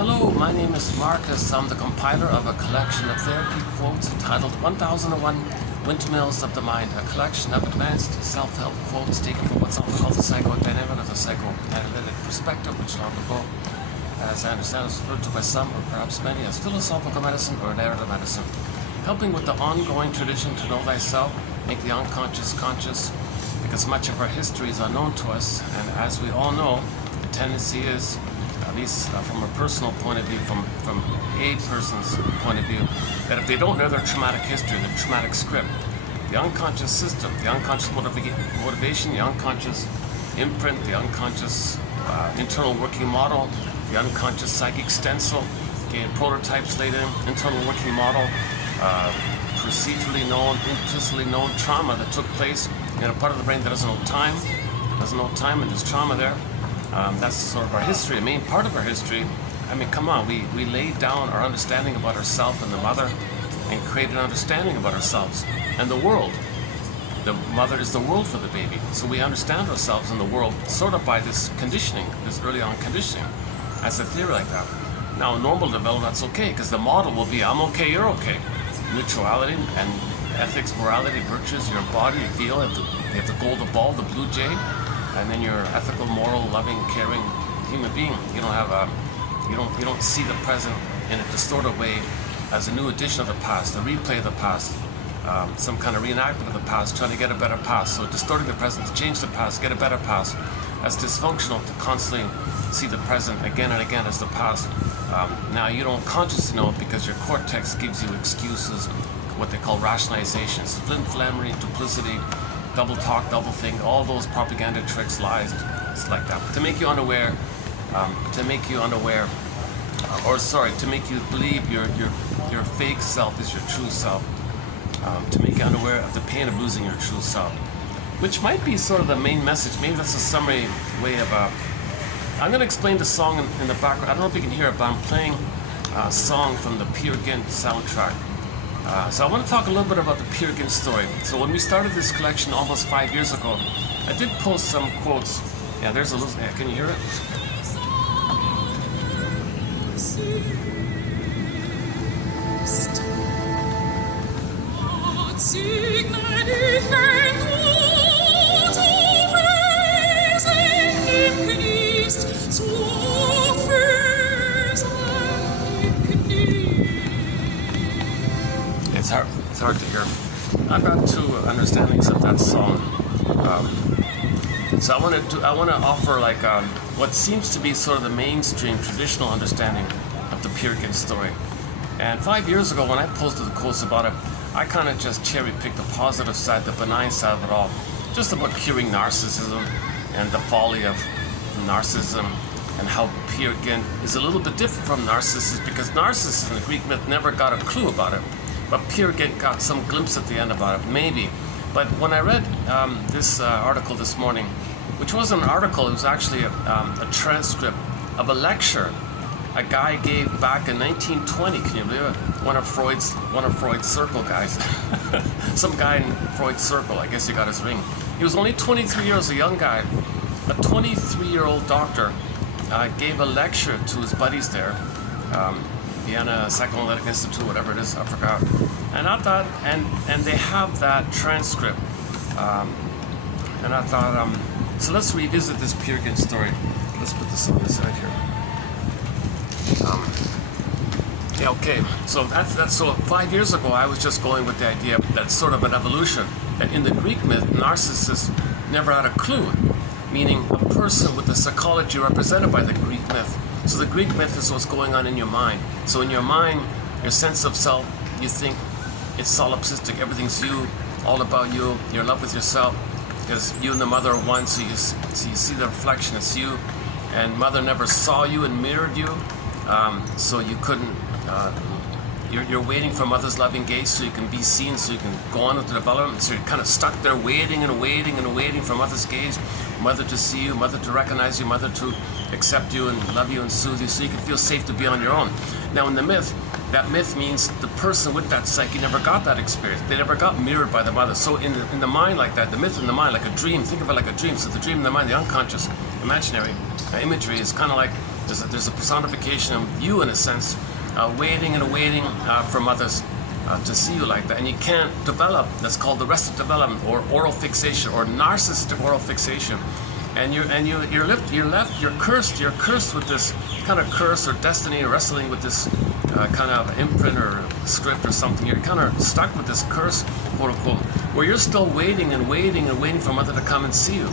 Hello, my name is Marcus. I'm the compiler of a collection of therapy quotes entitled 1001 Windmills of the Mind, a collection of advanced self-help quotes taken from what's often called the psychodynamic or the psychoanalytic perspective, which long ago, as I understand, is referred to by some or perhaps many as philosophical medicine or narrative medicine, helping with the ongoing tradition to know thyself, make the unconscious conscious, because much of our history is unknown to us, and as we all know, the tendency is, at least from a personal point of view, from a person's point of view, that if they don't know their traumatic history, their traumatic script, the unconscious system, the unconscious motivation, the unconscious imprint, the unconscious internal working model, the unconscious psychic stencil, getting prototypes laid in, internal working model, procedurally known, implicitly known trauma that took place in a part of the brain that doesn't know time, and there's trauma there. That's sort of our history, a main part of our history. I mean, come on, we laid down our understanding about ourselves and the mother and created an understanding about ourselves and the world. The mother is the world for the baby. So we understand ourselves and the world sort of by this conditioning, this early on conditioning, as a theory like that. Now, in normal development, that's okay, because the model will be, I'm okay, you're okay. Mutuality and ethics, morality, virtues, your body, you feel, you have the golden ball, the blue jay, and then you're ethical, moral, loving, caring human being. You don't have you don't see the present in a distorted way as a new edition of the past, a replay of the past, some kind of reenactment of the past, trying to get a better past. So distorting the present to change the past, get a better past. That's dysfunctional to constantly see the present again and again as the past. Now you don't consciously know it because your cortex gives you excuses, what they call rationalizations, flim-flammery, duplicity, double talk, double think, all those propaganda tricks, lies, it's like that. To make you unaware, to make you believe your fake self is your true self, to make you unaware of the pain of losing your true self, which might be sort of the main message. Maybe that's a summary way of, I'm going to explain the song in the background. I don't know if you can hear it, but I'm playing a song from the Peer Gynt soundtrack. So I want to talk a little bit about the Peer Gynt story. So when we started this collection almost 5 years ago, I did post some quotes. Yeah, there's a little, yeah, can you hear it? It's hard to hear. I've got two understandings of that song. So I want to offer like what seems to be sort of the mainstream traditional understanding of the Peer Gynt story. And 5 years ago when I posted the quotes about it, I kind of just cherry-picked the positive side, the benign side of it all. Just about curing narcissism and the folly of narcissism, and how Peer Gynt is a little bit different from Narcissus, because Narcissus in the Greek myth never got a clue about it. But Peer Gynt got some glimpse at the end about it, maybe. But when I read this article this morning, which wasn't an article, it was actually a transcript of a lecture a guy gave back in 1920, can you believe it? One of Freud's circle guys. Some guy in Freud's circle, I guess he got his ring. He was only 23 years, a young guy. A 23-year-old doctor gave a lecture to his buddies there. Vienna Psychoanalytic Institute, whatever it is, I forgot. And I thought, and they have that transcript. And I thought, so let's revisit this Peer Gynt story. Let's put this on the side here. Yeah, okay. So that's so 5 years ago, I was just going with the idea that it's sort of an evolution. That in the Greek myth, Narcissus never had a clue, meaning a person with the psychology represented by the Greek myth. So the Greek myth is what's going on in your mind. So in your mind, your sense of self, you think it's solipsistic, everything's you, all about you, you're in love with yourself, because you and the mother are one, so you see the reflection, it's you, and mother never saw you and mirrored you, so you couldn't, you're waiting for mother's loving gaze so you can be seen, so you can go on with the development, so you're kind of stuck there waiting and waiting and waiting for mother's gaze, mother to see you, mother to recognize you, mother to accept you and love you and soothe you, so you can feel safe to be on your own. Now in the myth, that myth means the person with that psyche never got that experience. They never got mirrored by the mother. So in the mind like that, the myth in the mind, like a dream, think of it like a dream. So the dream in the mind, the unconscious, imaginary imagery is kind of like There's a personification of you, in a sense, waiting and waiting from others to see you like that. And you can't develop, that's called the arrested development, or oral fixation, or narcissistic oral fixation. And you're cursed with this kind of curse or destiny, or wrestling with this kind of imprint or script or something. You're kind of stuck with this curse, quote unquote, where you're still waiting and waiting and waiting for mother to come and see you.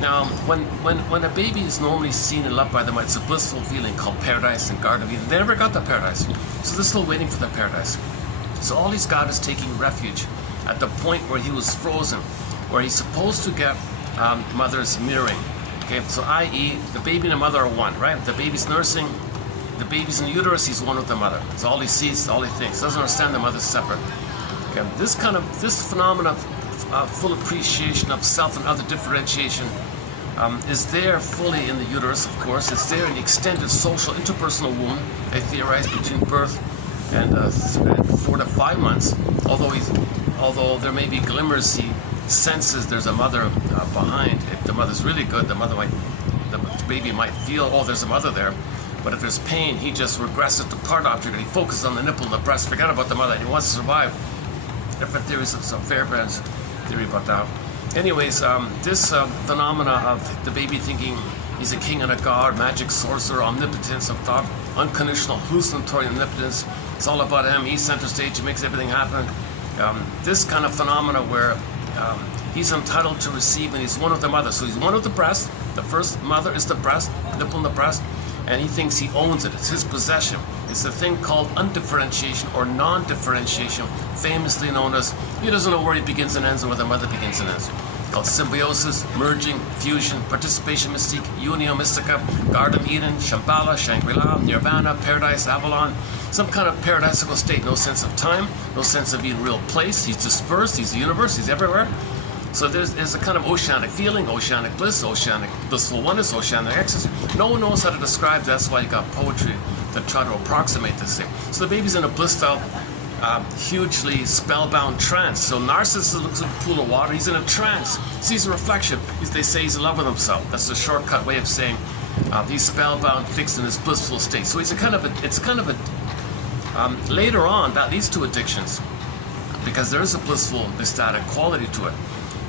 Now, when a baby is normally seen and loved by the mother, it's a blissful feeling called paradise and Garden of Eden. They never got the paradise, so they're still waiting for the paradise. So all he's got is taking refuge at the point where he was frozen, where he's supposed to get mother's mirroring. Okay, so i.e. the baby and the mother are one, right? The baby's nursing, the baby's in the uterus, he's one with the mother. It's all he sees, all he thinks. Doesn't understand the mother's separate. Okay, this phenomena of full appreciation of self and other differentiation is there fully in the uterus, of course. It's there in the extended social interpersonal womb, I theorize, between birth and 4 to 5 months. Although there may be glimmers, he senses there's a mother behind. If the mother's really good, the baby might feel, oh, there's a mother there. But if there's pain, he just regresses to part object and he focuses on the nipple and the breast, forget about the mother, and he wants to survive. Different theories of some Fairbairn's theory about that. Anyways, this phenomena of the baby thinking he's a king and a god, magic sorcerer, omnipotence of thought, unconditional hallucinatory omnipotence, it's all about him, he's center stage, he makes everything happen. This kind of phenomena where he's entitled to receive and he's one with the mother. So he's one with the breast, the first mother is the breast, nipple in the breast, and he thinks he owns it, it's his possession. It's a thing called undifferentiation or non-differentiation, famously known as, he doesn't know where he begins and ends and where the mother begins and ends. Called symbiosis, merging, fusion, participation mystique, unio mystica, Garden of Eden, Shambhala, Shangri-La, Nirvana, Paradise, Avalon, some kind of paradisical state, no sense of time, no sense of being real place. He's dispersed, he's the universe, he's everywhere. So there's a kind of oceanic feeling, oceanic bliss, oceanic blissful oneness, oceanic ecstasy. No one knows how to describe that. That's why you got poetry to try to approximate this thing. So the baby's in a blissed out, hugely spellbound trance. So Narcissus looks at a pool of water, he's in a trance, sees a reflection. They say he's in love with himself. That's a shortcut way of saying he's spellbound, fixed in his blissful state. So it's kind of a, later on, that leads to addictions, because there is a blissful, ecstatic quality to it.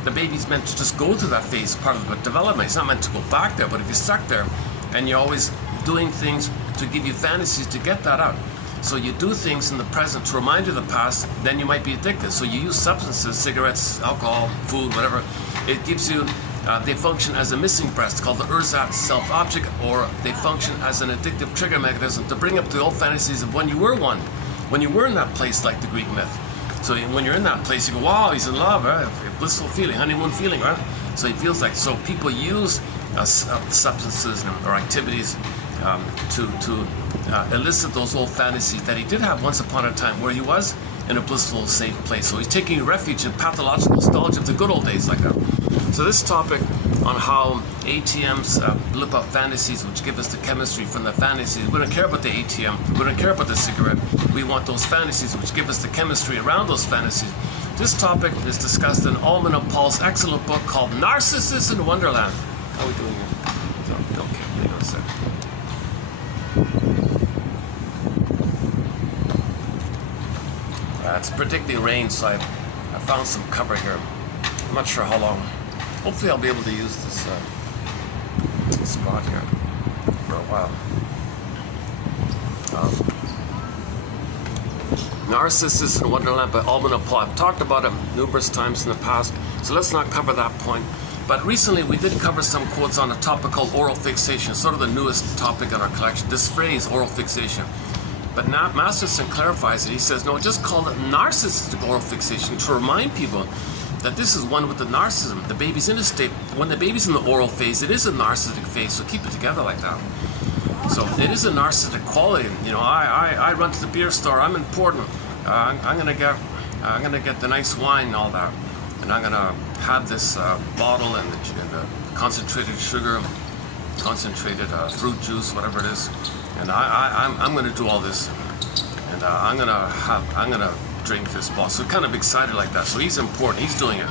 The baby's meant to just go through that phase, part of the development. It's not meant to go back there, but if you're stuck there and you're always doing things to give you fantasies to get that out. So you do things in the present to remind you of the past, then you might be addicted. So you use substances, cigarettes, alcohol, food, whatever. It gives you, they function as a missing breast called the ersatz self-object, or they function as an addictive trigger mechanism to bring up the old fantasies of when you were one, when you were in that place like the Greek myth. So when you're in that place, you go, wow, he's in love, right? A blissful feeling, honeymoon feeling, right? So he feels like, so people use substances or activities to elicit those old fantasies that he did have once upon a time, where he was in a blissful, safe place. So he's taking refuge in pathological nostalgia of the good old days like that. So this topic on how ATMs blip up fantasies, which give us the chemistry from the fantasies. We don't care about the ATM, we don't care about the cigarette. We want those fantasies which give us the chemistry around those fantasies. This topic is discussed in Allman and Paul's excellent book called Narcissus in Wonderland. How are we doing here? Okay, hang on a sec. It's predicting rain, so I found some cover here. I'm not sure how long. Hopefully I'll be able to use this spot here for a while. Narcissus in Wonderland by Allman and Paul. I've talked about it numerous times in the past, so let's not cover that point. But recently we did cover some quotes on a topic called oral fixation, sort of the newest topic in our collection, this phrase, oral fixation. But now Masterson clarifies it. He says, no, just call it narcissistic oral fixation to remind people that this is one with the narcissism. The baby's in a state, when the baby's in the oral phase, it is a narcissistic phase, so keep it together like that. So it is a narcissistic quality. You know, I run to the beer store, I'm important. I'm gonna get the nice wine and all that. And I'm gonna have this bottle and the concentrated sugar, concentrated fruit juice, whatever it is. And I'm gonna do all this. And I'm gonna drink this bottle. So kind of excited like that. So he's important, he's doing it.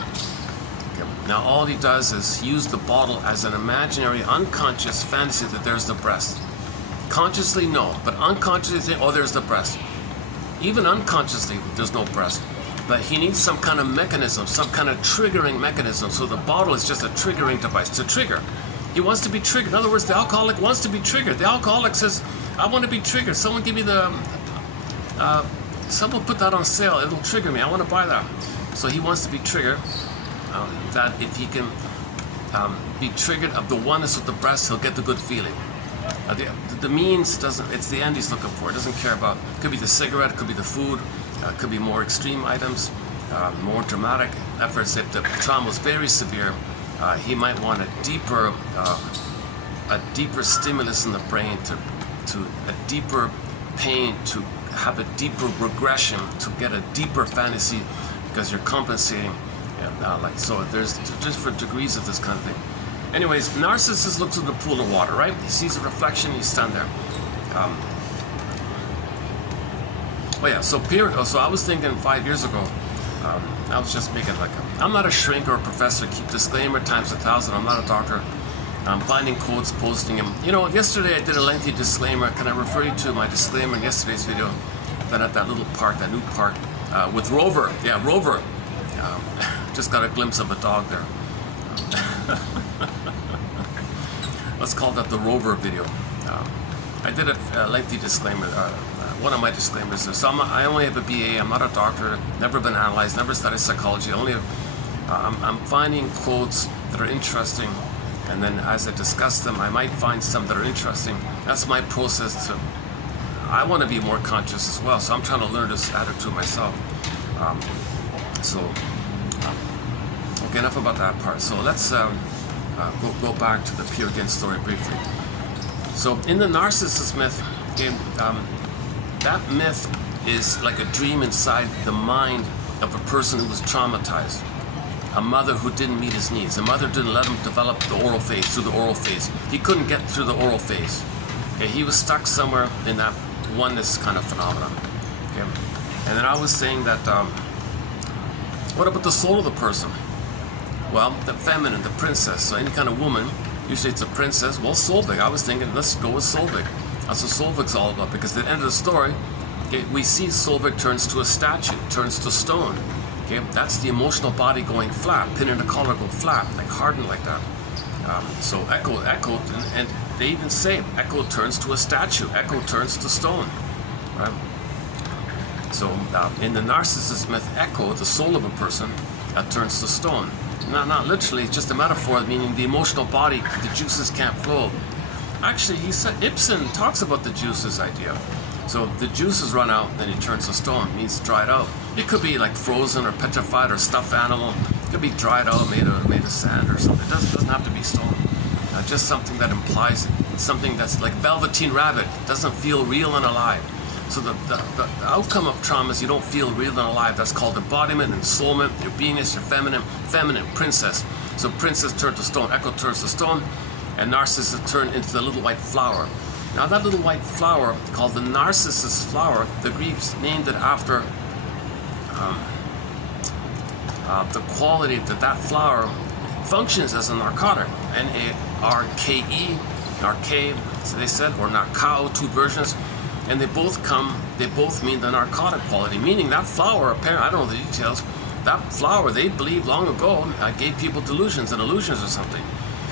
Okay. Now all he does is use the bottle as an imaginary, unconscious fantasy that there's the breast. Consciously, no. But unconsciously, think, oh, there's the breast. Even unconsciously, there's no breast. But he needs some kind of mechanism, some kind of triggering mechanism. So the bottle is just a triggering device to trigger. He wants to be triggered. In other words, the alcoholic wants to be triggered. The alcoholic says, I want to be triggered. Someone give me the, someone put that on sale. It'll trigger me. I want to buy that. So he wants to be triggered. That if he can be triggered of the oneness with the breast, he'll get the good feeling. The means doesn't, it's the end he's looking for. It doesn't care about, it could be the cigarette, it could be the food, it could be more extreme items, more dramatic efforts. If the trauma is very severe, he might want a deeper stimulus in the brain, to a deeper pain, to have a deeper regression, to get a deeper fantasy, because you're compensating. So there's different degrees of this kind of thing. Anyways, narcissist looks at the pool of water, right? He sees a reflection, he's stunned there. So I was thinking 5 years ago, I was just making like I'm not a shrink or a professor, keep disclaimer times 1,000, I'm not a doctor. I'm finding quotes, posting them. You know, yesterday I did a lengthy disclaimer. Can I refer you to my disclaimer in yesterday's video? Then at that little park, that new park, with Rover. Yeah, Rover. Just got a glimpse of a dog there. Let's call that the Rover video. I did a lengthy disclaimer. One of my disclaimers is I only have a BA. I'm not a doctor. Never been analyzed. Never studied psychology. I'm finding quotes that are interesting, and then as I discuss them, I might find some that are interesting. That's my process. I want to be more conscious as well. So I'm trying to learn this attitude myself. Okay, enough about that part. So let's go back to the Peer Gynt story briefly. So in the narcissist myth, okay, that myth is like a dream inside the mind of a person who was traumatized. A mother who didn't meet his needs. A mother didn't let him develop the oral phase, through the oral phase. He couldn't get through the oral phase. Okay, he was stuck somewhere in that oneness kind of phenomenon. Okay, and then I was saying that, what about the soul of the person? Well, the feminine, the princess, so any kind of woman, usually it's a princess. Well, Solvik, I was thinking, let's go with Solvik. That's what Solvik's all about, because at the end of the story, okay, we see Solvik turns to a statue, turns to stone. Okay, that's the emotional body going flat, pin in the collar go flat, like hardened like that. So Echo, and they even say Echo turns to a statue, Echo turns to stone, right? So in the narcissist myth, Echo, the soul of a person, turns to stone. Not literally, it's just a metaphor, meaning the emotional body, the juices can't flow. Actually, he said, Ibsen talks about the juices idea. So the juices run out, then he turns to stone, means dried out. It could be like frozen or petrified or stuffed animal. It could be dried out, made of sand or something. It doesn't have to be stone. Just something that implies something that's like Velveteen Rabbit, doesn't feel real and alive. So the outcome of trauma is you don't feel real and alive. That's called embodiment and soulment. Your beingness, your feminine, princess. So princess turned to stone, Echo turns to stone, and narcissist turned into the little white flower. Now that little white flower, called the narcissus flower, the Greeks named it after the quality that flower functions as a narcotic. N-A-R-K-E, narke, so they said, or narkao, two versions. And they both mean the narcotic quality, meaning that flower, apparently, I don't know the details, that flower, they believed long ago, gave people delusions and illusions or something.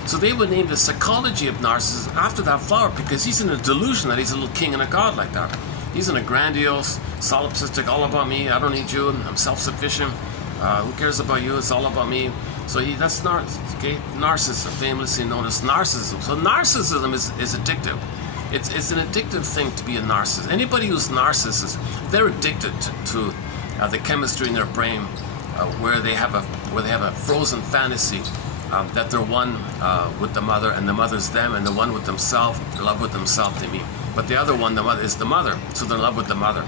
So they would name the psychology of narcissism after that flower, because he's in a delusion that he's a little king and a god like that. He's in a grandiose, solipsistic, all about me, I don't need you, I'm self-sufficient, who cares about you, it's all about me. So that's narcissism, famously known as narcissism. So narcissism is addictive. It's an addictive thing to be a narcissist. Anybody who's narcissist, they're addicted to the chemistry in their brain, where they have a frozen fantasy that they're one with the mother, and the mother's them, and the one with themselves, in love with themselves, they mean. But the other one, the mother, is the mother, so they're in love with the mother,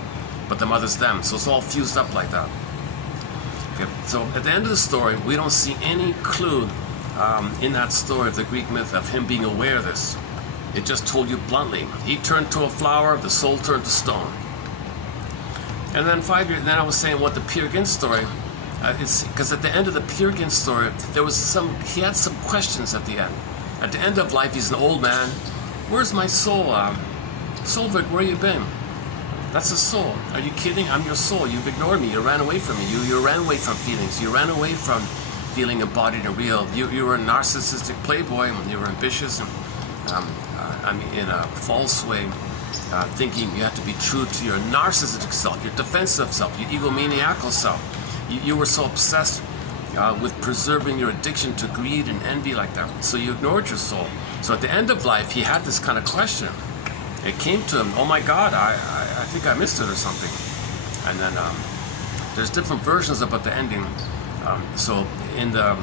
but the mother's them. So it's all fused up like that. Okay. So at the end of the story, we don't see any clue in that story of the Greek myth of him being aware of this. It just told you bluntly. He turned to a flower, the soul turned to stone. And then 5 years, then I was saying what the Peer Gynt story, it's because at the end of the Peer Gynt story, he had some questions at the end. At the end of life, he's an old man. Where's my soul? Solvik, where you been? That's a soul. Are you kidding? I'm your soul. You've ignored me. You ran away from me. You ran away from feelings. You ran away from feeling embodied and real. You were a narcissistic playboy. You were ambitious and I mean, in a false way, thinking you had to be true to your narcissistic self, your defensive self, your egomaniacal self. You were so obsessed with preserving your addiction to greed and envy like that. So you ignored your soul. So at the end of life, he had this kind of question. It came to him, oh my God, I think I missed it or something. And then there's different versions about the ending. So in the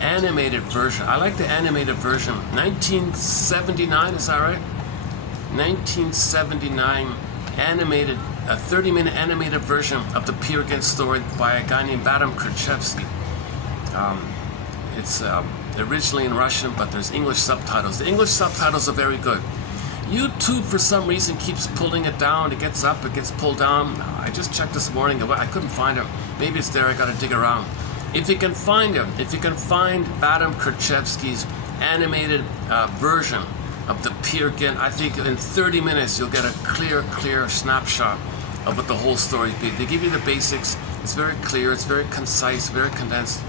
animated version, I like the animated version, 1979, is that right? 1979 animated, a 30-minute animated version of the Peer Gynt story by a guy named Adam Krzyzewski. It's originally in Russian, but there's English subtitles. The English subtitles are very good. YouTube, for some reason, keeps pulling it down. It gets up, it gets pulled down. I just checked this morning. I couldn't find it. Maybe it's there. I got to dig around. If you can find it, if you can find Adam Krzyzewski's animated version of the Peer Gynt, I think in 30 minutes you'll get a clear snapshot of what the whole story is. They give you the basics. It's very clear. It's very concise. Very condensed.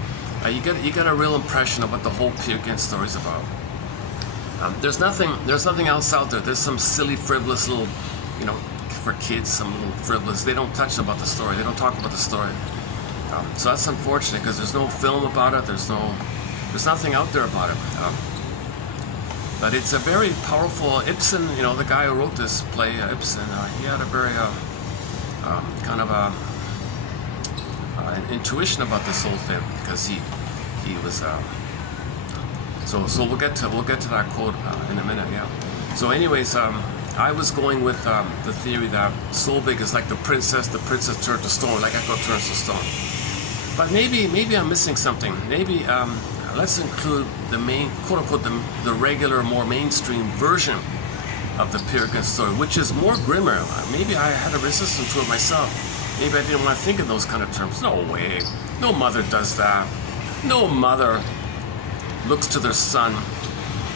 You get a real impression of what the whole Peer Gynt story is about. There's nothing else out there. There's some silly, frivolous little, you know, for kids, some little frivolous. They don't touch about the story. They don't talk about the story. So that's unfortunate because there's no film about it. There's nothing out there about it. But it's a very powerful Ibsen. You know, the guy who wrote this play, Ibsen. He had a very kind of an intuition about this whole thing because he was. So we'll get to that quote in a minute, yeah. So anyways, I was going with the theory that Solvik is like the princess turned to stone, like Echo turns to stone. But maybe I'm missing something. Maybe let's include the main, quote unquote, the regular, more mainstream version of the Peer Gynt story, which is more grimmer. Maybe I had a resistance to it myself. Maybe I didn't want to think in those kind of terms. No way. No mother does that. No mother looks to their son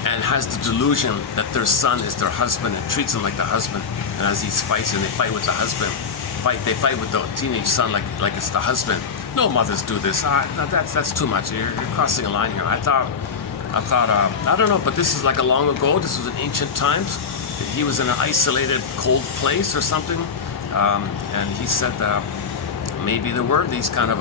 and has the delusion that their son is their husband and treats him like the husband. And as these fights, and they fight with the husband, they fight with the teenage son like it's the husband. No mothers do this. That's too much. You're crossing a line here. I thought, I don't know, but this is like a long ago. This was in ancient times. He was in an isolated, cold place or something, and he said that maybe there were these kind of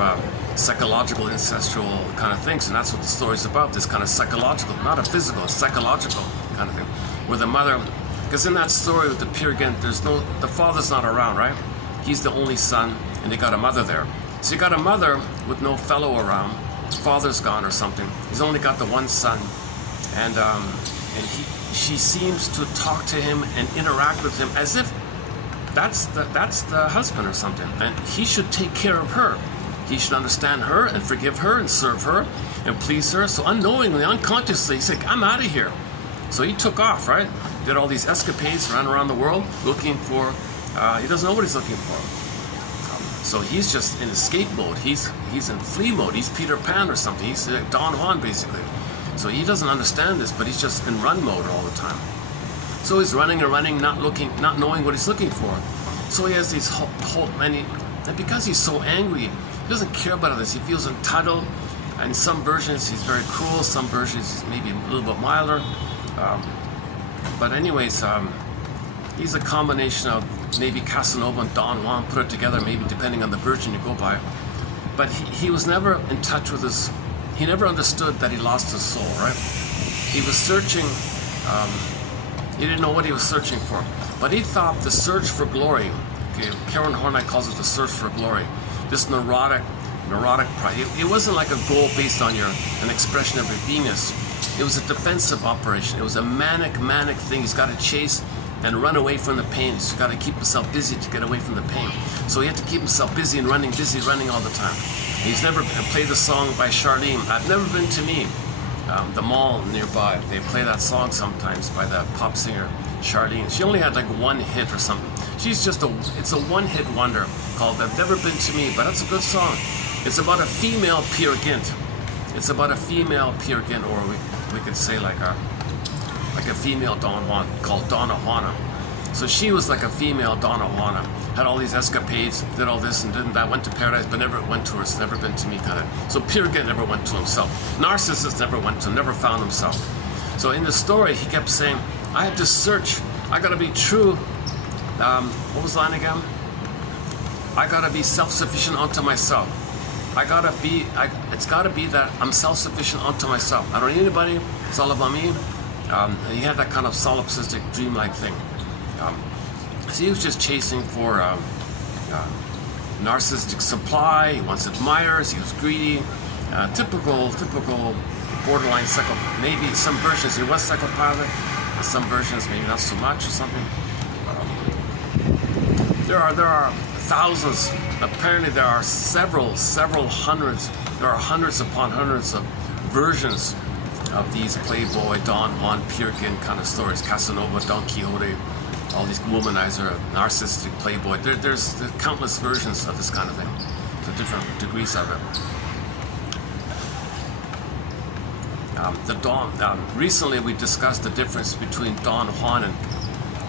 psychological, ancestral kind of things, and that's what the story's about, this kind of psychological, not a physical, psychological kind of thing, where the mother, because in that story with the Peer Gynt, the father's not around, right? He's the only son, and they got a mother there. So you got a mother with no fellow around, father's gone or something, he's only got the one son, and she seems to talk to him and interact with him as if that's the husband or something, and he should take care of her. He should understand her and forgive her and serve her and please her. So unknowingly, unconsciously, he said, I'm out of here. So he took off, right? Did all these escapades, ran around the world looking for, he doesn't know what he's looking for. So he's just in escape mode. He's in flee mode. He's Peter Pan or something. He's Don Juan, basically. So he doesn't understand this, but he's just in run mode all the time. So he's running and running, not knowing what he's looking for. So he has these and because he's so angry, he doesn't care about others. He feels entitled. In some versions, he's very cruel. Some versions, he's maybe a little bit milder. But anyways, he's a combination of maybe Castelnuovo and Don Juan put it together, maybe depending on the version you go by. But he was never in touch with his, he never understood that he lost his soul, right? He was searching, he didn't know what he was searching for. But he thought the search for glory, okay, Karen Horney calls it the search for glory, this neurotic pride. It wasn't like a goal based on an expression of your Venus. It was a defensive operation. It was a manic thing. He's got to chase and run away from the pain. He's got to keep himself busy to get away from the pain. So he had to keep himself busy running all the time. He's never played the song by Charlene, I've Never Been to Me. The mall nearby, they play that song sometimes by the pop singer Charlene. She only had like one hit or something. It's a one-hit wonder called I've Never Been to Me, but that's a good song. It's about a female Peer Gynt. It's about a female Peer Gynt, or we could say like a female Don Juan called Donna Juana. So she was like a female Donna Juana, had all these escapades, did all this and did that, went to paradise, but never went to her, it's never been to me kind of. So Peer Gynt never went to himself. Narcissist never went to him, never found himself. So in the story, he kept saying, I have to search, I gotta be true. What was the line again? I gotta be self-sufficient unto myself. It's gotta be that I'm self-sufficient unto myself. I don't need anybody, it's all about me. He had that kind of solipsistic, dreamlike thing. So he was just chasing for narcissistic supply. He wants admirers. He was greedy. Typical borderline maybe some versions he was psychopathic, and some versions maybe not so much or something. There are thousands. Apparently there are several hundreds. There are hundreds upon hundreds of versions of these Playboy, Don Juan, Peer Gynt kind of stories. Casanova, Don Quixote, all these womanizer, narcissistic Playboy. There's countless versions of this kind of thing. So different degrees of it. Recently we discussed the difference between Don Juan and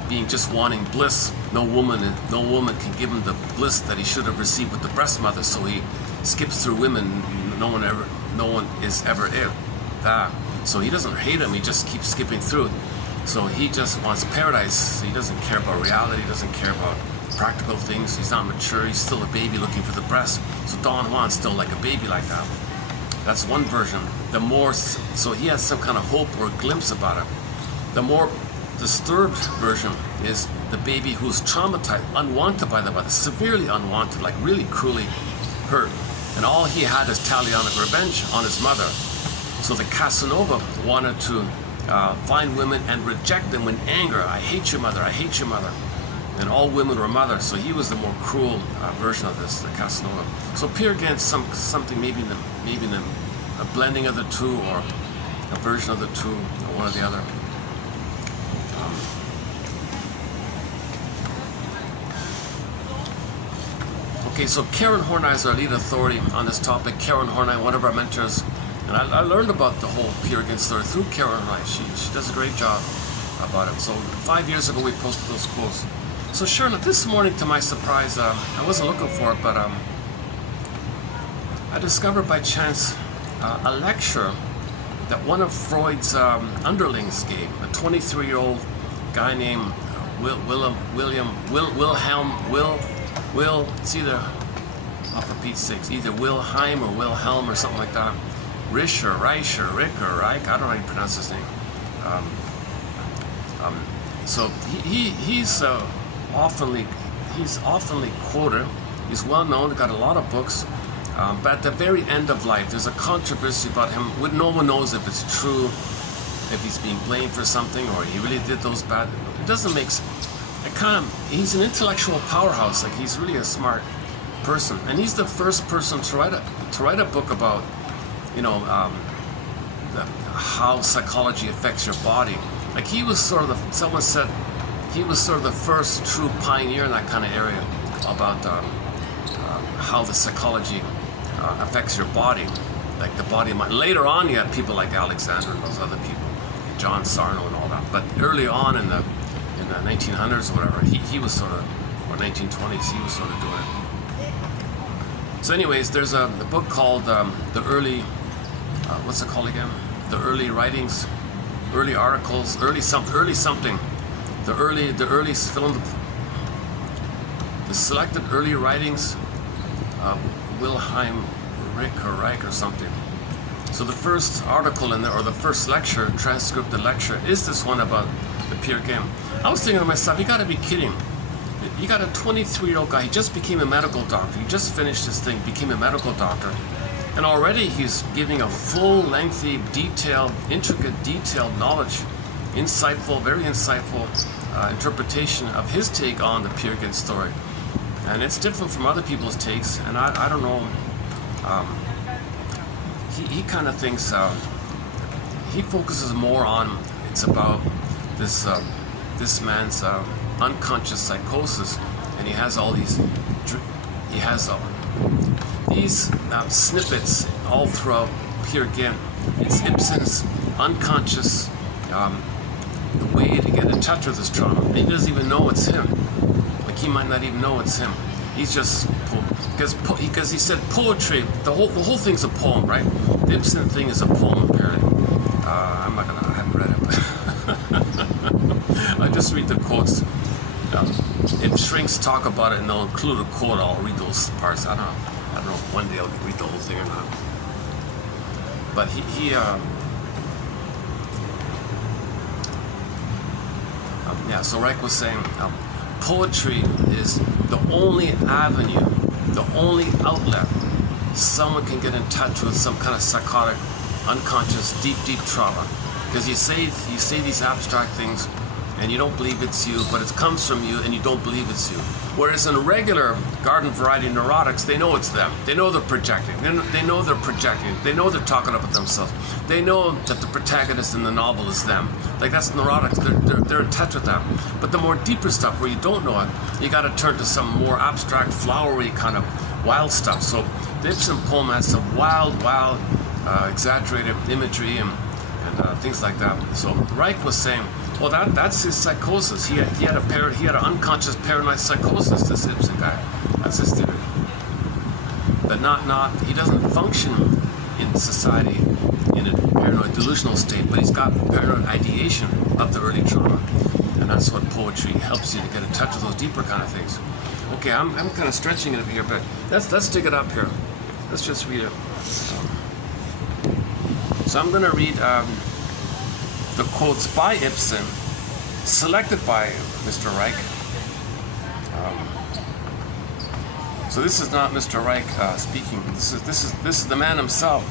being just wanting bliss. No woman can give him the bliss that he should have received with the breast mother, so he skips through women. No one is ever that. So he doesn't hate him, he just keeps skipping through. So he just wants paradise. He doesn't care about reality, he doesn't care about practical things. He's not mature, he's still a baby looking for the breast. So Don Juan's still like a baby like that. That's one version. So he has some kind of hope or glimpse about it. The more disturbed version is the baby who's traumatized, unwanted by the mother, severely unwanted, like really cruelly hurt. And all he had is talionic revenge on his mother. So the Casanova wanted to find women and reject them in anger. I hate your mother, I hate your mother. And all women were mothers, so he was the more cruel version of this, the Casanova. So Peer Gynt, something maybe in a blending of the two, or a version of the two, or one or the other. Okay, so Karen Horney is our lead authority on this topic. Karen Horney, one of our mentors, and I learned about the whole Peer Gynt story through Karen Horney. She does a great job about it. So 5 years ago we posted those quotes. So sure enough, this morning to my surprise, I wasn't looking for it, but I discovered by chance a lecture that one of Freud's underlings gave, a 23-year-old guy named it's either, for Pete's sakes, either Wilhelm or Wilhelm or something like that. Rick or Reich, I don't know how you pronounce his name. So he's oftenly quoted. He's well known, got a lot of books. But at the very end of life, there's a controversy about him. No one knows if it's true, if he's being blamed for something, or he really did those bad. It doesn't make sense. He's an intellectual powerhouse. Like, he's really a smart person, and he's the first person to write a book about, how psychology affects your body. Like, he was sort of someone said he was sort of the first true pioneer in that kind of area about how the psychology affects your body, like the body and mind. Later on, you had people like Alexander and those other people, John Sarno and all that. But early on in the 1900s or whatever, he was sort of, or 1920s, he was sort of doing it. So anyways, there's a book called the early, what's it called again? The early writings, early articles, early something. The selected early writings, Wilhelm Reich or something. So the first article in there, or the first lecture, transcripted lecture, is this one about the Peer Gynt. I was thinking to myself, you gotta be kidding. You got a 23-year-old guy, he just became a medical doctor, he just finished his thing, became a medical doctor, and already he's giving a full, lengthy, detailed, intricate, detailed knowledge, insightful, very insightful interpretation of his take on the Peer Gynt story. And it's different from other people's takes, and I don't know, he kind of thinks, he focuses more on, it's about this man's unconscious psychosis, and he has all these, snippets all throughout Peer Gynt. It's Ibsen's unconscious way to get in touch with his trauma. He doesn't even know it's him. Like, he might not even know it's him. He's just, because he said poetry, the whole thing's a poem, right? The Ibsen thing is a poem, apparently. I haven't read it, but I just read the quotes. If shrinks talk about it and they'll include a quote, I'll read those parts. I don't know if one day I'll read the whole thing or not. But yeah, so Reich was saying, poetry is the only avenue, the only outlet someone can get in touch with some kind of psychotic, unconscious, deep trauma. Because you say these abstract things and you don't believe it's you, but it comes from you and you don't believe it's you. Whereas in regular garden variety neurotics, they know it's them. They know they're projecting. They know they're projecting. They know they're talking about themselves. They know that the protagonist in the novel is them. Like, that's neurotics. They're in touch with that. But the more deeper stuff where you don't know it, you got to turn to some more abstract, flowery kind of wild stuff. So the Ibsen poem has some wild, exaggerated imagery and things like that. So Reich was saying, well, that's his psychosis. He had an unconscious paranoid psychosis, this Ibsen guy. That's his theory. But he doesn't function in society in a paranoid delusional state, but he's got paranoid ideation of the early trauma. And that's what poetry helps you to get in touch with those deeper kind of things. Okay, I'm kind of stretching it here, but let's dig it up here. Let's just read it. So I'm going to read the quotes by Ibsen, selected by Mr. Reich. So this is not Mr. Reich speaking. This is the man himself,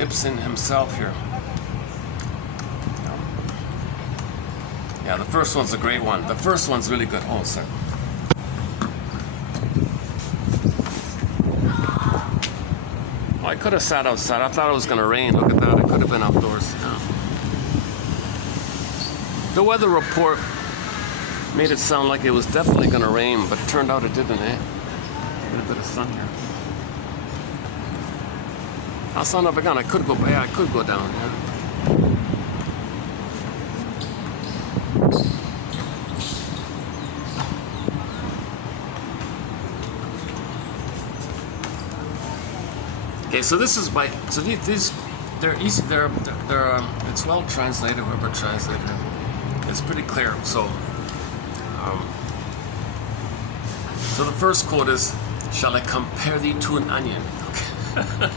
Ibsen himself here. Yeah, the first one's a great one. The first one's really good. Hold on a second. Well, I could have sat outside. I thought it was going to rain. Look at that. I could have been outdoors. Yeah. The weather report made it sound like it was definitely going to rain, but it turned out it didn't, eh? Get a bit of sun here. I'll sun up again. I could go down, yeah. Okay, so this is they're easy. It's well translated. Whoever translated it, it's pretty clear. So, so the first quote is, "Shall I compare thee to an onion?" Okay.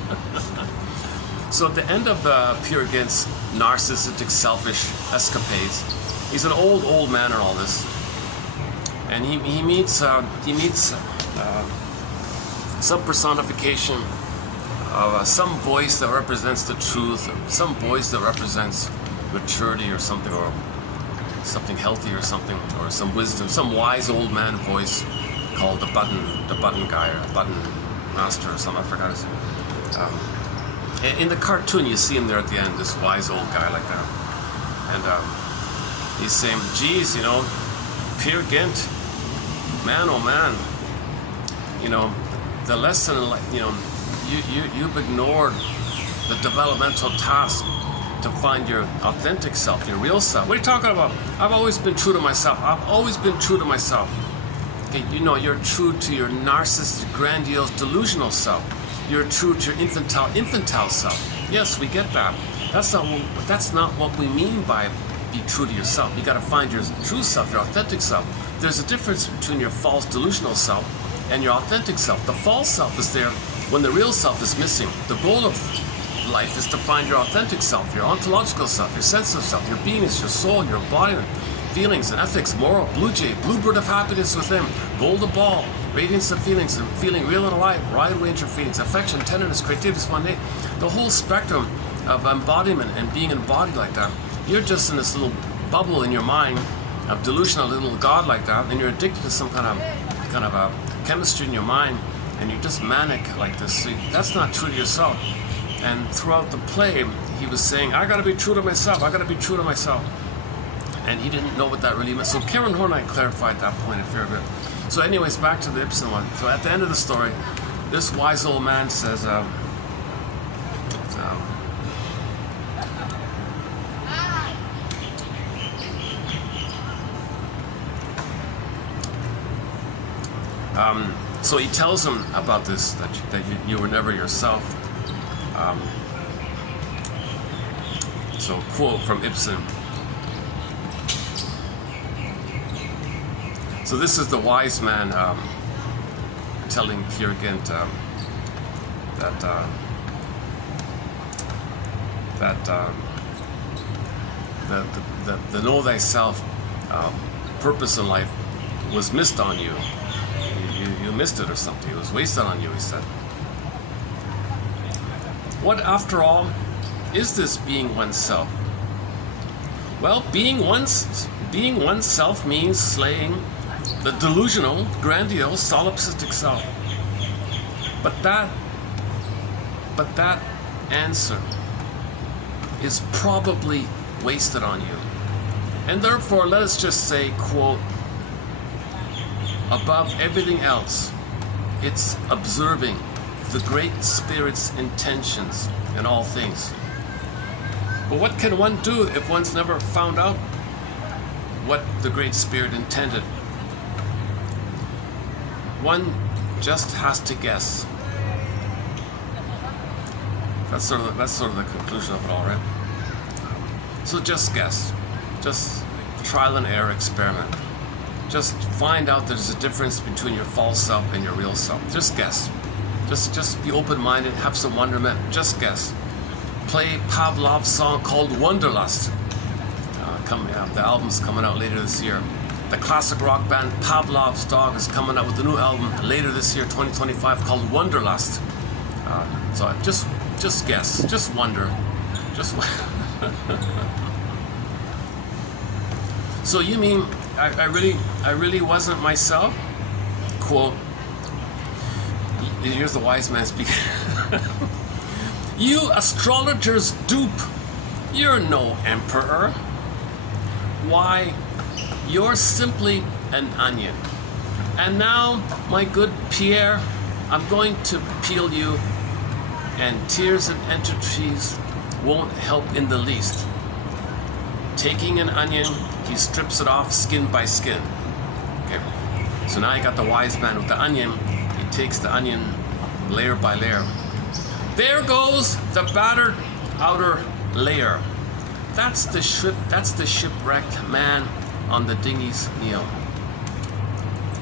So at the end of Peer Gynt's narcissistic, selfish escapades, he's an old man in all this, and he meets some personification of some voice that represents the truth, some voice that represents maturity or something healthy or something, or some wisdom, some wise old man voice called the button guy or button master or something. I forgot his name. In the cartoon, you see him there at the end, this wise old guy like that, and he's saying, "Geez, Peer Gynt, man, oh man, the lesson, you've ignored the developmental task to find your authentic self, your real self. What are you talking about? I've always been true to myself. I've always been true to myself." Okay, you're true to your narcissistic, grandiose, delusional self. You're true to your infantile self. Yes, we get that. That's not what we mean by be true to yourself. You got to find your true self, your authentic self. There's a difference between your false delusional self and your authentic self. The false self is there when the real self is missing. The goal of life is to find your authentic self, your ontological self, your sense of self, your beingness, your soul, your embodiment, feelings and ethics, moral, blue jay, bluebird of happiness within, golden ball, radiance of feelings and feeling real and alive, wide range of feelings, affection, tenderness, creativity, spontaneity, the whole spectrum of embodiment and being embodied like that. You're just in this little bubble in your mind of delusional little god like that, and you're addicted to some kind of a chemistry in your mind, and you're just manic like this. So that's not true to yourself. And throughout the play, he was saying, "I gotta be true to myself. I gotta be true to myself." And he didn't know what that really meant. So Karen Horney clarified that point a fair bit. So anyways, back to the Ibsen one. So at the end of the story, this wise old man says, So he tells him about this, that you were never yourself. So quote from Ibsen. So this is the wise man telling Peer Gynt the know thyself purpose in life was missed on you. You missed it or something. It was wasted on you, he said. What, after all, is this being oneself? Well, being oneself means slaying the delusional, grandiose, solipsistic self. But that answer is probably wasted on you. And therefore, let us just say, quote, above everything else, it's observing the Great Spirit's intentions in all things. But what can one do if one's never found out what the Great Spirit intended? One just has to guess. That's sort of the conclusion of it all, right? So just guess. Just trial and error experiment. Just find out there's a difference between your false self and your real self. Just guess. Just be open-minded, have some wonderment. Just guess. Play Pavlov's song called Wanderlust. The album's coming out later this year. The classic rock band Pavlov's Dog is coming out with a new album later this year, 2025, called Wanderlust. So just guess, just wonder, just. So you mean I really wasn't myself? Quote. Here's the wise man speaking. You astrologer's dupe, you're no emperor. Why, you're simply an onion. And now, my good Pierre, I'm going to peel you, and tears and entreaties won't help in the least. Taking an onion, he strips it off skin by skin. Okay. So now you got the wise man with the onion. He takes the onion layer by layer. There goes the battered outer layer. That's the shipwrecked man on the dinghy's kneel.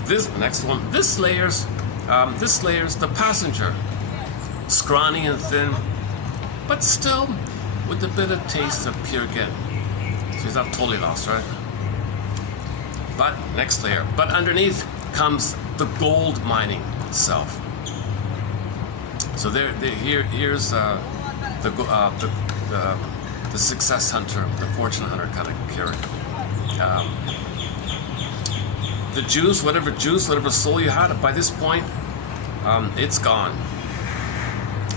This next one. This layer's the passenger, scrawny and thin, but still with a bit of taste of Peer Gynt. So he's not totally lost, right? But next layer. But underneath comes the gold mining self. So here's the success hunter, the fortune hunter kind of character. The juice, whatever soul you had, by this point, it's gone.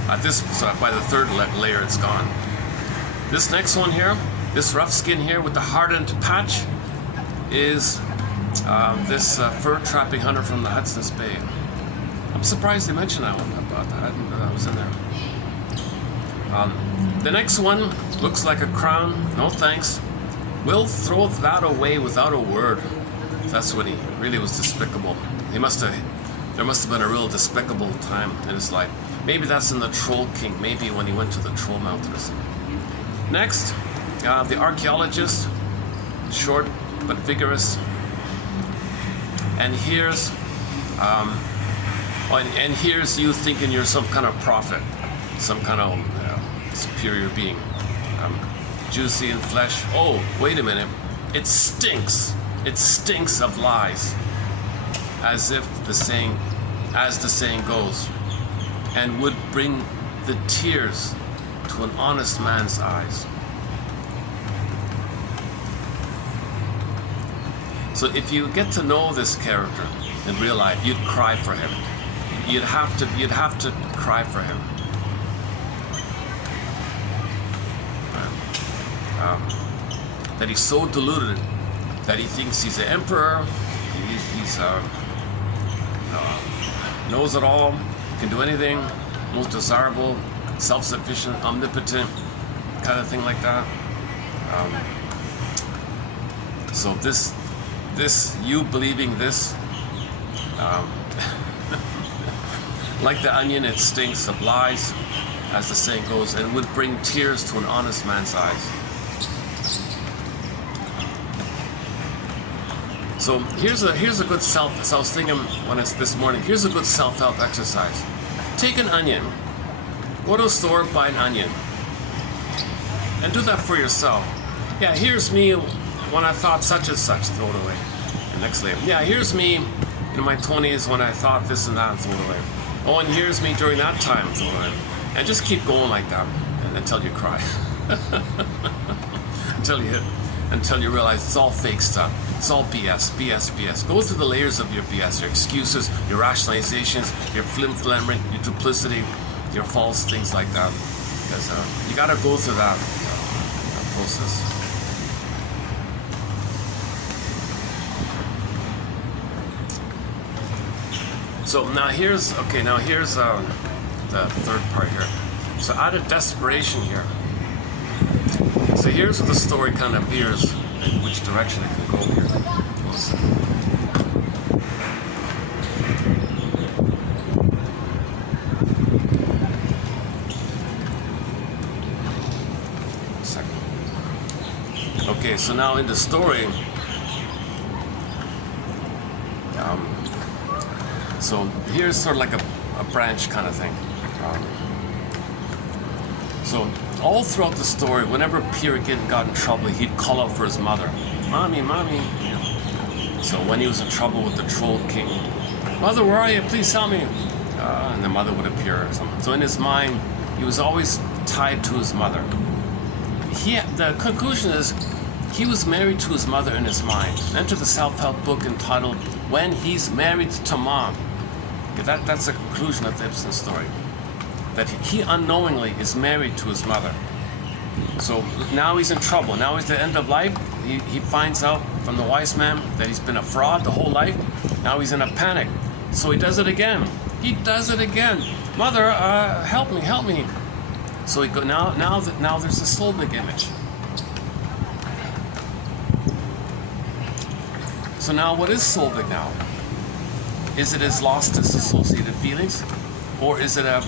By the third layer, it's gone. This next one here, this rough skin here with the hardened patch, is this fur trapping hunter from the Hudson's Bay. I'm surprised they mentioned that one about that. I didn't know that was in there. The next one looks like a crown. No thanks. We'll throw that away without a word. That's when he really was despicable. There must have been a real despicable time in his life. Maybe that's in the Troll King. Maybe when he went to the Troll Mountain or something. Next, the archaeologist, short but vigorous. And here's you thinking you're some kind of prophet, some kind of superior being, juicy in flesh. Oh, wait a minute, it stinks. It stinks of lies, as the saying goes, and would bring the tears to an honest man's eyes. So if you get to know this character in real life, you'd cry for him. You'd have to cry for him. That he's so deluded that he thinks he's an emperor. He's knows it all, can do anything, most desirable, self-sufficient, omnipotent, kind of thing like that. So this you believing this Like the onion, it stinks of lies, as the saying goes, and would bring tears to an honest man's eyes. So here's a good so I was thinking when it's this morning, here's a good self-help exercise. Take an onion, go to a store, buy an onion, and do that for yourself. Yeah, here's me when I thought such and such, throw it away. And next layer. Yeah, here's me in my 20s when I thought this and that, throw it away. Oh, and here's me during that time, throw it away. And just keep going like that until you cry. until you realize it's all fake stuff. It's all BS, BS, BS. Go through the layers of your BS, your excuses, your rationalizations, your flim-flamming, your duplicity, your false things like that. Because you got to go through that process. So now here's the third part here. So out of desperation here. So here's where the story kind of veers in which direction it can go here. Okay, so now in the story, so here's sort of like a branch kind of thing. So all throughout the story, whenever Peter got in trouble, he'd call out for his mother. Mommy, mommy. You know. So when he was in trouble with the Troll King, Mother, where are you? Please tell me. And the mother would appear or something. So in his mind, he was always tied to his mother. The conclusion is, he was married to his mother in his mind. Enter the self-help book entitled When He's Married to Mom. Okay, that's the conclusion of the Ibsen story. That he unknowingly is married to his mother. So now he's in trouble. Now he's at the end of life. He finds out from the wise man that he's been a fraud the whole life. Now he's in a panic. So he does it again. He does it again. Mother, help me, help me. So he now there's a Solvig image. So now what is Solvig now? Is it his lost disassociated feelings? Or is it an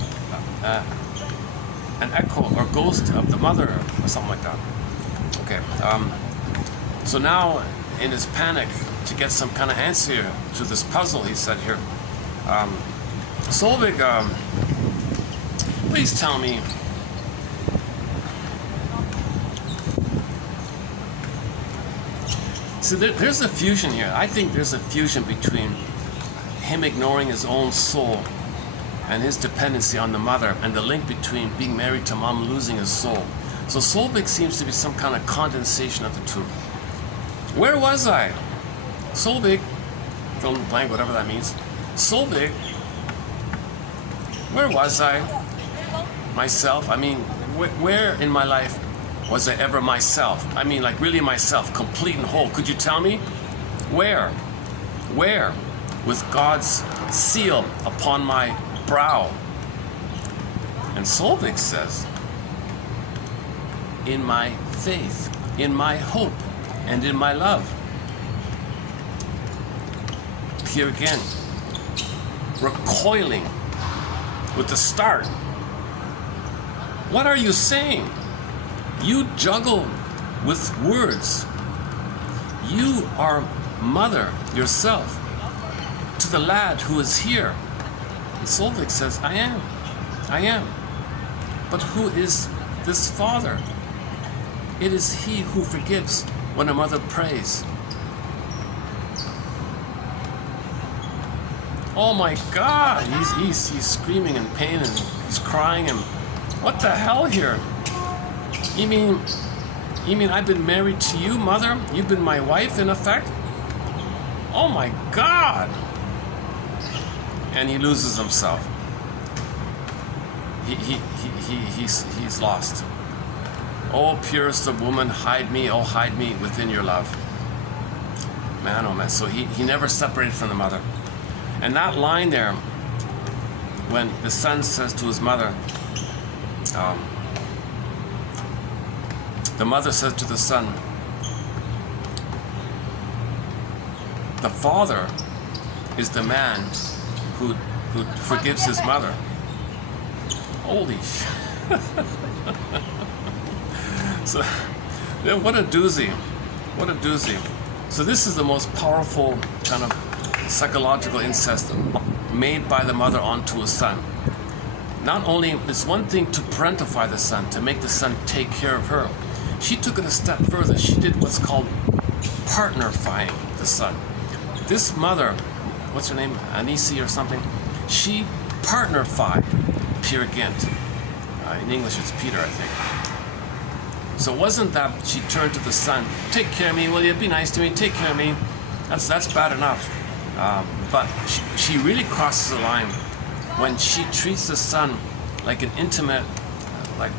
echo or ghost of the mother or something like that? Okay. So now in his panic to get some kind of answer to this puzzle, he said here, Solvig, please tell me, so there's a fusion here. I think there's a fusion between him ignoring his own soul and his dependency on the mother, and the link between being married to mom, losing his soul. So Solvig seems to be some kind of condensation of the two. Where was I? Solvig, fill in the blank, whatever that means. Solvig, where was I? Myself? I mean, where in my life was I ever myself? I mean, like really myself, complete and whole. Could you tell me? Where? Where? With God's seal upon my brow. And Solvig says, in my faith, in my hope, and in my love. Here again, recoiling with the start. What are you saying? You juggle with words. You are mother yourself to the lad who is here. And Solvig says, I am. But who is this father? It is he who forgives when a mother prays. Oh my God, he's screaming in pain and he's crying and what the hell here? You mean I've been married to you, mother? You've been my wife in effect? Oh my God! And he loses himself. He's lost. Oh, purest of woman, hide me, oh, hide me within your love. Man, oh man. So he never separated from the mother. And that line there, when the son says to his mother, the mother says to the son, the father is the man who forgives his mother. Holy shit. So, yeah, what a doozy. What a doozy. So this is the most powerful kind of psychological incest made by the mother onto a son. Not only, it's one thing to parentify the son, to make the son take care of her. She took it a step further. She did what's called partnerifying the son. This mother, what's her name, Anisi or something, she partnerfied Peer Gynt. In English it's Peter, I think. So it wasn't that she turned to the son, take care of me, will you, be nice to me, take care of me. That's bad enough. But she really crosses the line when she treats the son like an intimate, like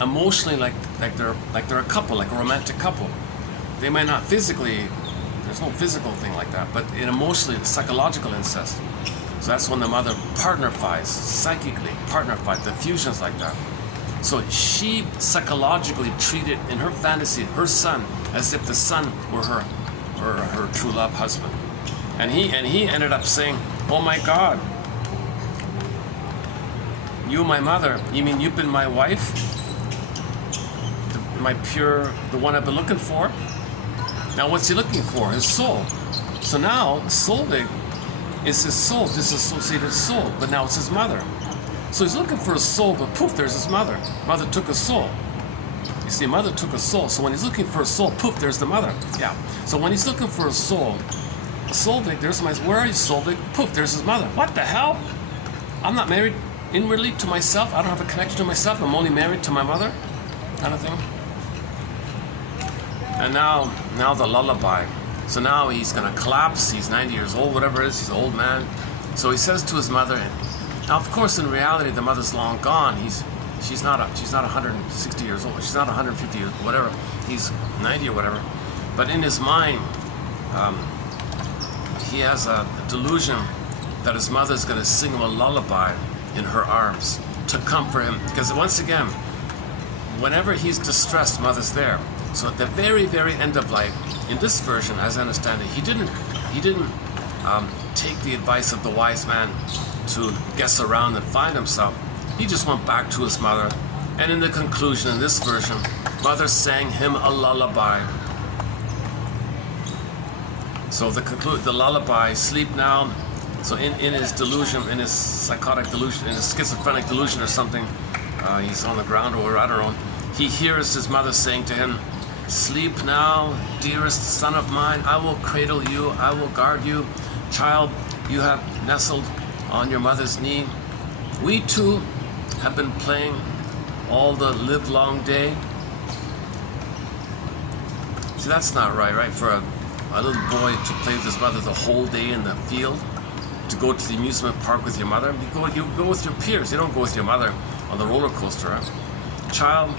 emotionally, like they're a couple, like a romantic couple. They might not physically, there's no physical thing like that, but in emotionally, psychological incest. So that's when the mother partnerifies, psychically partnerifies, the fusions like that. So she psychologically treated in her fantasy her son as if the son were her true love husband. And he ended up saying, oh my God, you my mother, you mean you've been my wife? The one I've been looking for? Now what's he looking for? His soul. So now Solveig is his soul, disassociated soul, but now it's his mother. So he's looking for a soul, but poof, there's his mother. Mother took a soul. You see, mother took a soul. So when he's looking for a soul, poof, there's the mother. Yeah. So when he's looking for a soul, Solveig, there's my, where are you, Solveig? Poof, there's his mother. What the hell? I'm not married inwardly to myself. I don't have a connection to myself. I'm only married to my mother, kind of thing. And now the lullaby. So now he's gonna collapse. He's 90 years old, whatever it is. He's an old man. So he says to his mother, now of course in reality the mother's long gone. She's not 160 years old. She's not 150 years, whatever. He's 90 or whatever. But in his mind, he has a delusion that his mother's gonna sing him a lullaby in her arms to comfort him. Because once again, whenever he's distressed, mother's there. So at the very, very end of life, in this version, as I understand it, he didn't take the advice of the wise man to guess around and find himself. He just went back to his mother, and in the conclusion, in this version, mother sang him a lullaby. So the lullaby, sleep now. So in his delusion, in his psychotic delusion, in his schizophrenic delusion or something, he's on the ground or I don't know, he hears his mother saying to him, sleep now, dearest son of mine, I will cradle you, I will guard you. Child, you have nestled on your mother's knee. We two have been playing all the livelong day. See, that's not right? For a little boy to play with his mother the whole day in the field, to go to the amusement park with your mother. You go with your peers, you don't go with your mother on the roller coaster. Huh? Child,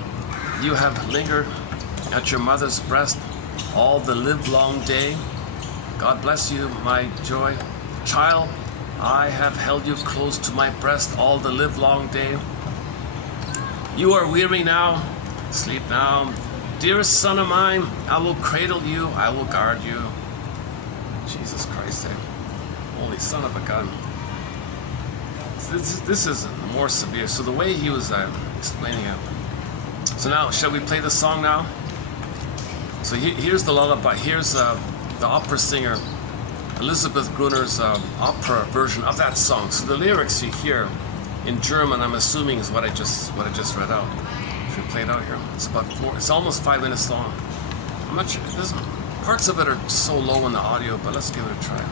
you have lingered at your mother's breast all the livelong day. God bless you, my joy. Child, I have held you close to my breast all the livelong day. You are weary now, sleep now. Dearest son of mine, I will cradle you, I will guard you. Jesus Christ, holy son of a gun. This is more severe. So the way he was explaining it. So now, shall we play the song now? So here's the lullaby. Here's the opera singer Elizabeth Gruner's opera version of that song. So the lyrics you hear in German, I'm assuming, is what I just read out. Should we play it out here? It's almost 5 minutes long. I'm not sure. Parts of it are so low in the audio, but let's give it a try.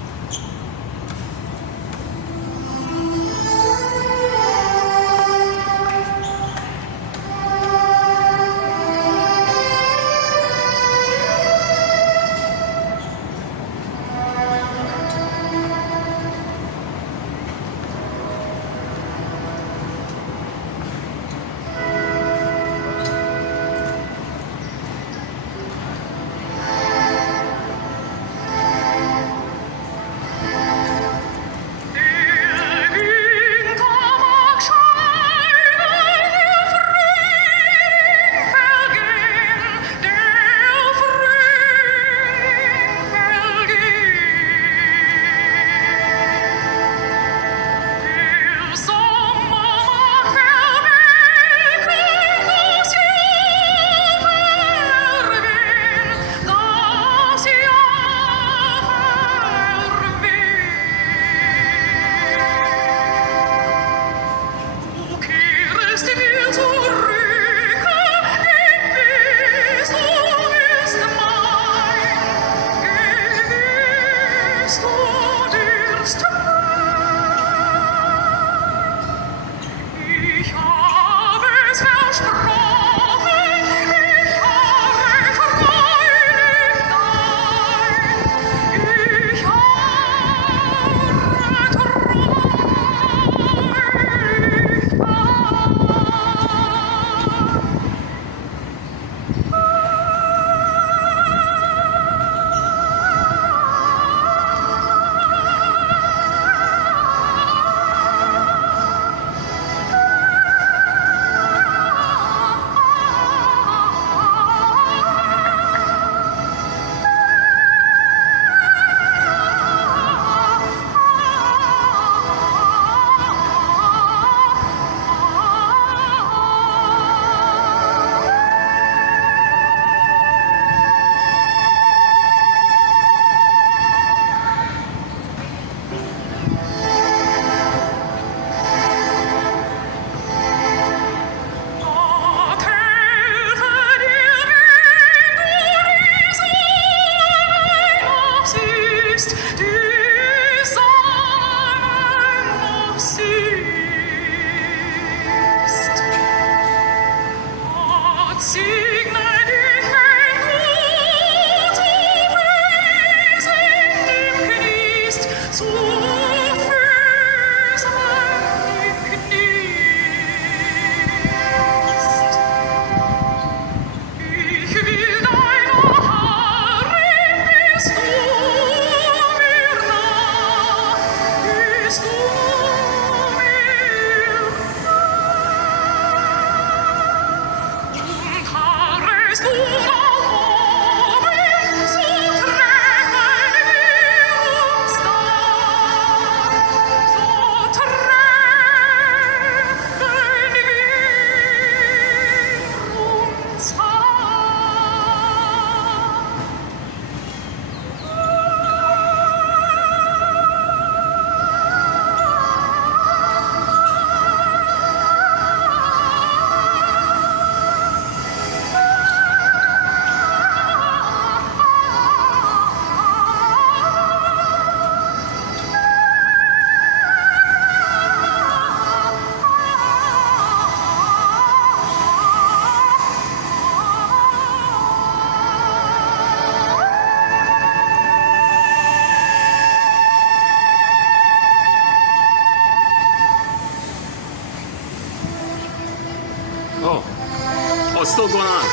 it's still going on.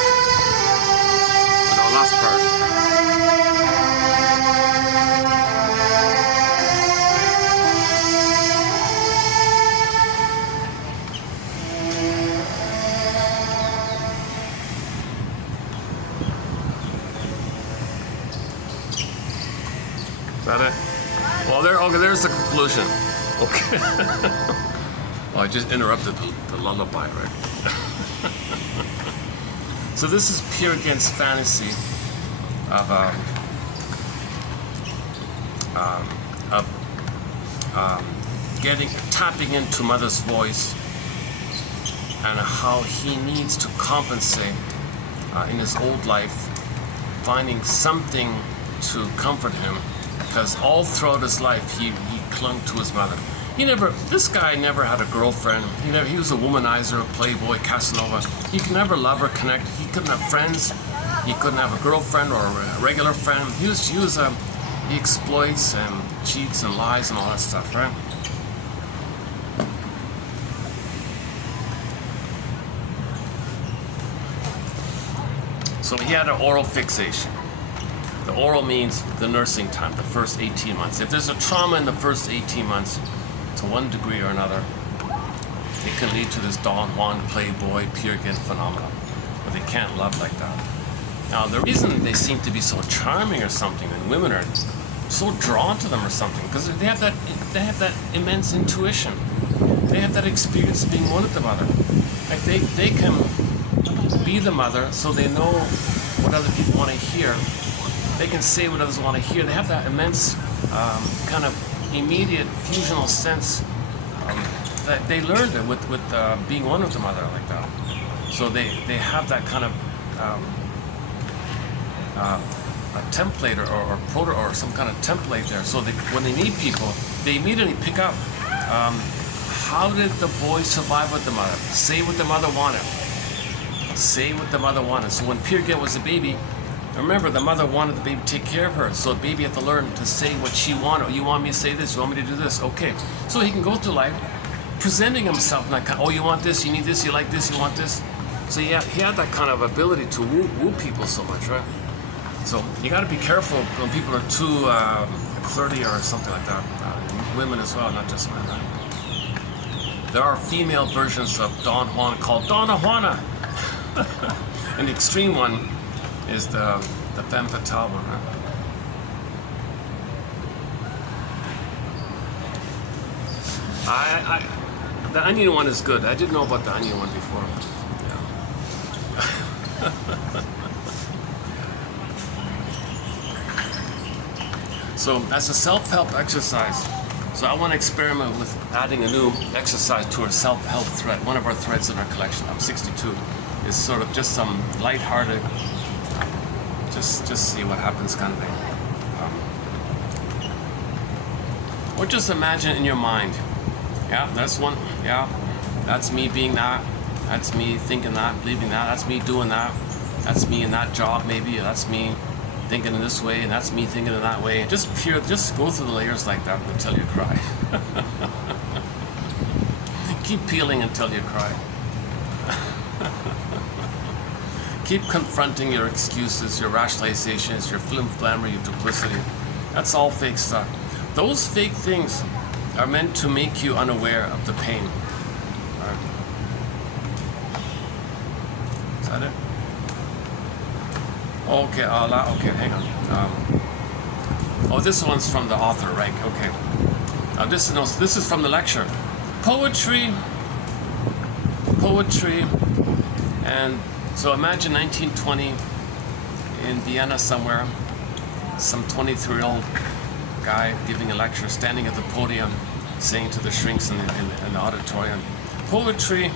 No, last part. Is that it? Well, okay, there's the conclusion. Okay. Well, I just interrupted the lullaby, right? So this is Peer Gynt's fantasy of tapping into Mother's voice, and how he needs to compensate in his old life, finding something to comfort him, because all throughout his life he clung to his mother. This guy never had a girlfriend. He was a womanizer, a playboy, Casanova. He could never love or connect. He couldn't have friends. He couldn't have a girlfriend or a regular friend. He exploits and cheats and lies and all that stuff, right? So he had an oral fixation. The oral means the nursing time, the first 18 months. If there's a trauma in the first 18 months, to one degree or another, it can lead to this Don Juan playboy Peer Gynt phenomenon, where they can't love like that. Now, the reason they seem to be so charming or something, and women are so drawn to them or something, because they have that immense intuition. They have that experience of being one with the mother. Like they can be the mother, so they know what other people want to hear. They can say what others want to hear. They have that immense kind of immediate fusional sense that they learned it with being one with the mother like that. So they have that kind of a template or proto or some kind of template there. So when they meet people, they immediately pick up how did the boy survive with the mother? Say what the mother wanted. Say what the mother wanted. So when Peer Gynt was a baby, remember, the mother wanted the baby to take care of her, so the baby had to learn to say what she wanted. You want me to say this? You want me to do this? Okay. So he can go through life presenting himself like, oh, you want this, you need this, you like this, you want this. So he had that kind of ability to woo people so much, right? So you got to be careful when people are too flirty or something like that. Women as well, not just men, right? There are female versions of Don Juan called Donna Juana. And the extreme one is the femme fatale one, right? The onion one is good. I didn't know about the onion one before. Yeah. So as a self-help exercise, so I want to experiment with adding a new exercise to our self-help thread. One of our threads in our collection, I'm 62, is sort of just some lighthearted, just see what happens kind of thing. Or just imagine in your mind, yeah, that's one, yeah, that's me being that, that's me thinking that, believing that, that's me doing that, that's me in that job maybe, that's me thinking in this way, and that's me thinking in that way. Just go through the layers like that until you cry. Keep peeling until you cry. Keep confronting your excuses, your rationalizations, your flim-flammer, your duplicity. That's all fake stuff. Those fake things are meant to make you unaware of the pain. Right. Is that it? Okay, okay, hang on. Oh, this one's from the author, right? Okay. This is from the lecture. Poetry, and so imagine 1920 in Vienna somewhere, some 23-year-old guy giving a lecture, standing at the podium, saying to the shrinks in the auditorium, poetry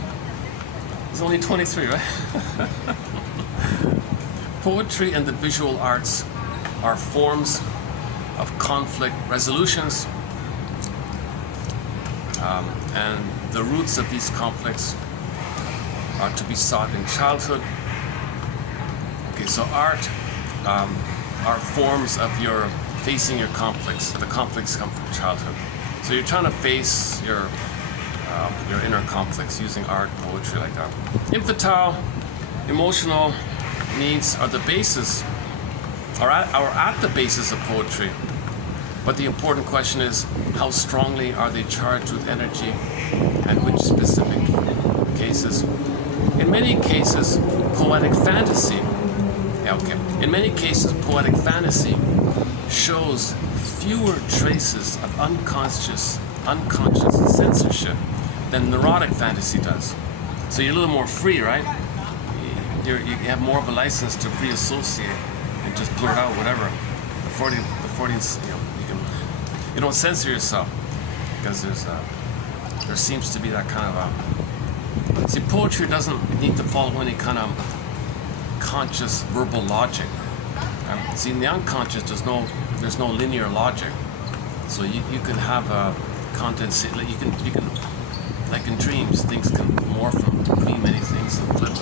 is only 23, right? Poetry and the visual arts are forms of conflict resolutions, and the roots of these conflicts are to be sought in childhood. Okay, so art are forms of your facing your conflicts. The conflicts come from childhood. So you're trying to face your inner conflicts using art, poetry like that. Infantile emotional needs are the basis, are at the basis of poetry. But the important question is, how strongly are they charged with energy, and which specific cases? In many cases, poetic fantasy, in many cases, poetic fantasy shows fewer traces of unconscious censorship than neurotic fantasy does. So you're a little more free, right? You have more of a license to free associate and just blurt out whatever. The 40s, you don't censor yourself because there seems to be that kind of see, poetry doesn't need to follow any kind of conscious verbal logic. See, in the unconscious, there's no linear logic. So you can have a content, you can like in dreams, things can morph and mean many things and flip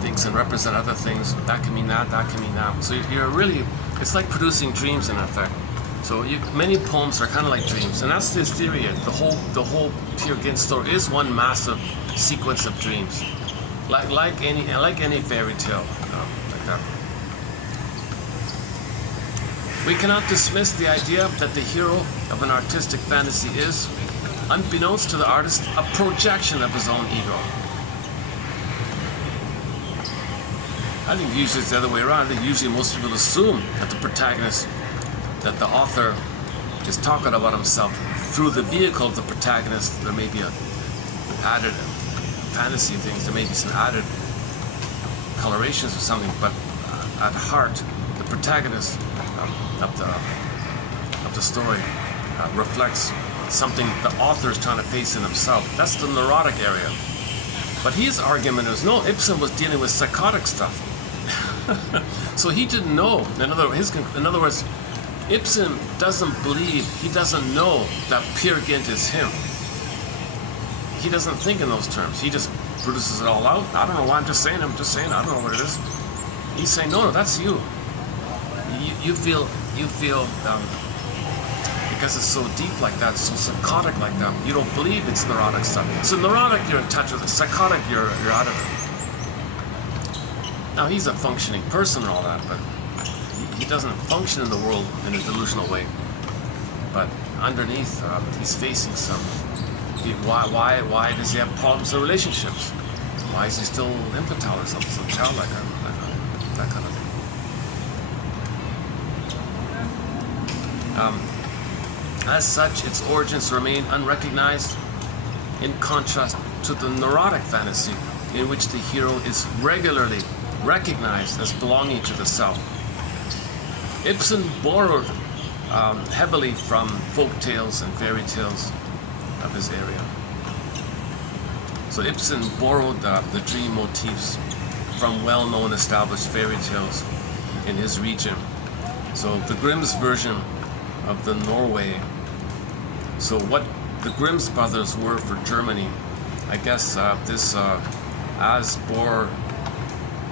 things and represent other things. That can mean that can mean that. So you're really, it's like producing dreams in effect. So many poems are kind of like dreams, and that's this theory. The whole Peer Gynt story is one massive sequence of dreams, like any fairy tale, like that. We cannot dismiss the idea that the hero of an artistic fantasy is, unbeknownst to the artist, a projection of his own ego. I think usually it's the other way around. I think usually most people assume that the protagonist, that the author is talking about himself through the vehicle of the protagonist. There may be a added fantasy things, there may be some added colorations or something, but at heart, the protagonist of the story reflects something the author is trying to face in himself. That's the neurotic area. But his argument is, no, Ibsen was dealing with psychotic stuff. So he didn't know. In other words, Ibsen doesn't believe, he doesn't know that Peer Gynt is him. He doesn't think in those terms. He just produces it all out. I don't know why I'm just saying, I don't know what it is. He's saying, no, that's you. You feel, because it's so deep like that, so psychotic like that, you don't believe it's neurotic stuff. So neurotic, you're in touch with it. Psychotic, you're out of it. Now, he's a functioning person and all that, but he doesn't function in the world in a delusional way. But underneath, he's facing some. Why does he have problems in relationships? Why is he still infantile or something, so childlike, that kind of thing. As such, its origins remain unrecognized, in contrast to the neurotic fantasy, in which the hero is regularly recognized as belonging to the self. Ibsen borrowed heavily from folk tales and fairy tales of his area. So Ibsen borrowed the dream motifs from well-known established fairy tales in his region. So the Grimm's version of the Norway. So what the Grimm's brothers were for Germany, I guess this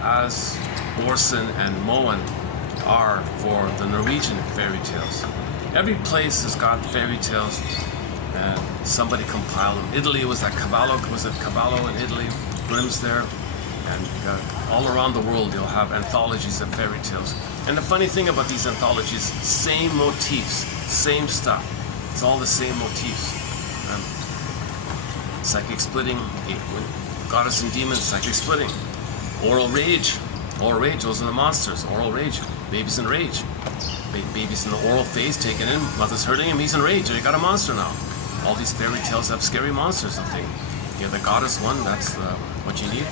Asbjørnsen and Moen are for the Norwegian fairy tales. Every place has got fairy tales, and somebody compiled them. Italy was that Cavallo in Italy, Grimm's there, and all around the world you'll have anthologies of fairy tales. And the funny thing about these anthologies, same motifs, same stuff. It's all the same motifs. Psychic splitting, goddess and demons, psychic splitting. Oral rage, those are the monsters. Oral rage, baby's in rage. Baby's in the oral phase, taken in, mother's hurting him, he's in rage, and you got a monster now. All these fairy tales have scary monsters and things. You have the goddess one, that's what you need.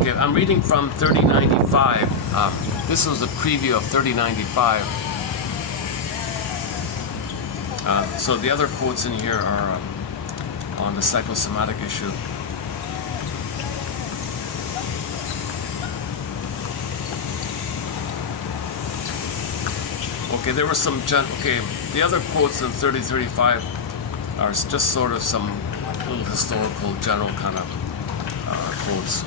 Okay, I'm reading from 3095. This was a preview of 3095. So the other quotes in here are on the psychosomatic issue. Okay, there were some the other quotes in 3035 are just sort of some little historical, general kind of quotes.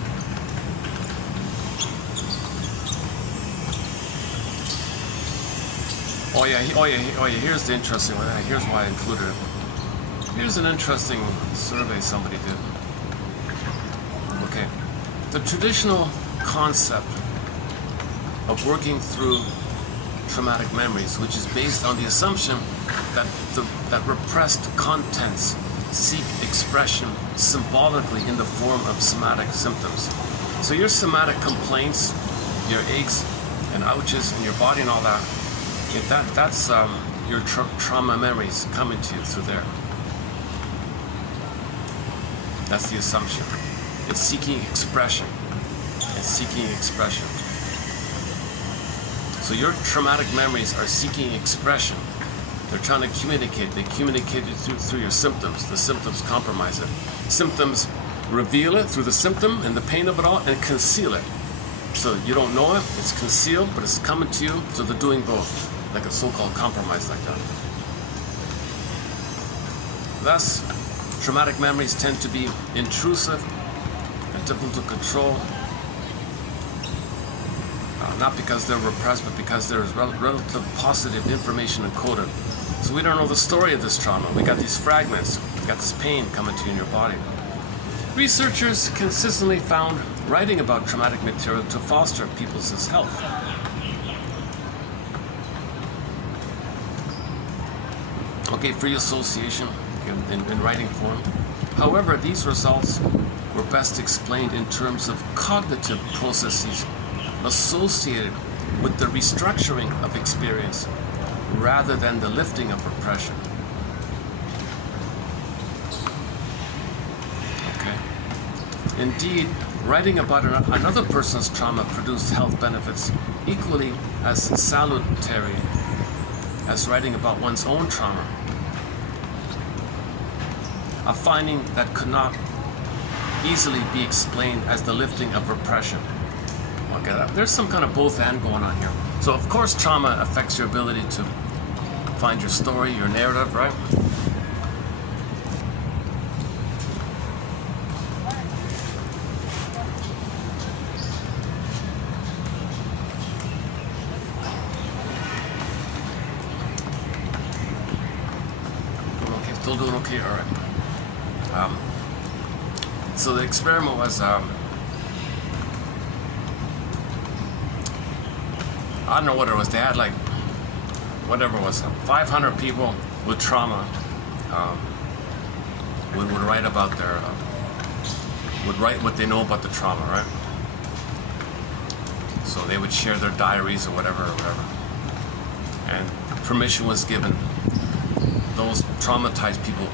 Oh yeah, here's the interesting one. Here's why I included it. Here's an interesting survey somebody did. Okay. The traditional concept of working through traumatic memories, which is based on the assumption that that repressed contents seek expression symbolically in the form of somatic symptoms. So your somatic complaints, your aches and ouches in your body and all that, that's your trauma memories coming to you through there. That's the assumption. It's seeking expression. It's seeking expression. So your traumatic memories are seeking expression. They're trying to communicate. They communicate it through your symptoms. The symptoms compromise it. Symptoms reveal it through the symptom and the pain of it all, and conceal it. So you don't know it, it's concealed, but it's coming to you, so they're doing both, like a so-called compromise like that. Thus, traumatic memories tend to be intrusive and difficult to control, not because they're repressed, but because there's relative positive information encoded. So we don't know the story of this trauma. We got these fragments, we got this pain coming to you in your body. Researchers consistently found writing about traumatic material to foster people's health. Okay, free association in writing form. However, these results were best explained in terms of cognitive processes associated with the restructuring of experience rather than the lifting of repression. Okay. Indeed, writing about another person's trauma produced health benefits equally as salutary as writing about one's own trauma. A finding that could not easily be explained as the lifting of repression. Okay, there's some kind of both and going on here. So of course trauma affects your ability to find your story, your narrative, right? Okay, still doing okay, all right. So the experiment was, I don't know what it was. They had like, whatever it was, 500 people with trauma would write about their, would write what they know about the trauma, right? So they would share their diaries or whatever, And permission was given. Those traumatized people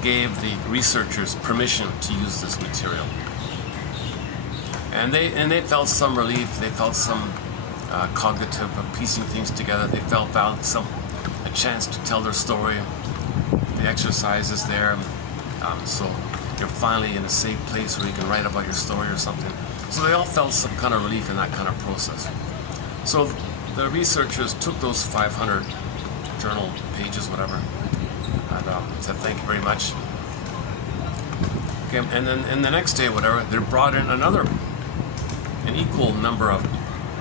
gave the researchers permission to use this material. And they felt some relief. They felt some cognitive of piecing things together. They felt a chance to tell their story. The exercise is there, so you're finally in a safe place where you can write about your story or something. So they all felt some kind of relief in that kind of process. So the researchers took those 500 journal pages, whatever, and said thank you very much. Okay, and then in the next day, whatever, they brought in an equal number of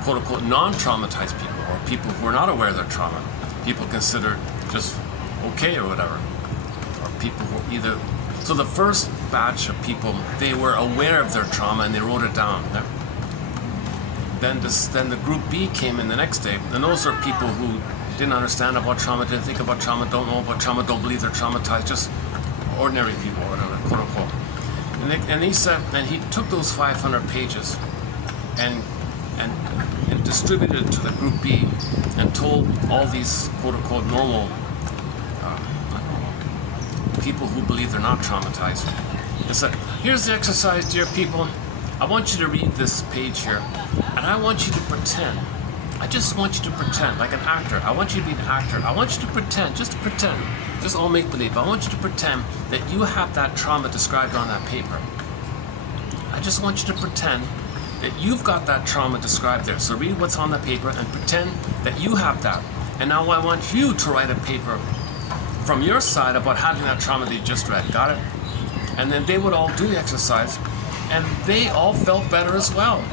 quote-unquote non-traumatized people, or people who are not aware of their trauma, people considered just okay or whatever, or people who either. So the first batch of people, they were aware of their trauma and they wrote it down. Then the group B came in the next day, and those are people who didn't understand about trauma, didn't think about trauma, don't know about trauma, don't believe they're traumatized, just ordinary people, whatever, quote-unquote. And he said, and he took those 500 pages and distributed it to the group B and told all these quote-unquote normal people who believe they're not traumatized. He said, here's the exercise, dear people. I want you to read this page here, and I want you to pretend. I just want you to pretend, like an actor. I want you to be an actor. I want you to pretend, just all make-believe. I want you to pretend that you have that trauma described on that paper. I just want you to pretend that you've got that trauma described there. So read what's on the paper and pretend that you have that. And now I want you to write a paper from your side about having that trauma that you just read. Got it? And then they would all do the exercise, and they all felt better as well.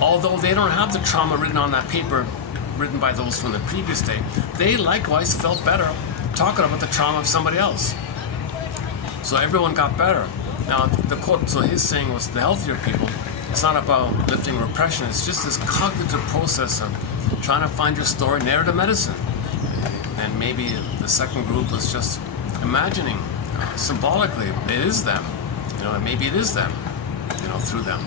Although they don't have the trauma written on that paper, written by those from the previous day, they likewise felt better talking about the trauma of somebody else. So everyone got better. Now, the quote, so his saying was, the healthier people, it's not about lifting repression, it's just this cognitive process of trying to find your story, narrative medicine. And maybe the second group was just imagining symbolically, it is them. You know, and maybe it is them, you know, through them.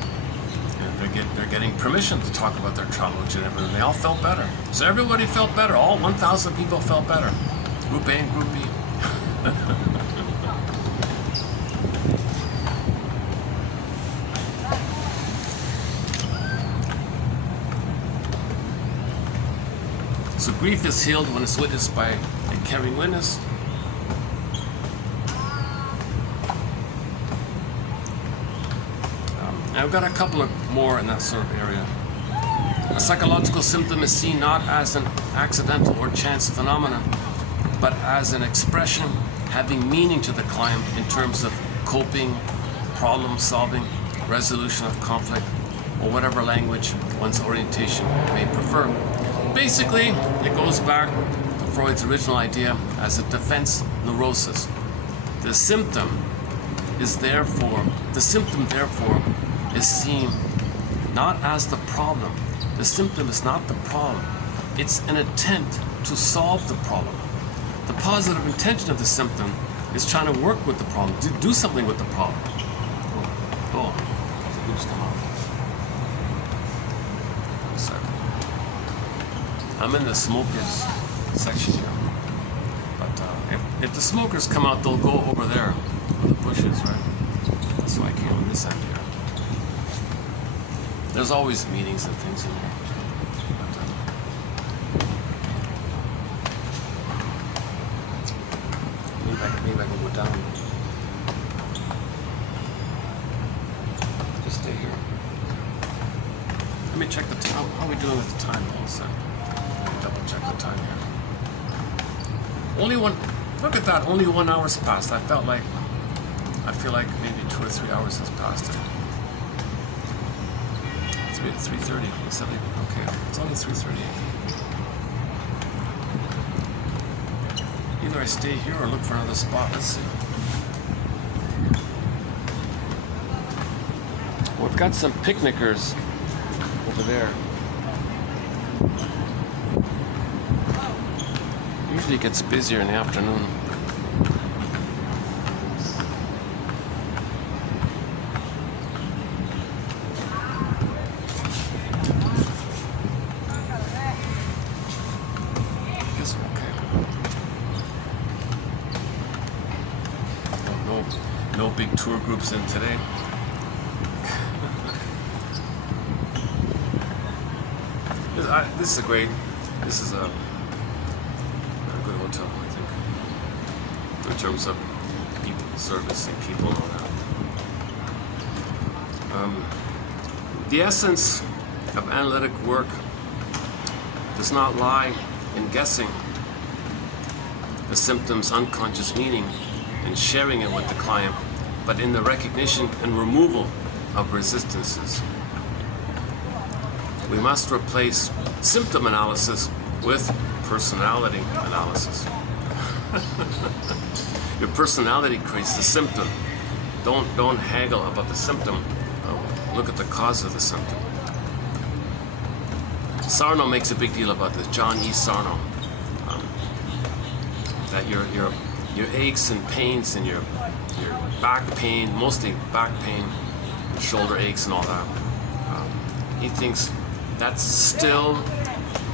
And they're getting permission to talk about their trauma, which and they all felt better. So everybody felt better. All 1,000 people felt better. Group A and Group B. So grief is healed when it's witnessed by a caring witness. I've got a couple of more in that sort of area. A psychological symptom is seen not as an accidental or chance phenomenon, but as an expression having meaning to the client in terms of coping, problem solving, resolution of conflict, or whatever language one's orientation may prefer. Basically, it goes back to Freud's original idea as a defense neurosis. The symptom therefore is seen not as the problem. The symptom is not the problem. It's an attempt to solve the problem. The positive intention of the symptom is trying to work with the problem, to do something with the problem. Oh, the groups come out. I'm in the smokers section here, but if the smokers come out, they'll go over there, where the bushes, right? That's why I came on this end here. There's always meetings and things in here. But, maybe I can go down. Just stay here. Let me check the time. How are we doing with the time also? Double check the time here. Only one. Look at that. Only 1 hour's passed. I feel like maybe 2 or 3 hours has passed. 3:30. Okay, it's only 3:30. Either I stay here or look for another spot. Let's see. Well, we've got some picnickers over there. Usually it gets busier in the afternoon. I guess we're okay. No big tour groups in today. This is a good hotel, I think, in terms of people, service and people and all that. The essence of analytic work does not lie in guessing the symptom's unconscious meaning and sharing it with the client, but in the recognition and removal of resistances. We must replace symptom analysis with personality analysis. Your personality creates the symptom. Don't haggle about the symptom. Look at the cause of the symptom. Sarno makes a big deal about this. John E. Sarno, that your aches and pains and your back pain, mostly back pain, shoulder aches and all that. He thinks that's still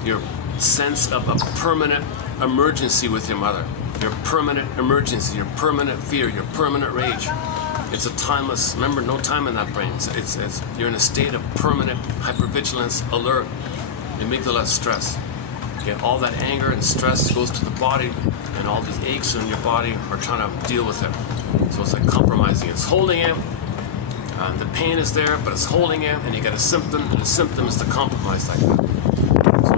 your sense of a permanent emergency with your mother. Your permanent emergency, your permanent fear, your permanent rage. It's a timeless, remember, no time in that brain. It's you're in a state of permanent hypervigilance, alert, amygdala stress. Okay, all that anger and stress goes to the body, and all these aches in your body are trying to deal with it. So it's like compromising. It's holding it. The pain is there, but it's holding it, and you get a symptom, and the symptom is to compromise like that. So,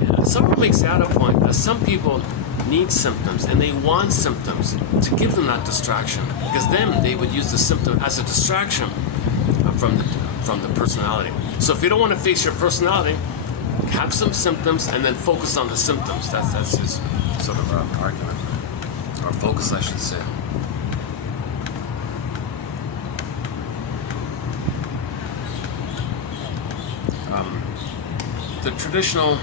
yeah, someone makes the other point that some people need symptoms, and they want symptoms to give them that distraction, because then they would use the symptom as a distraction from the personality. So if you don't want to face your personality, have some symptoms and then focus on the symptoms. That's his sort of argument, or focus, I should say. The traditional,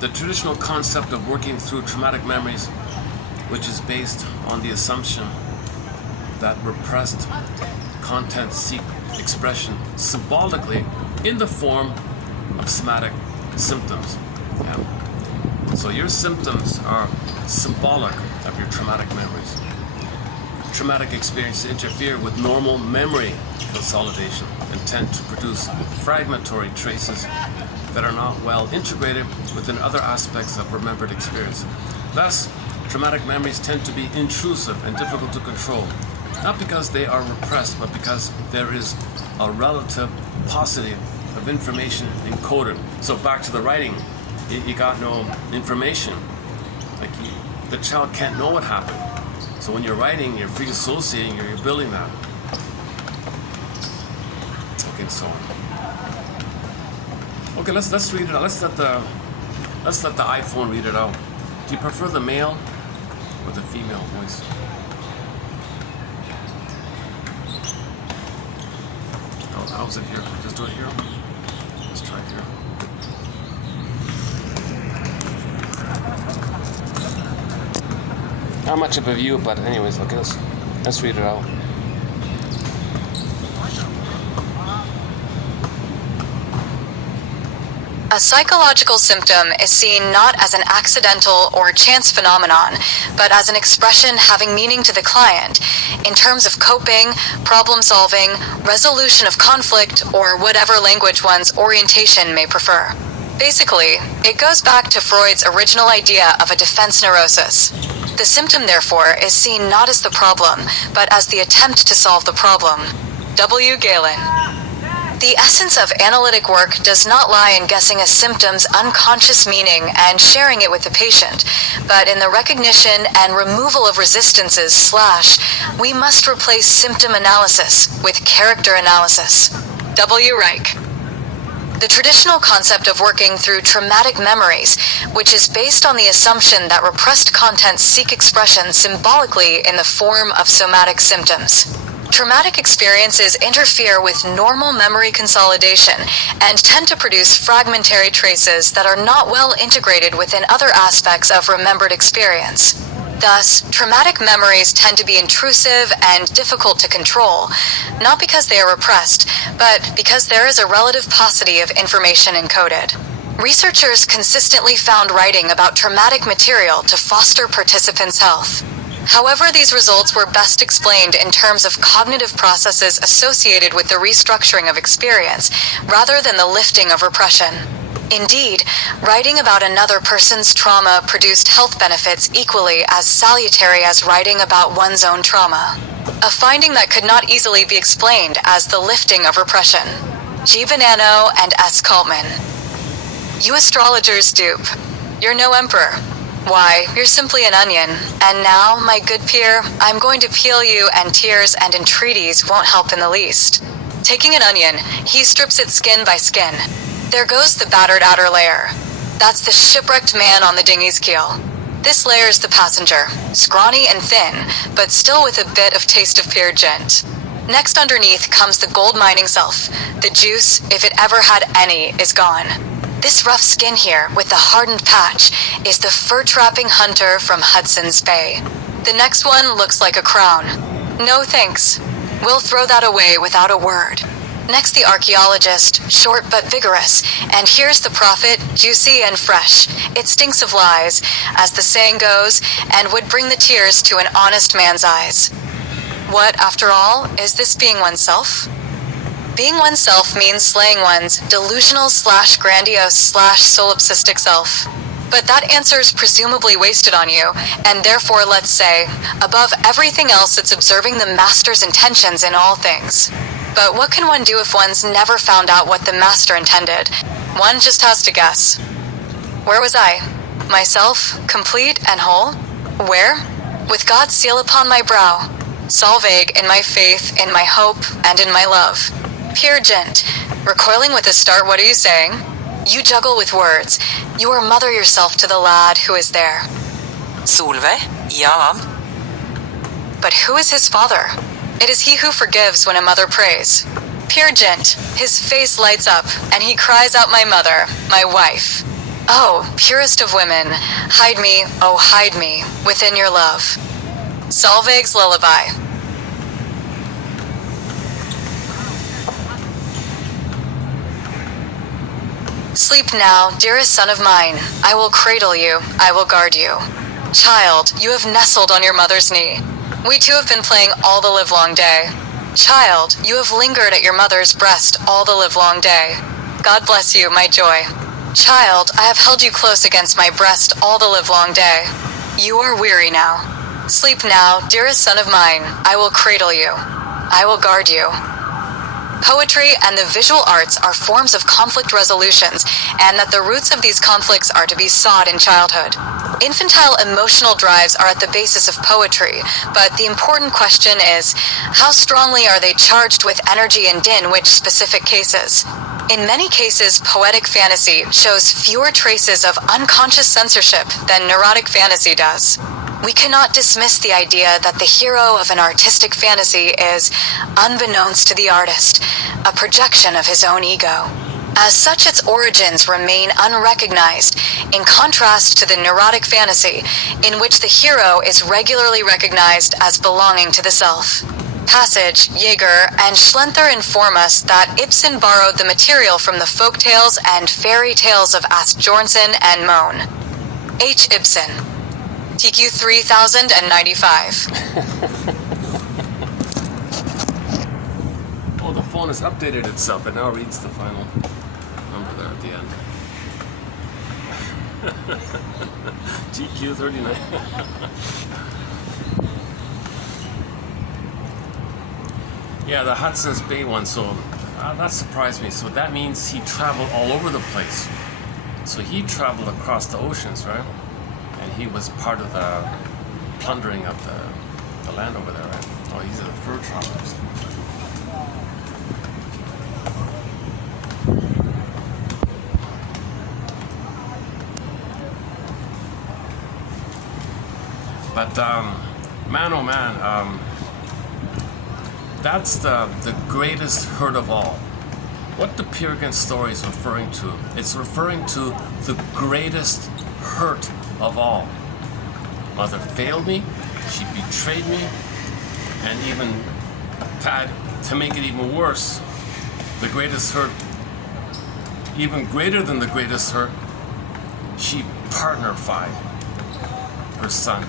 the traditional concept of working through traumatic memories, which is based on the assumption that repressed content seek expression symbolically in the form of somatic symptoms. So your symptoms are symbolic of your traumatic memories. Traumatic experiences interfere with normal memory consolidation and tend to produce fragmentary traces that are not well integrated within other aspects of remembered experience. Thus, traumatic memories tend to be intrusive and difficult to control, not because they are repressed, but because there is a relative paucity of information encoded. So back to the writing, you got no information. The child can't know what happened. So when you're writing, you're free associating, you're building that. Okay, and so on. Okay, let's read it out. Let's let the iPhone read it out. Do you prefer the male or the female voice? How's it here? Just do it here. Let's try it here. Not much of a view, but anyways, okay, let's read it out. A psychological symptom is seen not as an accidental or chance phenomenon, but as an expression having meaning to the client in terms of coping, problem solving, resolution of conflict, or whatever language one's orientation may prefer. Basically, it goes back to Freud's original idea of a defense neurosis. The symptom, therefore, is seen not as the problem, but as the attempt to solve the problem. W. Galen. The essence of analytic work does not lie in guessing a symptom's unconscious meaning and sharing it with the patient, but in the recognition and removal of resistances / we must replace symptom analysis with character analysis. W. Reich. The traditional concept of working through traumatic memories, which is based on the assumption that repressed contents seek expression symbolically in the form of somatic symptoms. Traumatic experiences interfere with normal memory consolidation and tend to produce fragmentary traces that are not well integrated within other aspects of remembered experience. Thus, traumatic memories tend to be intrusive and difficult to control, not because they are repressed, but because there is a relative paucity of information encoded. Researchers consistently found writing about traumatic material to foster participants' health. However, these results were best explained in terms of cognitive processes associated with the restructuring of experience, rather than the lifting of repression. Indeed, writing about another person's trauma produced health benefits equally as salutary as writing about one's own trauma. A finding that could not easily be explained as the lifting of repression. G. Bonanno and S. Kaltman. You astrologers dupe. You're no emperor. Why, you're simply an onion. And now, my good peer, I'm going to peel you, and tears and entreaties won't help in the least. Taking an onion, he strips its skin by skin. There goes the battered outer layer. That's the shipwrecked man on the dinghy's keel. This layer's the passenger, scrawny and thin, but still with a bit of taste of peer gent. Next underneath comes the gold mining self. The juice, if it ever had any, is gone. This rough skin here, with the hardened patch, is the fur-trapping hunter from Hudson's Bay. The next one looks like a crown. No thanks. We'll throw that away without a word. Next the archaeologist, short but vigorous, and here's the prophet, juicy and fresh. It stinks of lies, as the saying goes, and would bring the tears to an honest man's eyes. What, after all, is this being oneself? Being oneself means slaying one's delusional / grandiose / solipsistic self. But that answer's presumably wasted on you, and therefore, let's say, above everything else, it's observing the master's intentions in all things. But what can one do if one's never found out what the master intended? One just has to guess. Where was I? Myself, complete and whole? Where? With God's seal upon my brow. Solvague in my faith, in my hope, and in my love. Peer Gent. Recoiling with a start, what are you saying? You juggle with words. You are mother yourself to the lad who is there. Solveig? Ja. But who is his father? It is he who forgives when a mother prays. Peer Gent. His face lights up, and he cries out, my mother, my wife. Oh, purest of women, hide me, oh hide me, within your love. Solveig's Lullaby. Sleep now, dearest son of mine. I will cradle you, I will guard you. Child, you have nestled on your mother's knee. We two have been playing all the livelong day. Child, you have lingered at your mother's breast all the livelong day. God bless you, my joy. Child, I have held you close against my breast all the livelong day. You are weary now. Sleep now, dearest son of mine. I will cradle you. I will guard you. Poetry and the visual arts are forms of conflict resolutions, and that the roots of these conflicts are to be sought in childhood. Infantile emotional drives are at the basis of poetry, but the important question is, how strongly are they charged with energy and in which specific cases? In many cases, poetic fantasy shows fewer traces of unconscious censorship than neurotic fantasy does. We cannot dismiss the idea that the hero of an artistic fantasy is, unbeknownst to the artist, a projection of his own ego. As such, its origins remain unrecognized, in contrast to the neurotic fantasy, in which the hero is regularly recognized as belonging to the self. Passage, Jaeger, and Schlenther inform us that Ibsen borrowed the material from the folk tales and fairy tales of Asbjornsen and Moan. H. Ibsen. TQ 3095. Oh, the phone has updated itself. It now reads the final number there at the end. TQ 39. Yeah, the Hudson's Bay one, so that surprised me. So that means he traveled all over the place. So he traveled across the oceans, right? And he was part of the plundering of the land over there, right? Oh, these are the fur travelers. But man, oh man, that's the greatest hurt of all. What the Peer Gynt story is referring to, it's referring to the greatest hurt of all. Mother failed me, she betrayed me, and even to make it even worse, the greatest hurt, even greater than the greatest hurt, she partnerified her son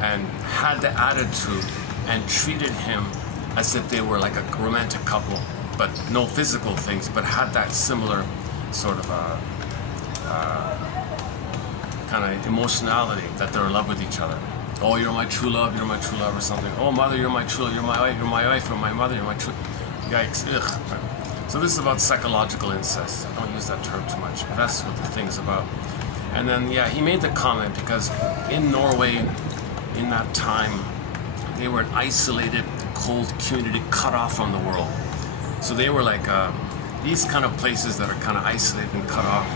and had the attitude and treated him as if they were like a romantic couple, but no physical things, but had that similar sort of kind of emotionality that they're in love with each other. Oh, you're my true love, or something. Oh, mother, you're my true love, you're my wife, you're my mother, you're my true... Yikes, ugh. So this is about psychological incest. I don't use that term too much, but that's what the thing is about. And then, yeah, he made the comment because in Norway, in that time, they were an isolated, cold community cut off from the world. So they were like these kind of places that are kind of isolated and cut off.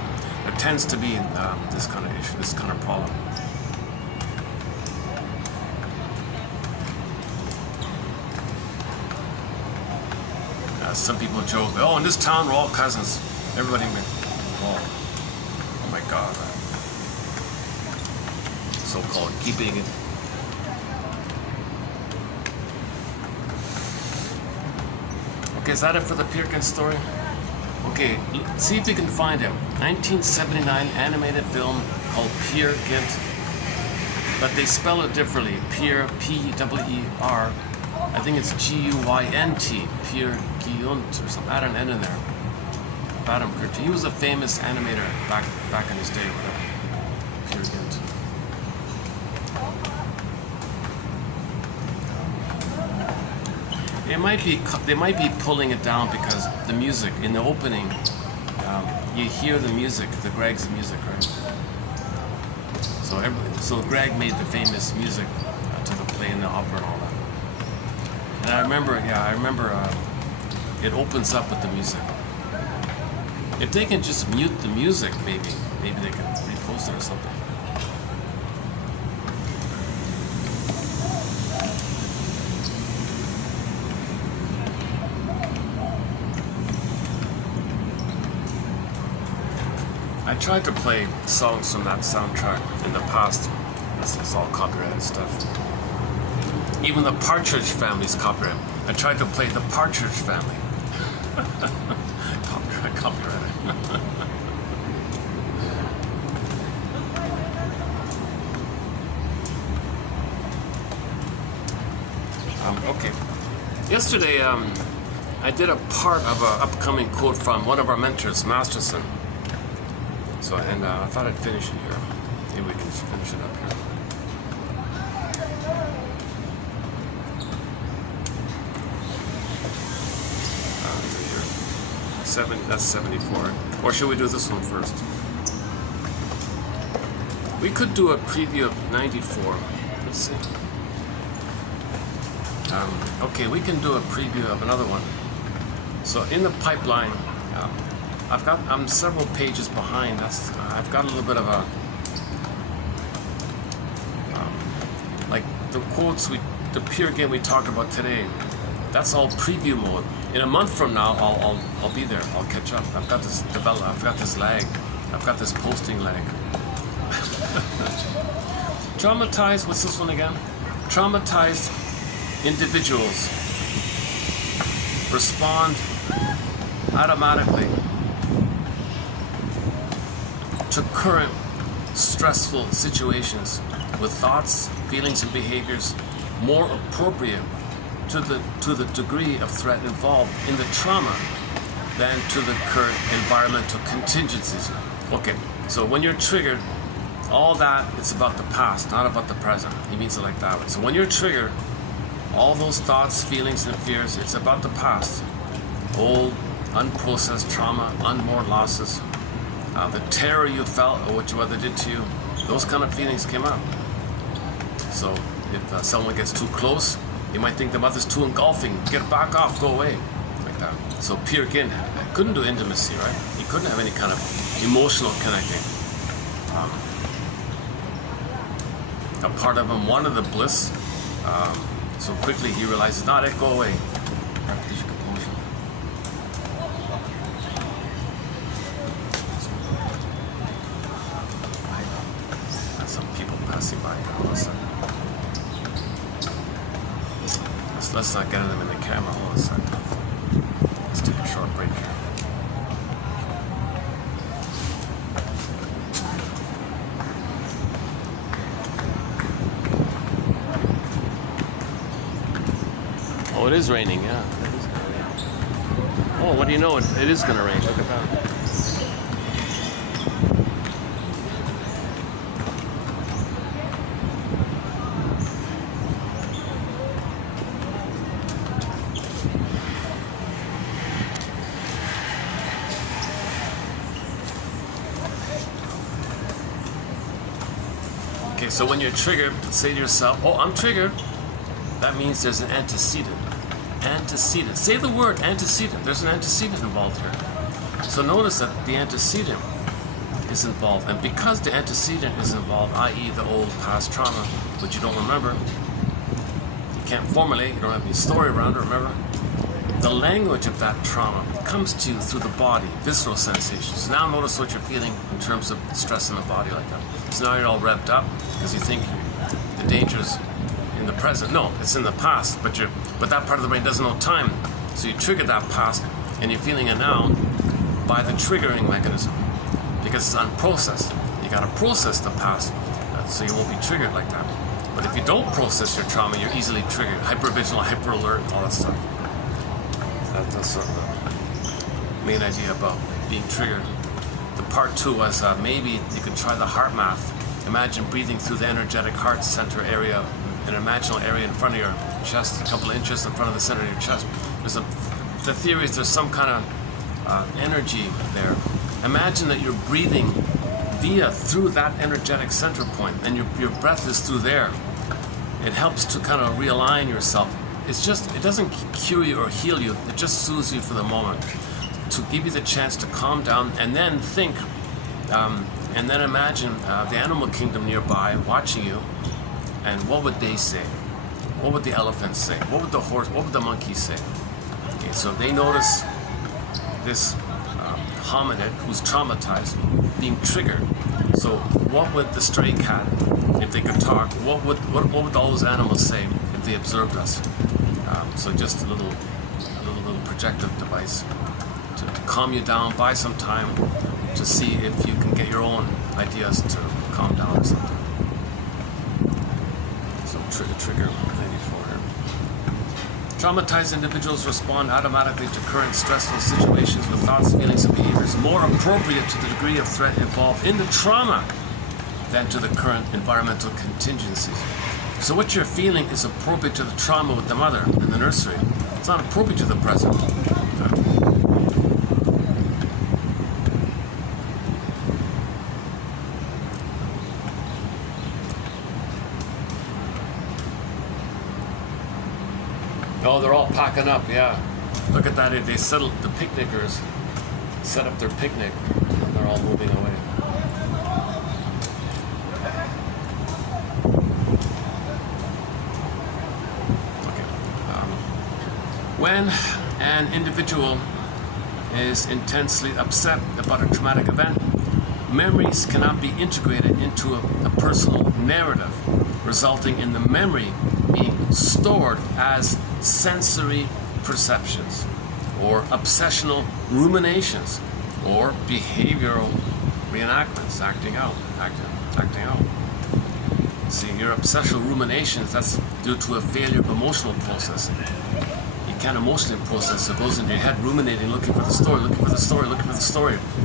There tends to be this kind of issue, this kind of problem. Some people joke, oh, in this town we're all cousins. Everybody, oh my God. So-called keeping it. Okay, is that it for the Peer Gynt story? Okay, see if you can find him. 1979 animated film called Peer Gynt, but they spell it differently. Peer, P-E-R. I think it's G-U-Y-N-T. Peer Gynt or something. Add an N in there. Adam Kurti. He was a famous animator back in his day, whatever. Peer Gynt. They might be pulling it down because the music in the opening, you hear the music, the Greg's music, right? So Greg made the famous music to the play and the opera and all that. And I remember it opens up with the music. If they can just mute the music, maybe they can repost it or something. I tried to play songs from that soundtrack in the past. This is all copyrighted stuff. Even the Partridge Family's copyrighted. I tried to play the Partridge Family. Copyrighted. Okay. Yesterday, I did a part of an upcoming quote from one of our mentors, Masterson. So, and I thought I'd finish it here. Maybe we can just finish it up here. That's 74. Or should we do this one first? We could do a preview of 94. Let's see. Okay, we can do a preview of another one. So in the pipeline, I'm several pages behind. I've got a little bit of a like the quotes the peer game we talked about today. That's all preview mode. In a month from now, I'll be there. I'll catch up. I've got this I've got this lag. I've got this posting lag. Traumatized. What's this one again? Traumatized individuals respond automatically to current stressful situations with thoughts, feelings, and behaviors more appropriate to the degree of threat involved in the trauma than to the current environmental contingencies. Okay, so when you're triggered, all that, it's about the past, not about the present. He means it like that way. So when you're triggered, all those thoughts, feelings, and fears, it's about the past. Old, unprocessed trauma, unmourned losses, the terror you felt or what your mother did to you, those kind of feelings came up. So if someone gets too close, you might think the mother's too engulfing. Get back off, go away, like that. So Peer Gynt couldn't do intimacy, right? He couldn't have any kind of emotional connecting. A part of him wanted the bliss, so quickly he realizes, not it, go away. That's some people passing by now. Let's not get them in the camera. Hold on a second. Let's take a short break here. Oh, it is raining, yeah. It is gonna rain. Oh, what do you know? It is gonna rain. Look at that. Okay, so when you're triggered, say to yourself, oh, I'm triggered. That means there's an antecedent. Antecedent. Say the word antecedent. There's an antecedent involved here. So notice that the antecedent is involved. And because the antecedent is involved, i.e. the old past trauma, which you don't remember, you can't formulate, you don't have any story around it, remember? The language of that trauma comes to you through the body, visceral sensations. Now notice what you're feeling in terms of stress in the body like that. So now you're all revved up because you think the danger's in the present. No, it's in the past, but that part of the brain doesn't know time. So you trigger that past and you're feeling it now by the triggering mechanism because it's unprocessed. You gotta process the past so you won't be triggered like that. But if you don't process your trauma, you're easily triggered, hypervigilant, hyper alert, all that stuff. That's sort of the main idea about being triggered. The part two was maybe you could try the heart math. Imagine breathing through the energetic heart center area, an imaginal area in front of your chest, a couple of inches in front of the center of your chest. The theory is there's some kind of energy there. Imagine that you're breathing through that energetic center point, and your breath is through there. It helps to kind of realign yourself it doesn't cure you or heal you. It just soothes you for the moment to give you the chance to calm down and then think, and then imagine the animal kingdom nearby watching you, and what would they say? What would the elephants say? What would the horse? What would the monkey say? Okay, so they notice this hominid who's traumatized being triggered. So what would the stray cat, if they could talk, what would all those animals say if they observed us? So just a little projective device to calm you down, buy some time to see if you can get your own ideas to calm down or something. So trigger 94 here. Traumatized individuals respond automatically to current stressful situations with thoughts, feelings, and behaviors more appropriate to the degree of threat involved in the trauma than to the current environmental contingencies. So what you're feeling is appropriate to the trauma with the mother in the nursery. It's not appropriate to the present. Oh, they're all packing up, yeah. Look at that, they settled, the picnickers set up their picnic, and they're all moving away. When an individual is intensely upset about a traumatic event, memories cannot be integrated into a personal narrative, resulting in the memory being stored as sensory perceptions, or obsessional ruminations, or behavioral reenactments, acting out. See, your obsessional ruminations, that's due to a failure of emotional processing. You can't emotionally process, it goes into your head, ruminating, looking for the story,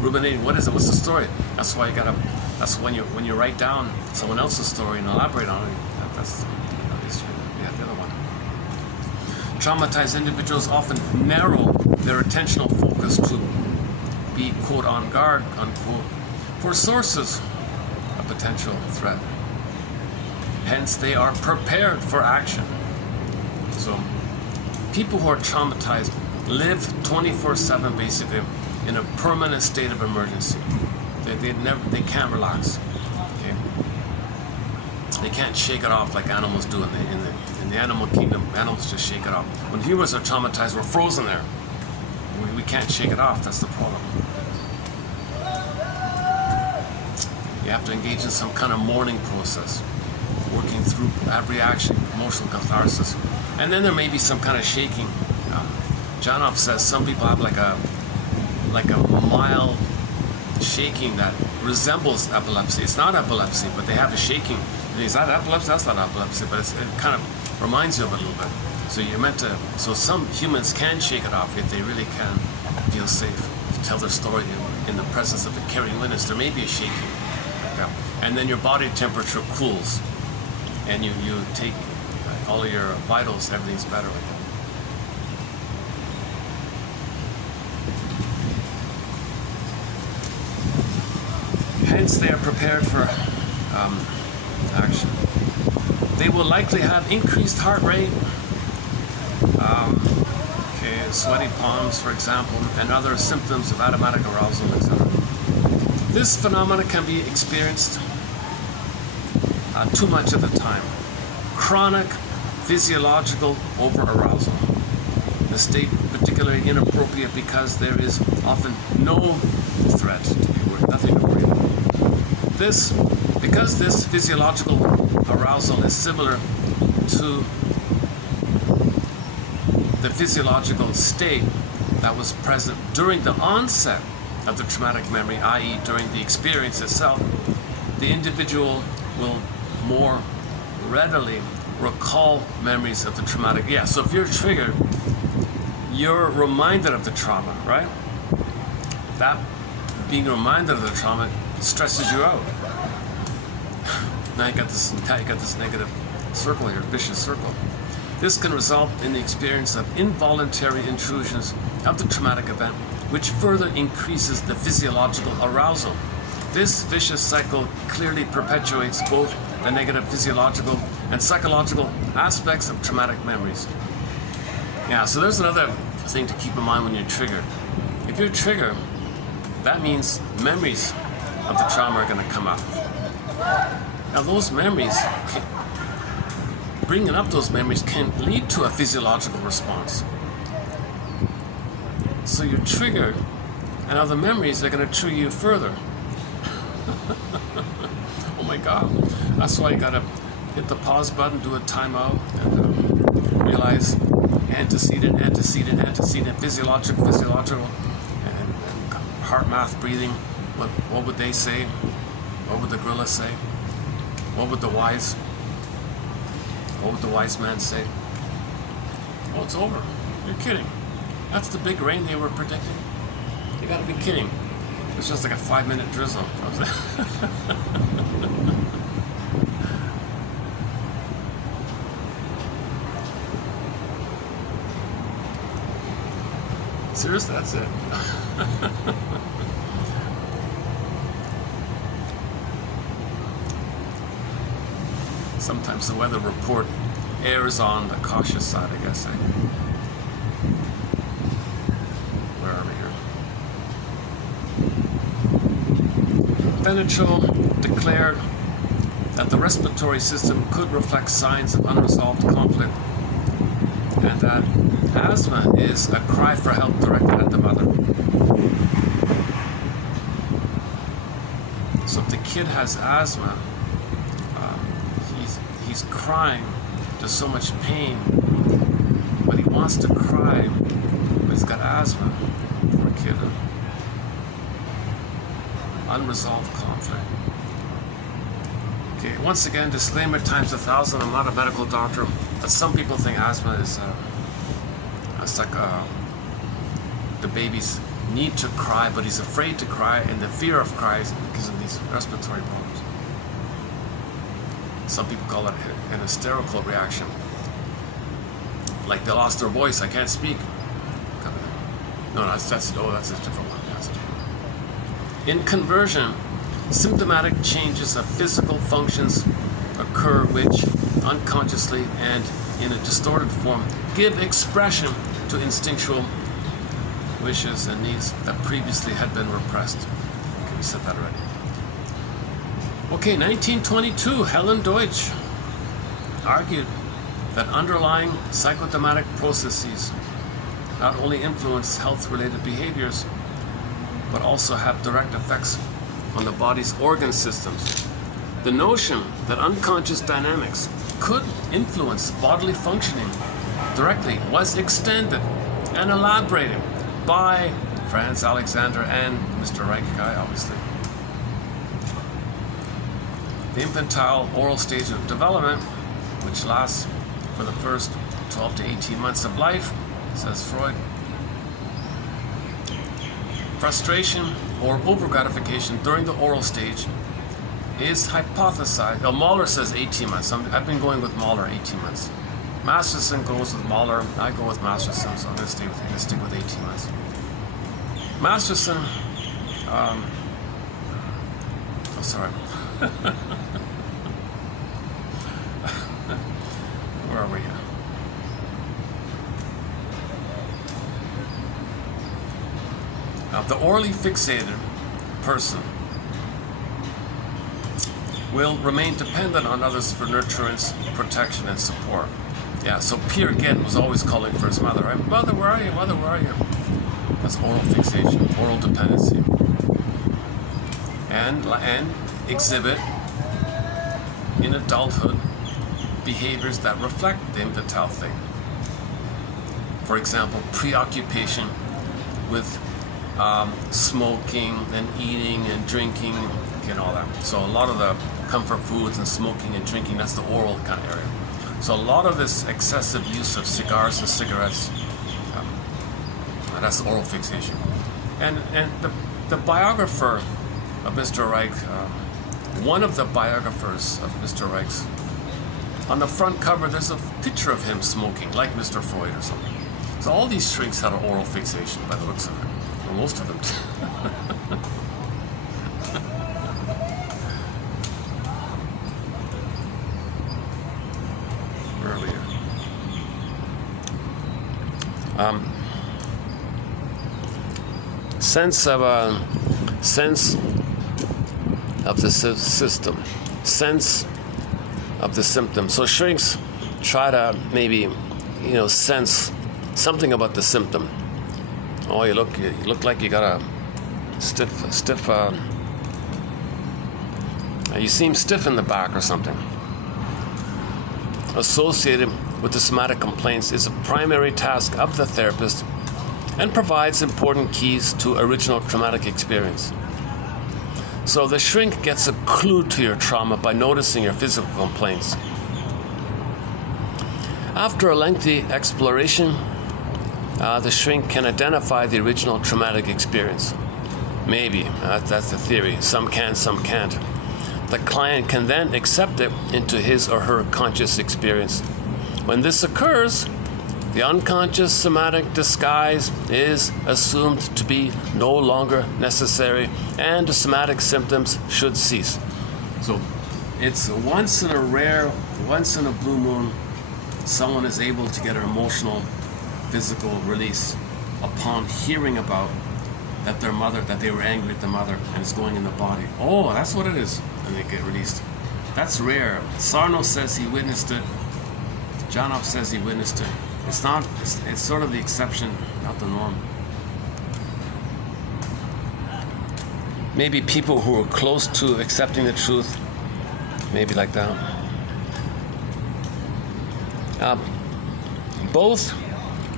ruminating, what is it, what's the story? That's why that's when you write down someone else's story and elaborate on it. That's the other one. Traumatized individuals often narrow their attentional focus to be, quote, on guard, unquote, for sources of potential threat. Hence, they are prepared for action. So, people who are traumatized live 24/7 basically in a permanent state of emergency. They can't relax. Okay? They can't shake it off like animals do in the animal kingdom. Animals just shake it off. When humans are traumatized, we're frozen there. We can't shake it off. That's the problem. You have to engage in some kind of mourning process, working through reaction, emotional catharsis. And then there may be some kind of shaking. Rosanoff says some people have like a mild shaking that resembles epilepsy. It's not epilepsy, but they have a shaking. And is that epilepsy? That's not epilepsy, but it kind of reminds you of it a little bit. So you're meant to. So some humans can shake it off if they really can feel safe to tell their story in the presence of a caring witness. There may be a shaking, like that. And then your body temperature cools, and you take all of your vitals, everything's better with it. Hence, they are prepared for action. They will likely have increased heart rate, sweaty palms, for example, and other symptoms of automatic arousal, etc. This phenomenon can be experienced too much at the time. Chronic physiological over-arousal. The state particularly inappropriate because there is often no threat to be worried, nothing to worry about. Because this physiological arousal is similar to the physiological state that was present during the onset of the traumatic memory, i.e. during the experience itself, the individual will more readily recall memories of the traumatic. Yeah, so if you're triggered, you're reminded of the trauma, right? That being reminded of the trauma stresses you out. Now you got this negative circle here, vicious circle. This can result in the experience of involuntary intrusions of the traumatic event, which further increases the physiological arousal. This vicious cycle clearly perpetuates both the negative physiological and psychological aspects of traumatic memories. Yeah, so there's another thing to keep in mind when you're triggered. If you're triggered, that means memories of the trauma are going to come up. Now those memories, bringing up those memories can lead to a physiological response. So you're triggered, and now the memories are going to trigger you further. Oh my God. That's why you got to hit the pause button, do a timeout, and realize antecedent, physiological, and heart, mouth, breathing. What would they say? What would the gorilla say? What would the wise man say? Oh, it's over. You're kidding. That's the big rain they were predicting. You gotta be kidding. It's just like a 5-minute drizzle. Seriously, that's it. Sometimes the weather report errs on the cautious side, I guess. Where are we here? Venetrial declared that the respiratory system could reflect signs of unresolved conflict, and that asthma is a cry for help directed at the mother. So if the kid has asthma, he's crying. There's so much pain, but he wants to cry, but he's got asthma. Poor kid. Unresolved conflict. Okay, once again, disclaimer times 1,000. I'm not a medical doctor, but some people think asthma is it's like the baby's need to cry, but he's afraid to cry, and the fear of cries because of these respiratory problems. Some people call it an hysterical reaction. Like they lost their voice, I can't speak. No, that's a different one. That's a different one. In conversion, symptomatic changes of physical functions occur which, unconsciously and in a distorted form, give expression to instinctual wishes and needs that previously had been repressed. Okay, we said that already. Okay, 1922, Helen Deutsch argued that underlying psychosomatic processes not only influence health-related behaviors, but also have direct effects on the body's organ systems. The notion that unconscious dynamics could influence bodily functioning directly was extended and elaborated by Franz Alexander and Mr. Reich guy, obviously. The infantile oral stage of development, which lasts for the first 12 to 18 months of life, says Freud. Frustration or overgratification during the oral stage is hypothesized. Well, Mahler says 18 months. I've been going with Mahler 18 months. Masterson goes with Mahler. I go with Masterson, so I'm going to stick with 18 months. Masterson, oh, sorry. Where are we here? The orally fixated person will remain dependent on others for nurturance, protection, and support. Yeah, so Peer Gynt was always calling for his mother, right? Mother, where are you? Mother, where are you? That's oral fixation, oral dependency. And exhibit in adulthood behaviors that reflect the infantile thing. For example, preoccupation with smoking and eating and drinking and all that. So a lot of the comfort foods and smoking and drinking, that's the oral kind of area. So a lot of this excessive use of cigars and cigarettes, that's oral fixation. And the biographer of Mr. Reich, one of the biographers of Mr. Reich's, on the front cover there's a picture of him smoking, like Mr. Freud or something. So all these shrinks had an oral fixation by the looks of it. Or most of them. Earlier. sense of the system, sense of the symptom. So shrinks try to maybe, sense something about the symptom. Oh, you look like you got a stiff. You seem stiff in the back or something. Associated with the somatic complaints is a primary task of the therapist and provides important keys to original traumatic experience. So the shrink gets a clue to your trauma by noticing your physical complaints. After a lengthy exploration, the shrink can identify the original traumatic experience. Maybe, that's the theory. Some can, some can't. The client can then accept it into his or her conscious experience. When this occurs, the unconscious somatic disguise is assumed to be no longer necessary and the somatic symptoms should cease. So it's once in a blue moon, someone is able to get an emotional, physical release upon hearing about that they were angry at the mother and it's going in the body. Oh, that's what it is. And they get released. That's rare. Sarno says he witnessed it. Rosanoff says he witnessed it. It's sort of the exception, not the norm. Maybe people who are close to accepting the truth, maybe like that. Both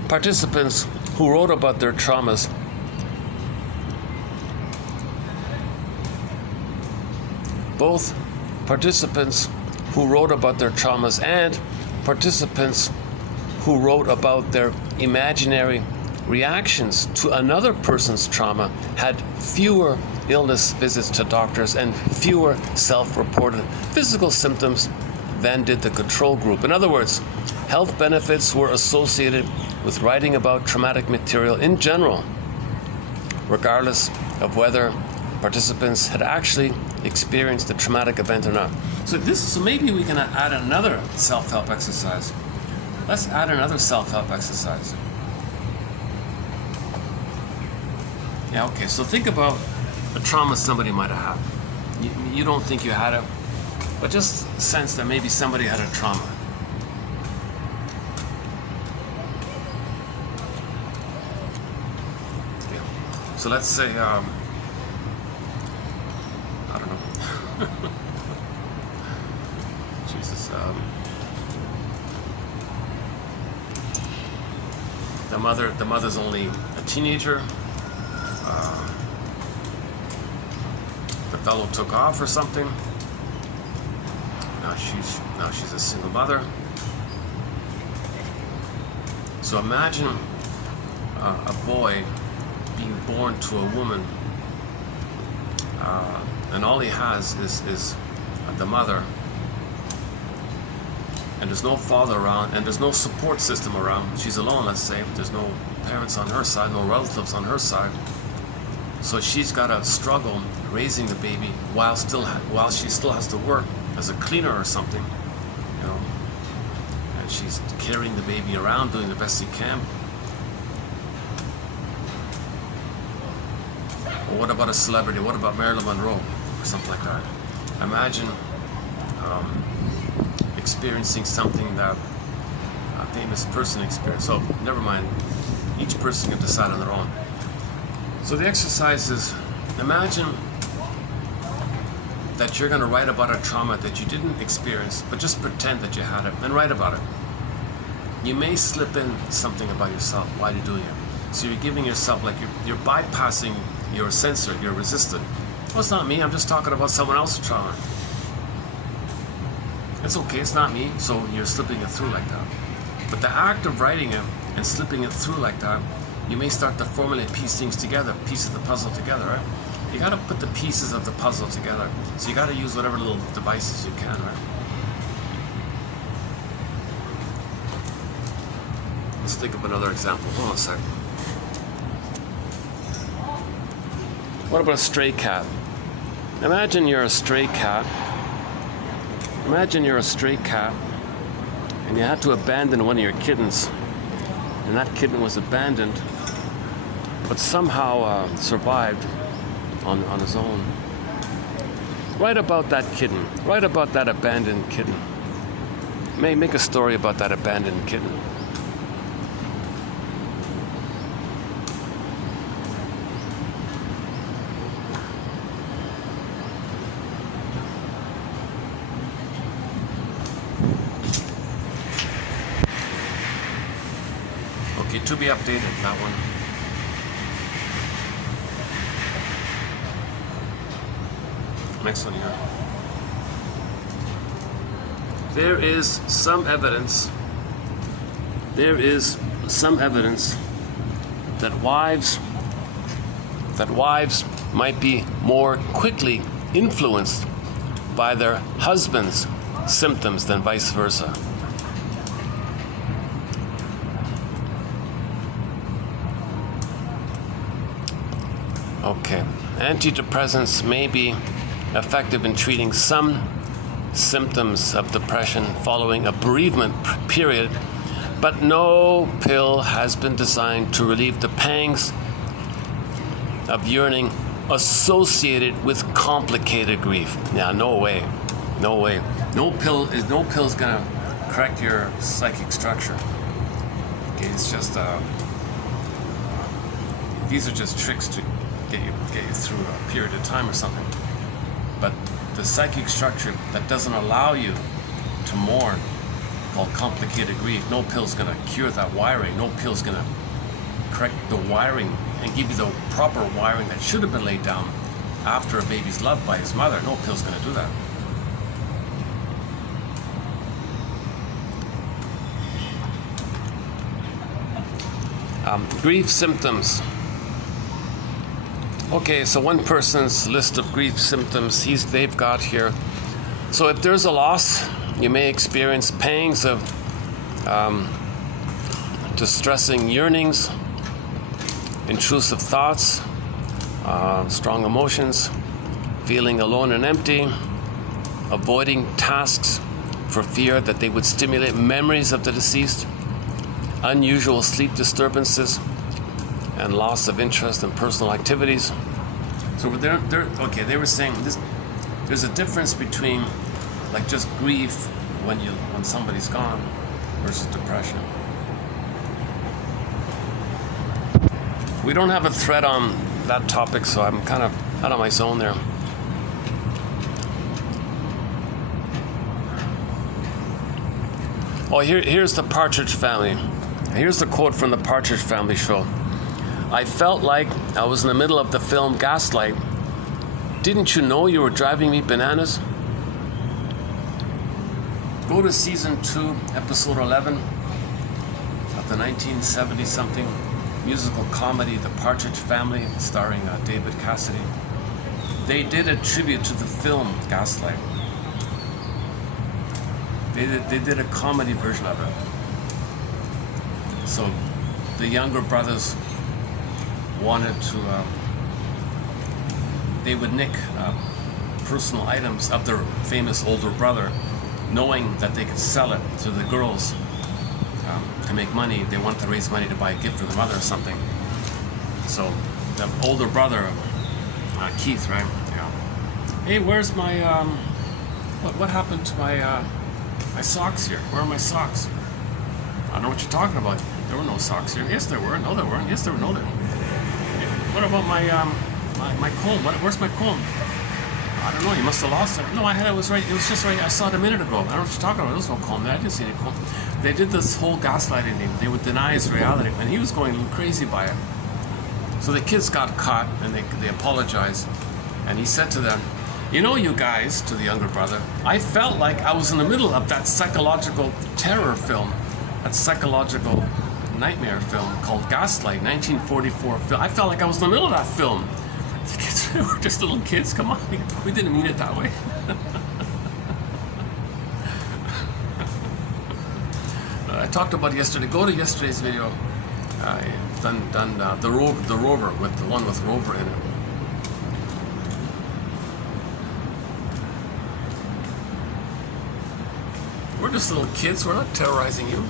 participants who wrote about their traumas and participants who wrote about their imaginary reactions to another person's trauma had fewer illness visits to doctors and fewer self-reported physical symptoms than did the control group. In other words, health benefits were associated with writing about traumatic material in general, regardless of whether participants had actually experienced the traumatic event or not. So maybe we can add another self-help exercise. Let's add another self-help exercise. Yeah, okay, so think about a trauma somebody might have had. You don't think you had it, but just sense that maybe somebody had a trauma. Yeah. So let's say, I don't know. Jesus. The mother's only a teenager. The fellow took off or something. Now she's a single mother. So imagine a boy being born to a woman, and all he has is the mother, and there's no father around, and there's no support system around. She's alone, let's say. There's no parents on her side, no relatives on her side. So she's got to struggle raising the baby while she still has to work as a cleaner or something, and she's carrying the baby around, doing the best she can. Or what about a celebrity? What about Marilyn Monroe or something like that? Imagine experiencing something that a famous person experienced. So never mind, each person can decide on their own. So the exercise is, imagine that you're going to write about a trauma that you didn't experience, but just pretend that you had it and write about it. You may slip in something about yourself while you're doing it. So you're giving yourself, like you're bypassing your censor, your resistant. Well, it's not me, I'm just talking about someone else's trauma. It's okay, it's not me, so you're slipping it through like that. But the act of writing it and slipping it through like that, you may start to formulate, piece things together, pieces of the puzzle together, right? You got to put the pieces of the puzzle together. So you got to use whatever little devices you can, right? Let's think of another example. Hold on a second. What about a stray cat? Imagine you're a stray cat. Imagine you're a stray cat and you had to abandon one of your kittens and that kitten was abandoned, but somehow survived on his own. Write about that kitten. Write about that abandoned kitten. Make a story about that abandoned kitten. Okay, to be updated, that one. Next one here. There is some evidence that wives might be more quickly influenced by their husband's symptoms than vice versa. Okay, antidepressants may be effective in treating some symptoms of depression following a bereavement period, but no pill has been designed to relieve the pangs of yearning associated with complicated grief. Yeah, no way. No pill is gonna correct your psychic structure. Okay, it's just these are just tricks to get you through a period of time or something. But the psychic structure that doesn't allow you to mourn, called complicated grief, no pill's gonna cure that wiring. No pill's gonna correct the wiring and give you the proper wiring that should have been laid down after a baby's loved by his mother. No pill's gonna do that. Grief symptoms. Okay, so one person's list of grief symptoms they've got here. So if there's a loss, you may experience pangs of distressing yearnings, intrusive thoughts, strong emotions, feeling alone and empty, avoiding tasks for fear that they would stimulate memories of the deceased, unusual sleep disturbances, and loss of interest in personal activities. So they were saying this. There's a difference between like just grief when somebody's gone versus depression. We don't have a thread on that topic, so I'm kind of out of my zone there. Oh, here's the Partridge Family. Here's the quote from the Partridge Family show. I felt like I was in the middle of the film Gaslight. Didn't you know you were driving me bananas? Go to season 2, episode 11 of the 1970-something musical comedy The Partridge Family, starring David Cassidy. They did a tribute to the film Gaslight. They did a comedy version of it. So the younger brothers wanted to, they would nick personal items of their famous older brother, knowing that they could sell it to the girls to make money. They wanted to raise money to buy a gift for their mother or something. So the older brother, Keith, right? Yeah. Hey, where's my, what happened to my socks here? Where are my socks? I don't know what you're talking about. There were no socks here. Yes, there were. No, there weren't. Yes, there were. No, there. What about my comb? Where's my comb? I don't know. You must have lost it. No, I had it. Was right. It was just right. I saw it a minute ago. I don't know what you're talking about. There was no comb there. I didn't see any comb. They did this whole gaslighting thing. They would deny his reality, and he was going crazy by it. So the kids got caught, and they apologized. And he said to them, "You know, you guys," to the younger brother, "I felt like I was in the middle of that psychological terror film, that psychological nightmare film called Gaslight, 1944 film. I felt like I was in the middle of that film." The kids were just little kids. Come on, we didn't mean it that way. I talked about yesterday. Go to yesterday's video. Done the Rover with the one with Rover in it. We're just little kids. We're not terrorizing you.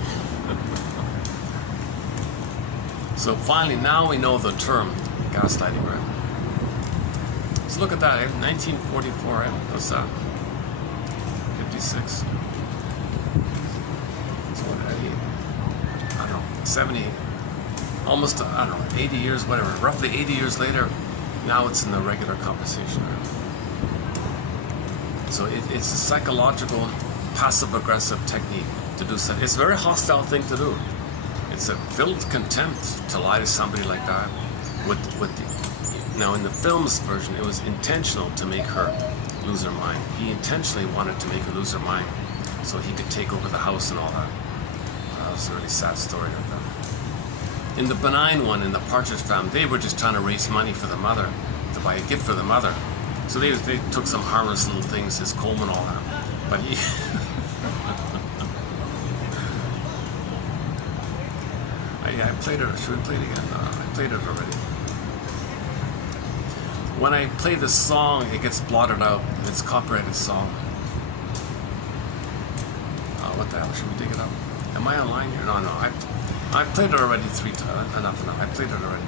So finally, now we know the term gaslighting, right? So look at that, 1944, right? What's that? 56. So what, I don't know, 70, almost, I don't know, 80 years, whatever, roughly 80 years later, now it's in the regular conversation, right? So it's a psychological, passive-aggressive technique to do so. It's a very hostile thing to do. It's a filled with contempt to lie to somebody like that. Now in the film's version, it was intentional to make her lose her mind. He intentionally wanted to make her lose her mind so he could take over the house and all that. That was a really sad story like that. In the benign one, in the Partridge Family, they were just trying to raise money for the mother, to buy a gift for the mother. So they took some harmless little things, his comb and all that. But he... I played it. Should we play it again? I played it already. When I play this song, it gets blotted out. It's a copyrighted song. What the hell? Should we dig it up? Am I online here? No. I played it already 3 times. Enough. I played it already.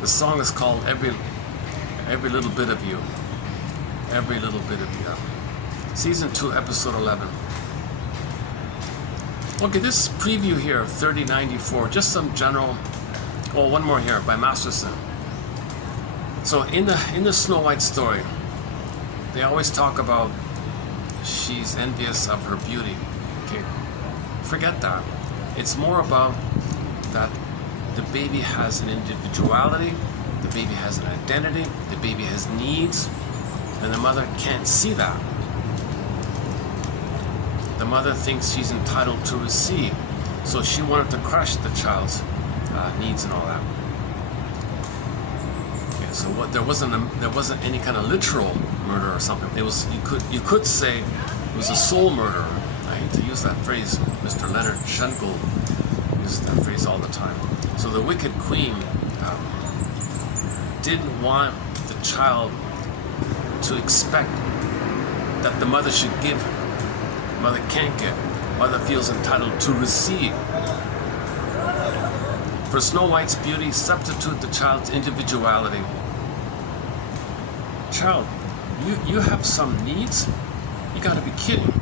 The song is called Every Little Bit of You. Every Little Bit of You. Season 2, episode 11. Okay, this preview here of 3094, just some general. Oh, one more here by Masterson. So in the Snow White story, they always talk about she's envious of her beauty. Okay, forget that. It's more about that the baby has an individuality, the baby has an identity, the baby has needs, and the mother can't see that. The mother thinks she's entitled to receive, so she wanted to crush the child's needs and all that. Okay, so what there wasn't any kind of literal murder or something. It was you could say it was a soul murder. I hate to use that phrase. Mr. Leonard Schenkel uses that phrase all the time. So the wicked queen didn't want the child to expect that the mother should give. Mother can't get. Mother feels entitled to receive. For Snow White's beauty, substitute the child's individuality. Child, you have some needs? You gotta be kidding.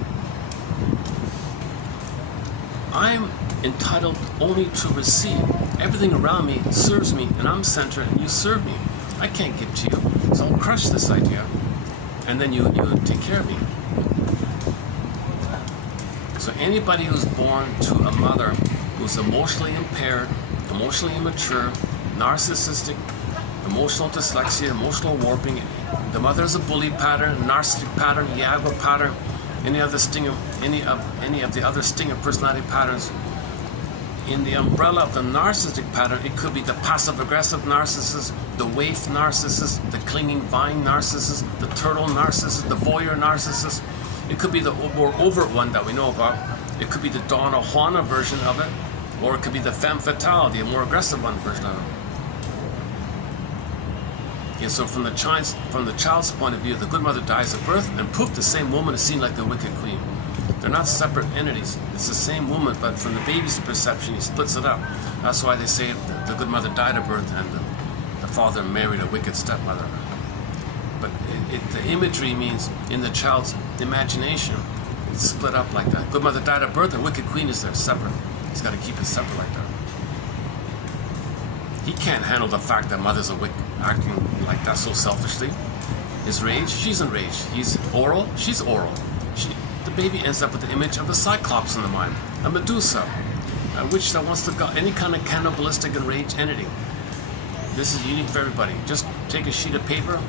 I'm entitled only to receive. Everything around me serves me, and I'm centered, and you serve me. I can't give to you, so I'll crush this idea, and then you take care of me. So anybody who's born to a mother who's emotionally impaired, emotionally immature, narcissistic, emotional dyslexia, emotional warping, the mother has a bully pattern, narcissistic pattern, Iago pattern, any of the other stinger personality patterns. In the umbrella of the narcissistic pattern, it could be the passive-aggressive narcissist, the waif narcissist, the clinging vine narcissist, the turtle narcissist, the voyeur narcissist. It could be the more overt one that we know about. It could be the Donna Juana version of it, or it could be the femme fatale, the more aggressive one version of it. Okay, so from the child's point of view, the good mother dies at birth, and poof, the same woman is seen like the wicked queen. They're not separate entities. It's the same woman, but from the baby's perception, he splits it up. That's why they say the good mother died at birth, and the father married a wicked stepmother. But the imagery means in the child's imagination, it's split up like that. Good mother died at birth, and wicked queen is there, separate. He's got to keep it separate like that. He can't handle the fact that mother's acting like that so selfishly. His rage, she's enraged. He's oral, she's oral. The baby ends up with the image of a cyclops in the mind, a Medusa, a witch that wants to go any kind of cannibalistic enraged entity. This is unique for everybody. Just take a sheet of paper,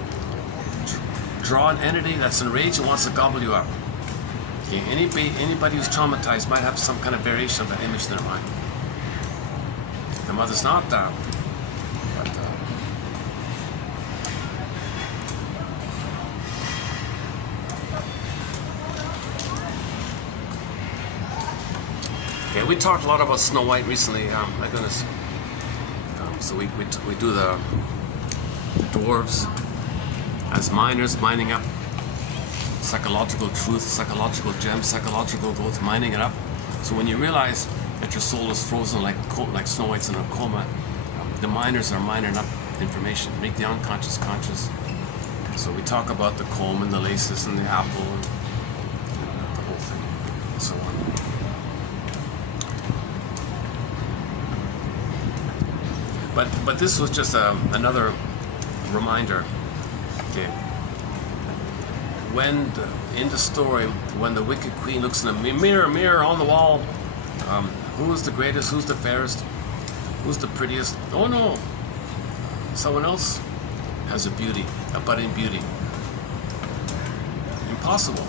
draw an entity that's enraged and wants to gobble you up. Okay, anybody who's traumatized might have some kind of variation of that image in their mind. The mother's not that. But, okay, we talked a lot about Snow White recently. My goodness. So we do the dwarves as miners mining up psychological truth, psychological gems, psychological growth, mining it up. So when you realize that your soul is frozen like Snow White's in a coma, the minors are mining up information, make the unconscious conscious. So we talk about the comb and the laces and the apple and the whole thing, and so on. But this was just another reminder. Okay. In the story, when the wicked queen looks in the mirror, mirror on the wall, who is the greatest? Who's the fairest? Who's the prettiest? Oh no, someone else has a beauty, a budding beauty. Impossible.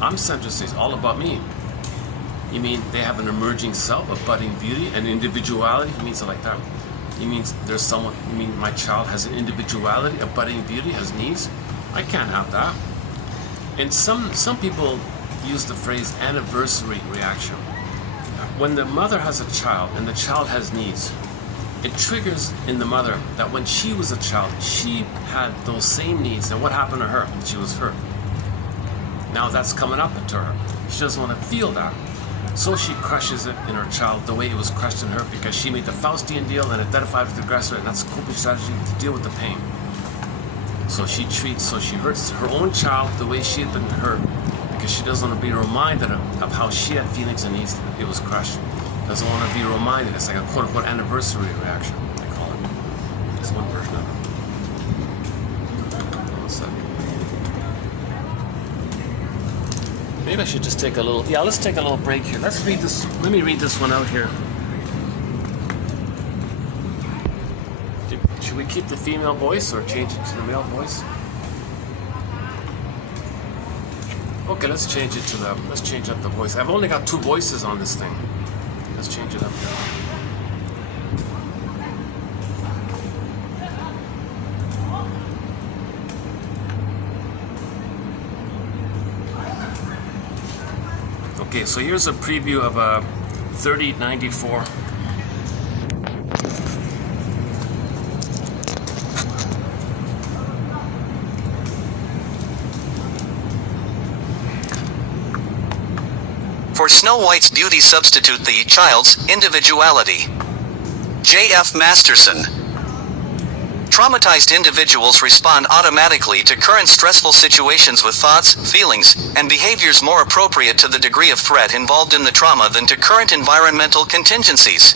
I'm centrist. It's all about me. You mean they have an emerging self, a budding beauty, an individuality? He means it like that. He means there's someone. You mean my child has an individuality, a budding beauty, has needs? I can't have that. And some people use the phrase anniversary reaction. When the mother has a child and the child has needs, it triggers in the mother that when she was a child, she had those same needs. And what happened to her? She was hurt. Now that's coming up to her. She doesn't want to feel that. So she crushes it in her child the way it was crushed in her, because she made the Faustian deal and identified with the aggressor, and that's a coping strategy to deal with the pain. So she hurts her own child the way she had been hurt, because she doesn't want to be reminded of how she had feelings and needs. It was crushed. Doesn't want to be reminded. It's like a quote-unquote anniversary reaction, they call it. That's one version of it. One second. Maybe I should just take a little, let's take a little break here. Let's read this, let me read this one out here. Should we keep the female voice or change it to the male voice? Okay, let's change up the voice. I've only got 2 voices on this thing. Let's change it up. Okay, so here's a preview of 3094. For Snow White's beauty, substitute the child's individuality. J.F. Masterson. Traumatized individuals respond automatically to current stressful situations with thoughts, feelings, and behaviors more appropriate to the degree of threat involved in the trauma than to current environmental contingencies.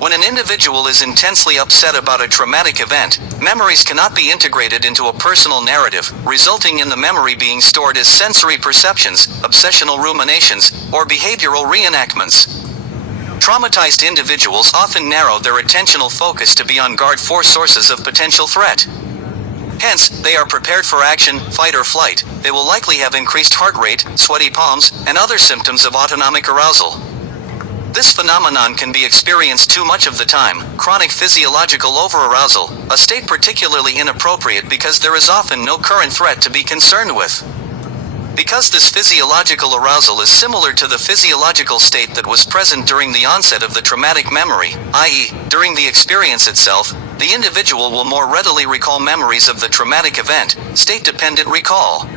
When an individual is intensely upset about a traumatic event, memories cannot be integrated into a personal narrative, resulting in the memory being stored as sensory perceptions, obsessional ruminations, or behavioral reenactments. Traumatized individuals often narrow their attentional focus to be on guard for sources of potential threat. Hence, they are prepared for action, fight or flight. They will likely have increased heart rate, sweaty palms, and other symptoms of autonomic arousal. This phenomenon can be experienced too much of the time, chronic physiological overarousal, a state particularly inappropriate because there is often no current threat to be concerned with. Because this physiological arousal is similar to the physiological state that was present during the onset of the traumatic memory, i.e., during the experience itself, the individual will more readily recall memories of the traumatic event, state-dependent recall.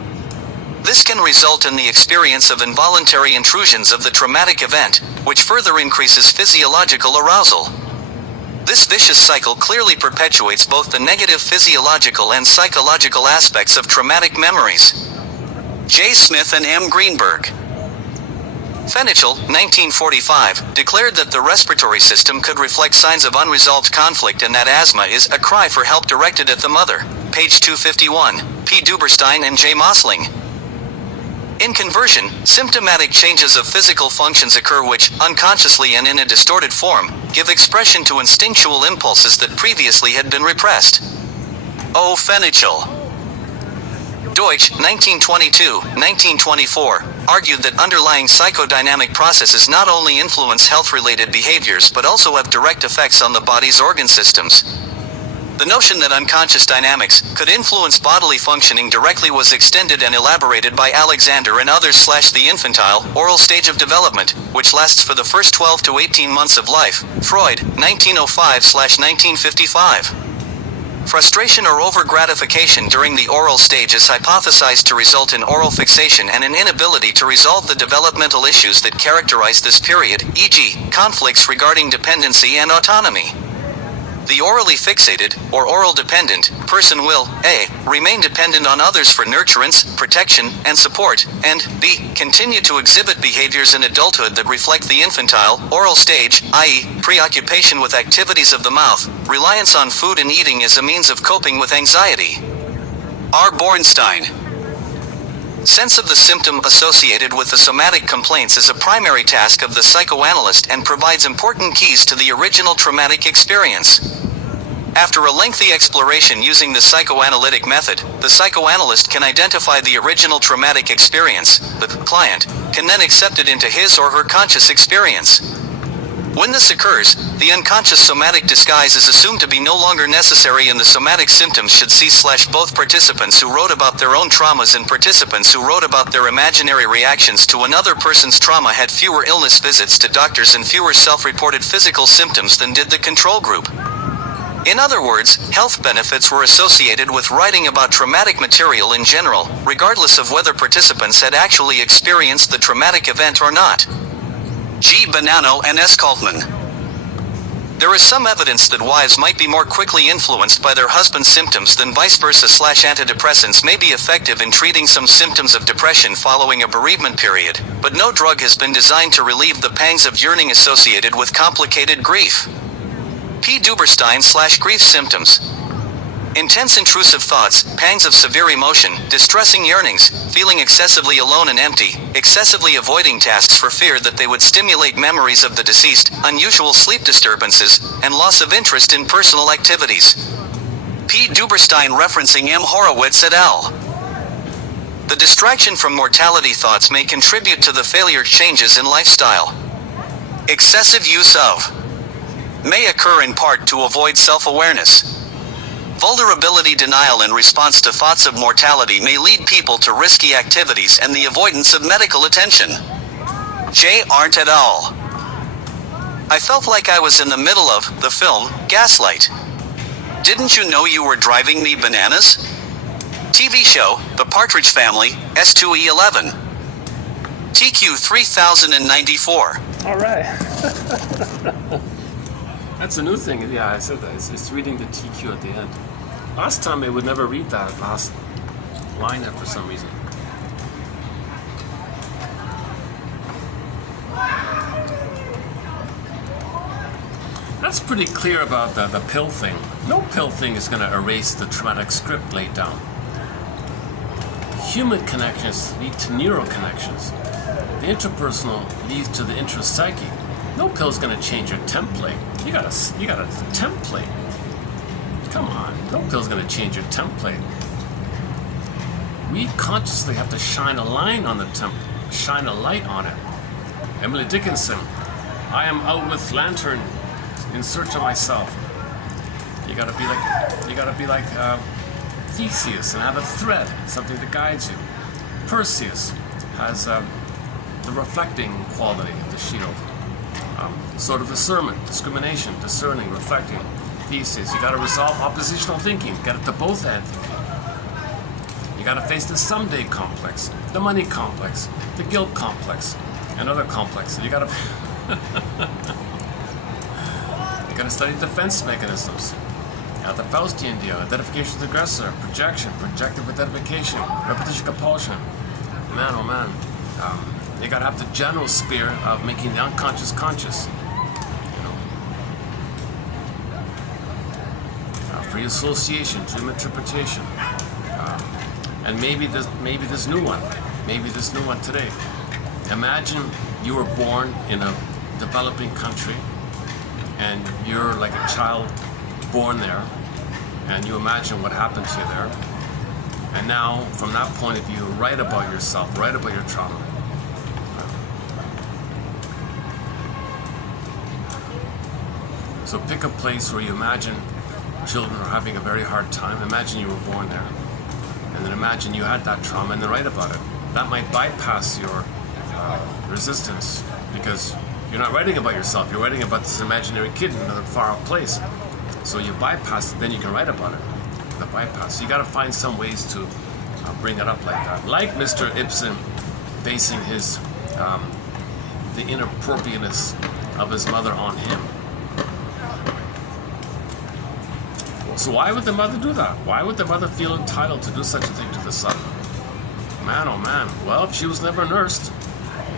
This can result in the experience of involuntary intrusions of the traumatic event, which further increases physiological arousal. This vicious cycle clearly perpetuates both the negative physiological and psychological aspects of traumatic memories. J. Smith and M. Greenberg. Fenichel, 1945, declared that the respiratory system could reflect signs of unresolved conflict and that asthma is a cry for help directed at the mother. Page 251. P. Duberstein and J. Mosling. In conversion, symptomatic changes of physical functions occur which, unconsciously and in a distorted form, give expression to instinctual impulses that previously had been repressed. O. Fenichel. Deutsch, 1922-1924, argued that underlying psychodynamic processes not only influence health-related behaviors but also have direct effects on the body's organ systems. The notion that unconscious dynamics could influence bodily functioning directly was extended and elaborated by Alexander and others / the infantile, oral stage of development, which lasts for the first 12 to 18 months of life. Freud, 1905-1955. Frustration or over-gratification during the oral stage is hypothesized to result in oral fixation and an inability to resolve the developmental issues that characterize this period, e.g., conflicts regarding dependency and autonomy. The orally fixated, or oral dependent, person will a. remain dependent on others for nurturance, protection, and support, and b. continue to exhibit behaviors in adulthood that reflect the infantile, oral stage, i.e., preoccupation with activities of the mouth, reliance on food and eating as a means of coping with anxiety. R. Bornstein. Sense of the symptom associated with the somatic complaints is a primary task of the psychoanalyst and provides important keys to the original traumatic experience. After a lengthy exploration using the psychoanalytic method, the psychoanalyst can identify the original traumatic experience. The client can then accept it into his or her conscious experience. When this occurs, the unconscious somatic disguise is assumed to be no longer necessary and the somatic symptoms should cease. Both participants who wrote about their own traumas and participants who wrote about their imaginary reactions to another person's trauma had fewer illness visits to doctors and fewer self-reported physical symptoms than did the control group. In other words, health benefits were associated with writing about traumatic material in general, regardless of whether participants had actually experienced the traumatic event or not. G. Bonanno and S. Kaltman. There is some evidence that wives might be more quickly influenced by their husband's symptoms than vice versa. Antidepressants may be effective in treating some symptoms of depression following a bereavement period, but no drug has been designed to relieve the pangs of yearning associated with complicated grief. P. Duberstein / grief symptoms. Intense intrusive thoughts, pangs of severe emotion, distressing yearnings, feeling excessively alone and empty, excessively avoiding tasks for fear that they would stimulate memories of the deceased, unusual sleep disturbances, and loss of interest in personal activities. P. Duberstein referencing M. Horowitz et al. The distraction from mortality thoughts may contribute to the failure changes in lifestyle. Excessive use of may occur in part to avoid self-awareness. Vulnerability denial in response to thoughts of mortality may lead people to risky activities and the avoidance of medical attention. J. Arndt et al. I felt like I was in the middle of the film Gaslight. Didn't you know you were driving me bananas? TV show The Partridge Family, S2E11. TQ 3094. All right. That's a new thing. Yeah, I said that. It's reading the TQ at the end. Last time I would never read that last line for some reason. That's pretty clear about the pill thing. No pill thing is going to erase the traumatic script laid down. Human connections lead to neural connections. The interpersonal leads to the intrapsychic. No pill's going to change your template. You got a template. Come on, no pill's going to change your template. We consciously have to shine a line on the template, shine a light on it. Emily Dickinson, I am out with lantern in search of myself. You got to be like Theseus and have a thread, something that guides you. Perseus has the reflecting quality of the shield. Sort of discernment, discrimination, discerning, reflecting. Thesis. You got to resolve oppositional thinking. Get it to both ends. You got to face the someday complex, the money complex, the guilt complex, and other complexes. You got to study defense mechanisms. The Faustian deal, identification with the aggressor, projection, projective identification, repetition compulsion. Man, oh man. You got to have the general spear of making the unconscious conscious. Free association, dream interpretation, and maybe this new one today. Imagine you were born in a developing country, and you're like a child born there, and you imagine what happened to you there, and now from that point of view, write about yourself, write about your trauma. So pick a place where you imagine children are having a very hard time. Imagine you were born there. And then imagine you had that trauma and then write about it. That might bypass your resistance because you're not writing about yourself. You're writing about this imaginary kid in another far off place. So you bypass it, then you can write about it. The bypass. So you got to find some ways to bring it up like that. Like Mr. Ibsen basing his the inappropriateness of his mother on him. So why would the mother do that? Why would the mother feel entitled to do such a thing to the son? Man, oh man. Well, if she was never nursed,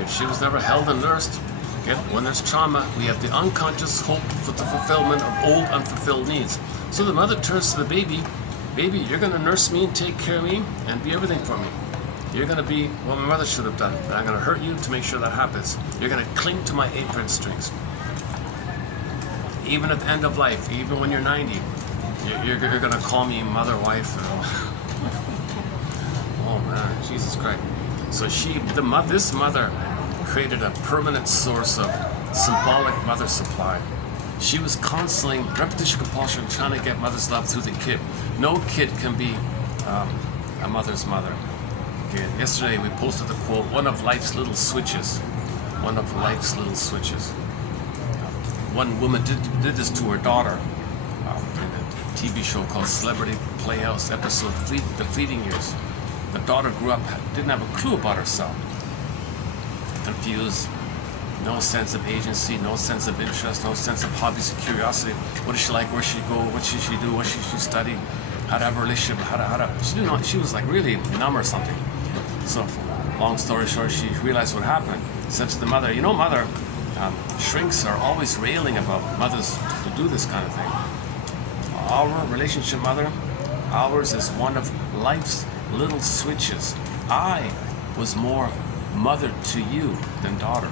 if she was never held and nursed, again, when there's trauma, we have the unconscious hope for the fulfillment of old unfulfilled needs. So the mother turns to the baby, baby, you're going to nurse me and take care of me and be everything for me. You're going to be what my mother should have done, and I'm going to hurt you to make sure that happens. You're going to cling to my apron strings. Even at the end of life, even when you're 90, you're going to call me mother, wife. Oh man, Jesus Christ. So this mother created a permanent source of symbolic mother supply. She was constantly, repetition compulsion, trying to get mother's love through the kid. No kid can be a mother's mother. Okay. Yesterday we posted the quote, one of life's little switches. One of life's little switches. One woman did this to her daughter in a TV show called Celebrity Playhouse episode, The Fleeting Years. The daughter grew up, didn't have a clue about herself. Confused, no sense of agency, no sense of interest, no sense of hobbies and curiosity. What does she like? Where should she go? What should she do? What should she study? How to have a relationship? She didn't know. She was like really numb or something. So, long story short, she realized what happened. Said to the mother, you know, mother, shrinks are always railing about mothers to do this kind of thing. Our relationship, mother, ours is one of life's little switches. I was more mother to you than daughter.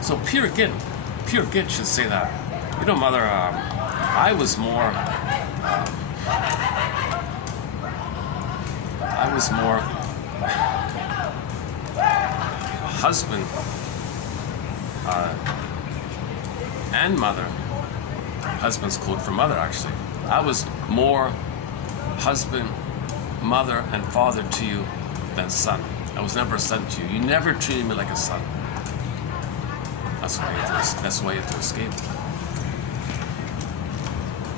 So pure git should say that. You know, mother, I was more husband and mother. Husband's code for mother, actually. I was more husband, mother, and father to you than son. I was never a son to you. You never treated me like a son. That's why you had to escape.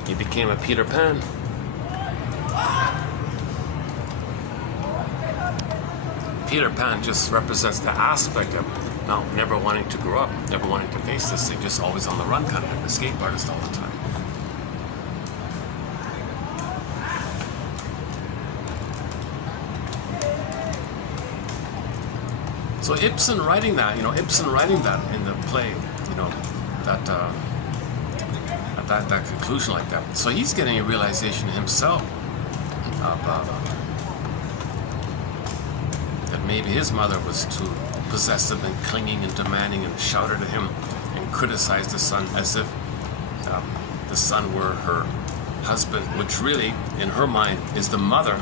You became a Peter Pan. Peter Pan just represents the aspect of never wanting to grow up, never wanting to face this thing, just always on the run, kind of an escape artist all the time. So Ibsen writing that in the play, that conclusion like that. So he's getting a realization himself about that maybe his mother was too possessive and clinging and demanding and shouted at him and criticized the son as if the son were her husband, which really, in her mind, is the mother.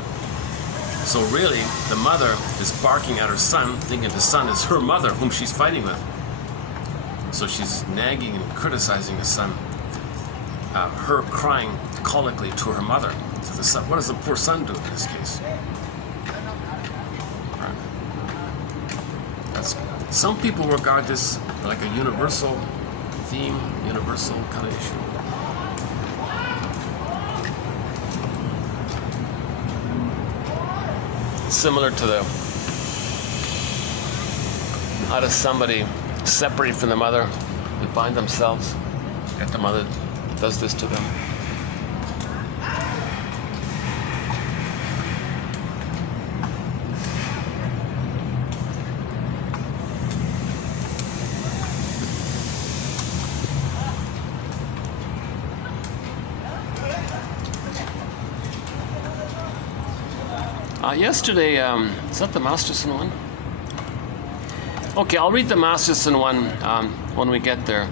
So really, the mother is barking at her son, thinking the son is her mother, whom she's fighting with. So she's nagging and criticizing the son. Her crying colloquially to her mother, to the son. What does the poor son do in this case? Right. Some people regard this like a universal theme, universal kind of issue. Similar to how does somebody separate from the mother and find themselves if the mother does this to them? Yesterday, is that the Masterson one? Okay, I'll read the Masterson one when we get there.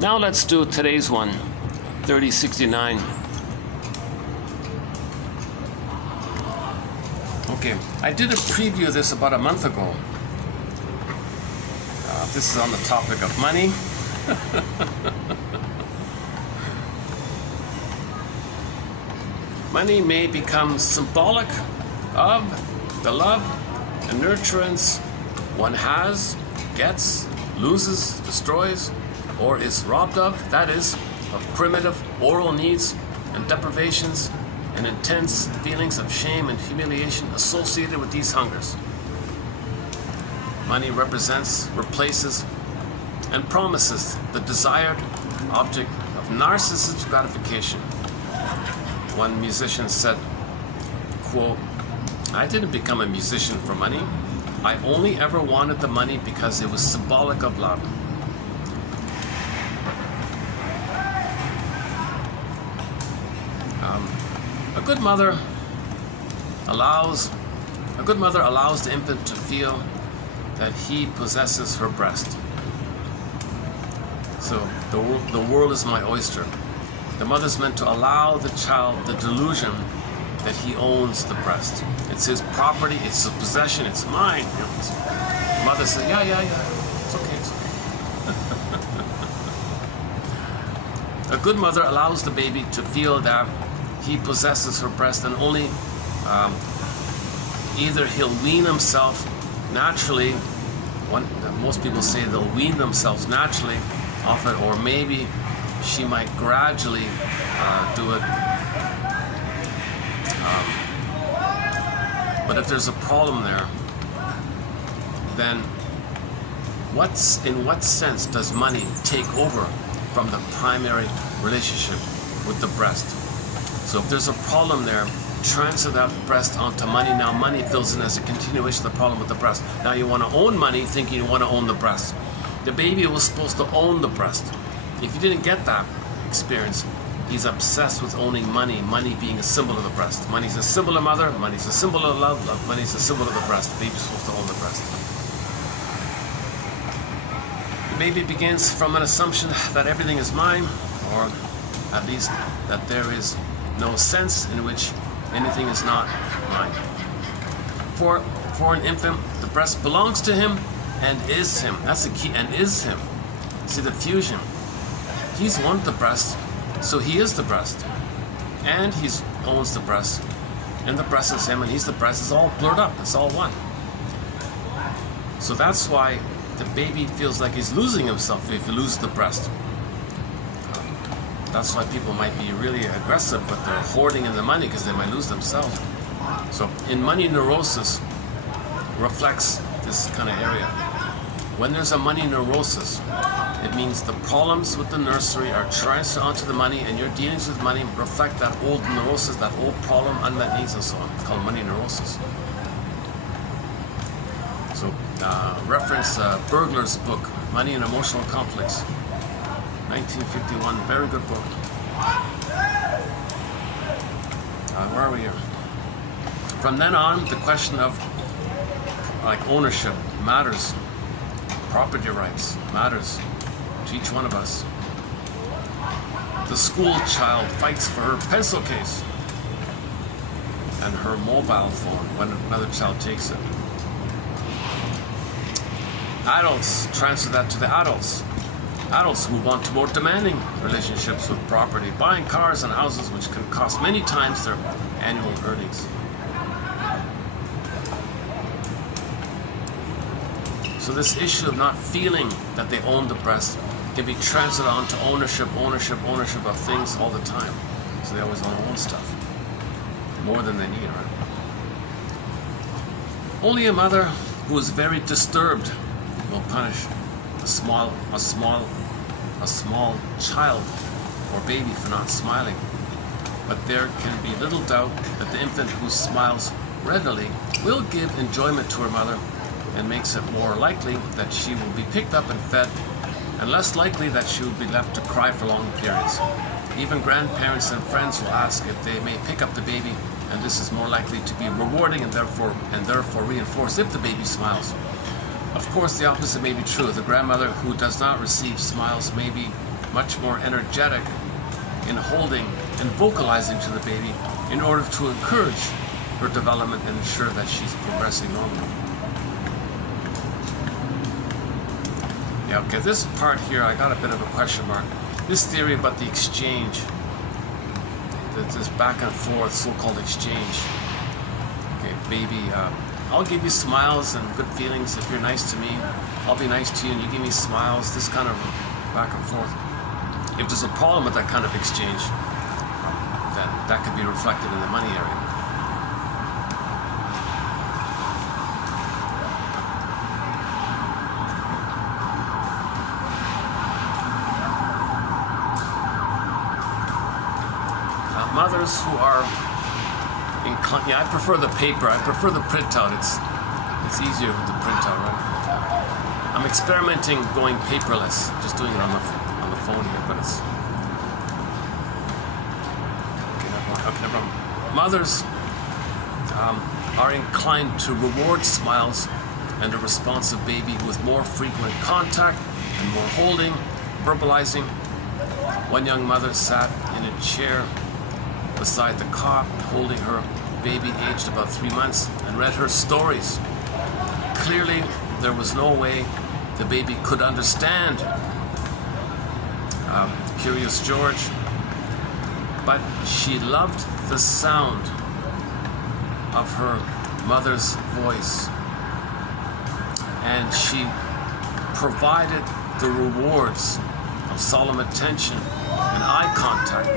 Now let's do today's one, 3069. Okay, I did a preview of this about a month ago. This is on the topic of money. Money may become symbolic of the love and nurturance one has, gets, loses, destroys, or is robbed of, that is, of primitive oral needs and deprivations and intense feelings of shame and humiliation associated with these hungers. Money represents, replaces, and promises the desired object of narcissistic gratification. one musician said, quote, "I didn't become a musician for money. I only ever wanted the money because it was symbolic of love." A good mother allows the infant to feel that he possesses her breast. So the world is my oyster. The mother's meant to allow the child the delusion that he owns the breast. It's his property, it's his possession, it's mine. You know, the mother says, yeah, it's okay. A good mother allows the baby to feel that he possesses her breast, and only either he'll wean himself naturally, most people say they'll wean themselves naturally off it, or maybe she might gradually do it. But if there's a problem there, then in what sense does money take over from the primary relationship with the breast? So if there's a problem there, transfer that breast onto money. Now money fills in as a continuation of the problem with the breast. Now you want to own money thinking you want to own the breast. The baby was supposed to own the breast. If you didn't get that experience, he's obsessed with owning money, money being a symbol of the breast. Money's a symbol of mother, money's a symbol of love, money's a symbol of the breast. The baby's supposed to own the breast. The baby begins from an assumption that everything is mine, or at least that there is no sense in which anything is not mine. For an infant, the breast belongs to him and is him. That's the key, and is him. See the fusion. He's one with the breast, so he is the breast. And he owns the breast. And the breast is him, and he's the breast. It's all blurred up. It's all one. So that's why the baby feels like he's losing himself if he loses the breast. That's why people might be really aggressive, but they're hoarding in the money because they might lose themselves. So in money neurosis reflects this kind of area. When there's a money neurosis, it means the problems with the nursery are transferred onto the money, and your dealings with money reflect that old neurosis, that old problem, unmet needs, and so on. It's called money neurosis. So reference Bergler's book, Money and Emotional Conflicts, 1951, very good book. Where are we here? From then on, the question of ownership matters. Property rights matters to each one of us. The school child fights for her pencil case and her mobile phone when another child takes it. Adults transfer that to the adults. Adults move on to more demanding relationships with property, buying cars and houses which can cost many times their annual earnings. So this issue of not feeling that they own the breast can be transferred on to ownership of things all the time. So they always want to own stuff, more than they need, right? Only a mother who is very disturbed will punish a small child or baby for not smiling. But there can be little doubt that the infant who smiles readily will give enjoyment to her mother, and makes it more likely that she will be picked up and fed, and less likely that she will be left to cry for long periods. Even grandparents and friends will ask if they may pick up the baby, and this is more likely to be rewarding and therefore reinforced if the baby smiles. Of course, the opposite may be true. The grandmother who does not receive smiles may be much more energetic in holding and vocalizing to the baby in order to encourage her development and ensure that she's progressing normally. Yeah, okay, this part here, I got a bit of a question mark. This theory about the exchange, this back and forth so-called exchange. Okay, baby, I'll give you smiles and good feelings if you're nice to me. I'll be nice to you and you give me smiles, this kind of back and forth. If there's a problem with that kind of exchange, then that could be reflected in the money area. mothers who are inclined, I prefer the paper, I prefer the printout. It's easier with the printout, right? I'm experimenting going paperless, just doing it on the phone here, but it's okay, never mind. Mothers are inclined to reward smiles and a responsive baby with more frequent contact and more holding, verbalizing. One young mother sat in a chair beside the cot, holding her baby aged about 3 months, and read her stories. Clearly, there was no way the baby could understand Curious George, but she loved the sound of her mother's voice, and she provided the rewards of solemn attention and eye contact,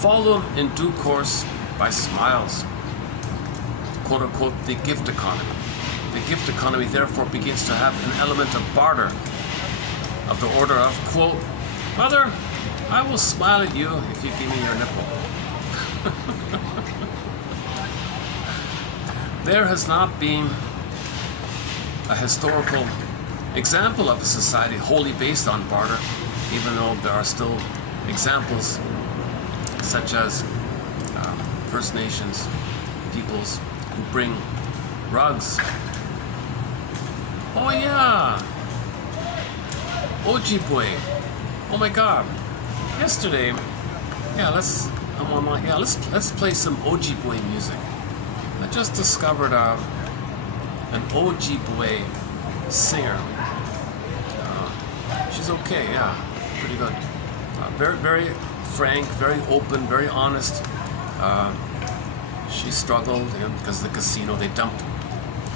followed in due course by smiles, quote-unquote, the gift economy. The gift economy therefore begins to have an element of barter, of the order of, quote, "Mother, I will smile at you if you give me your nipple." There has not been a historical example of a society wholly based on barter, even though there are still examples such as First Nations peoples who bring rugs. Oh yeah, Ojibwe. Oh my God! Yesterday, let's play some Ojibwe music. I just discovered an Ojibwe singer. She's okay, yeah, pretty good. Very, very frank, very open, very honest. She struggled because the casino, they dumped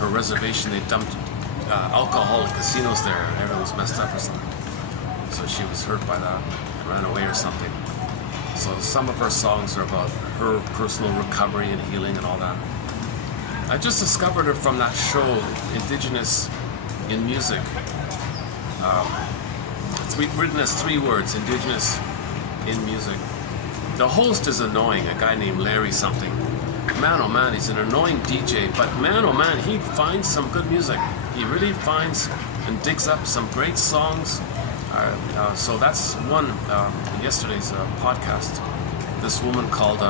her reservation, they dumped alcohol in casinos there, and everything was messed up or something. So she was hurt by that and ran away or something. So some of her songs are about her personal recovery and healing and all that. I just discovered her from that show, Indigenous in Music. It's written as 3 words, Indigenous in Music. The host is annoying, a guy named Larry something. Man, oh man, he's an annoying DJ, but man, oh man, he finds some good music. He really finds and digs up some great songs. So that's one in yesterday's podcast. This woman called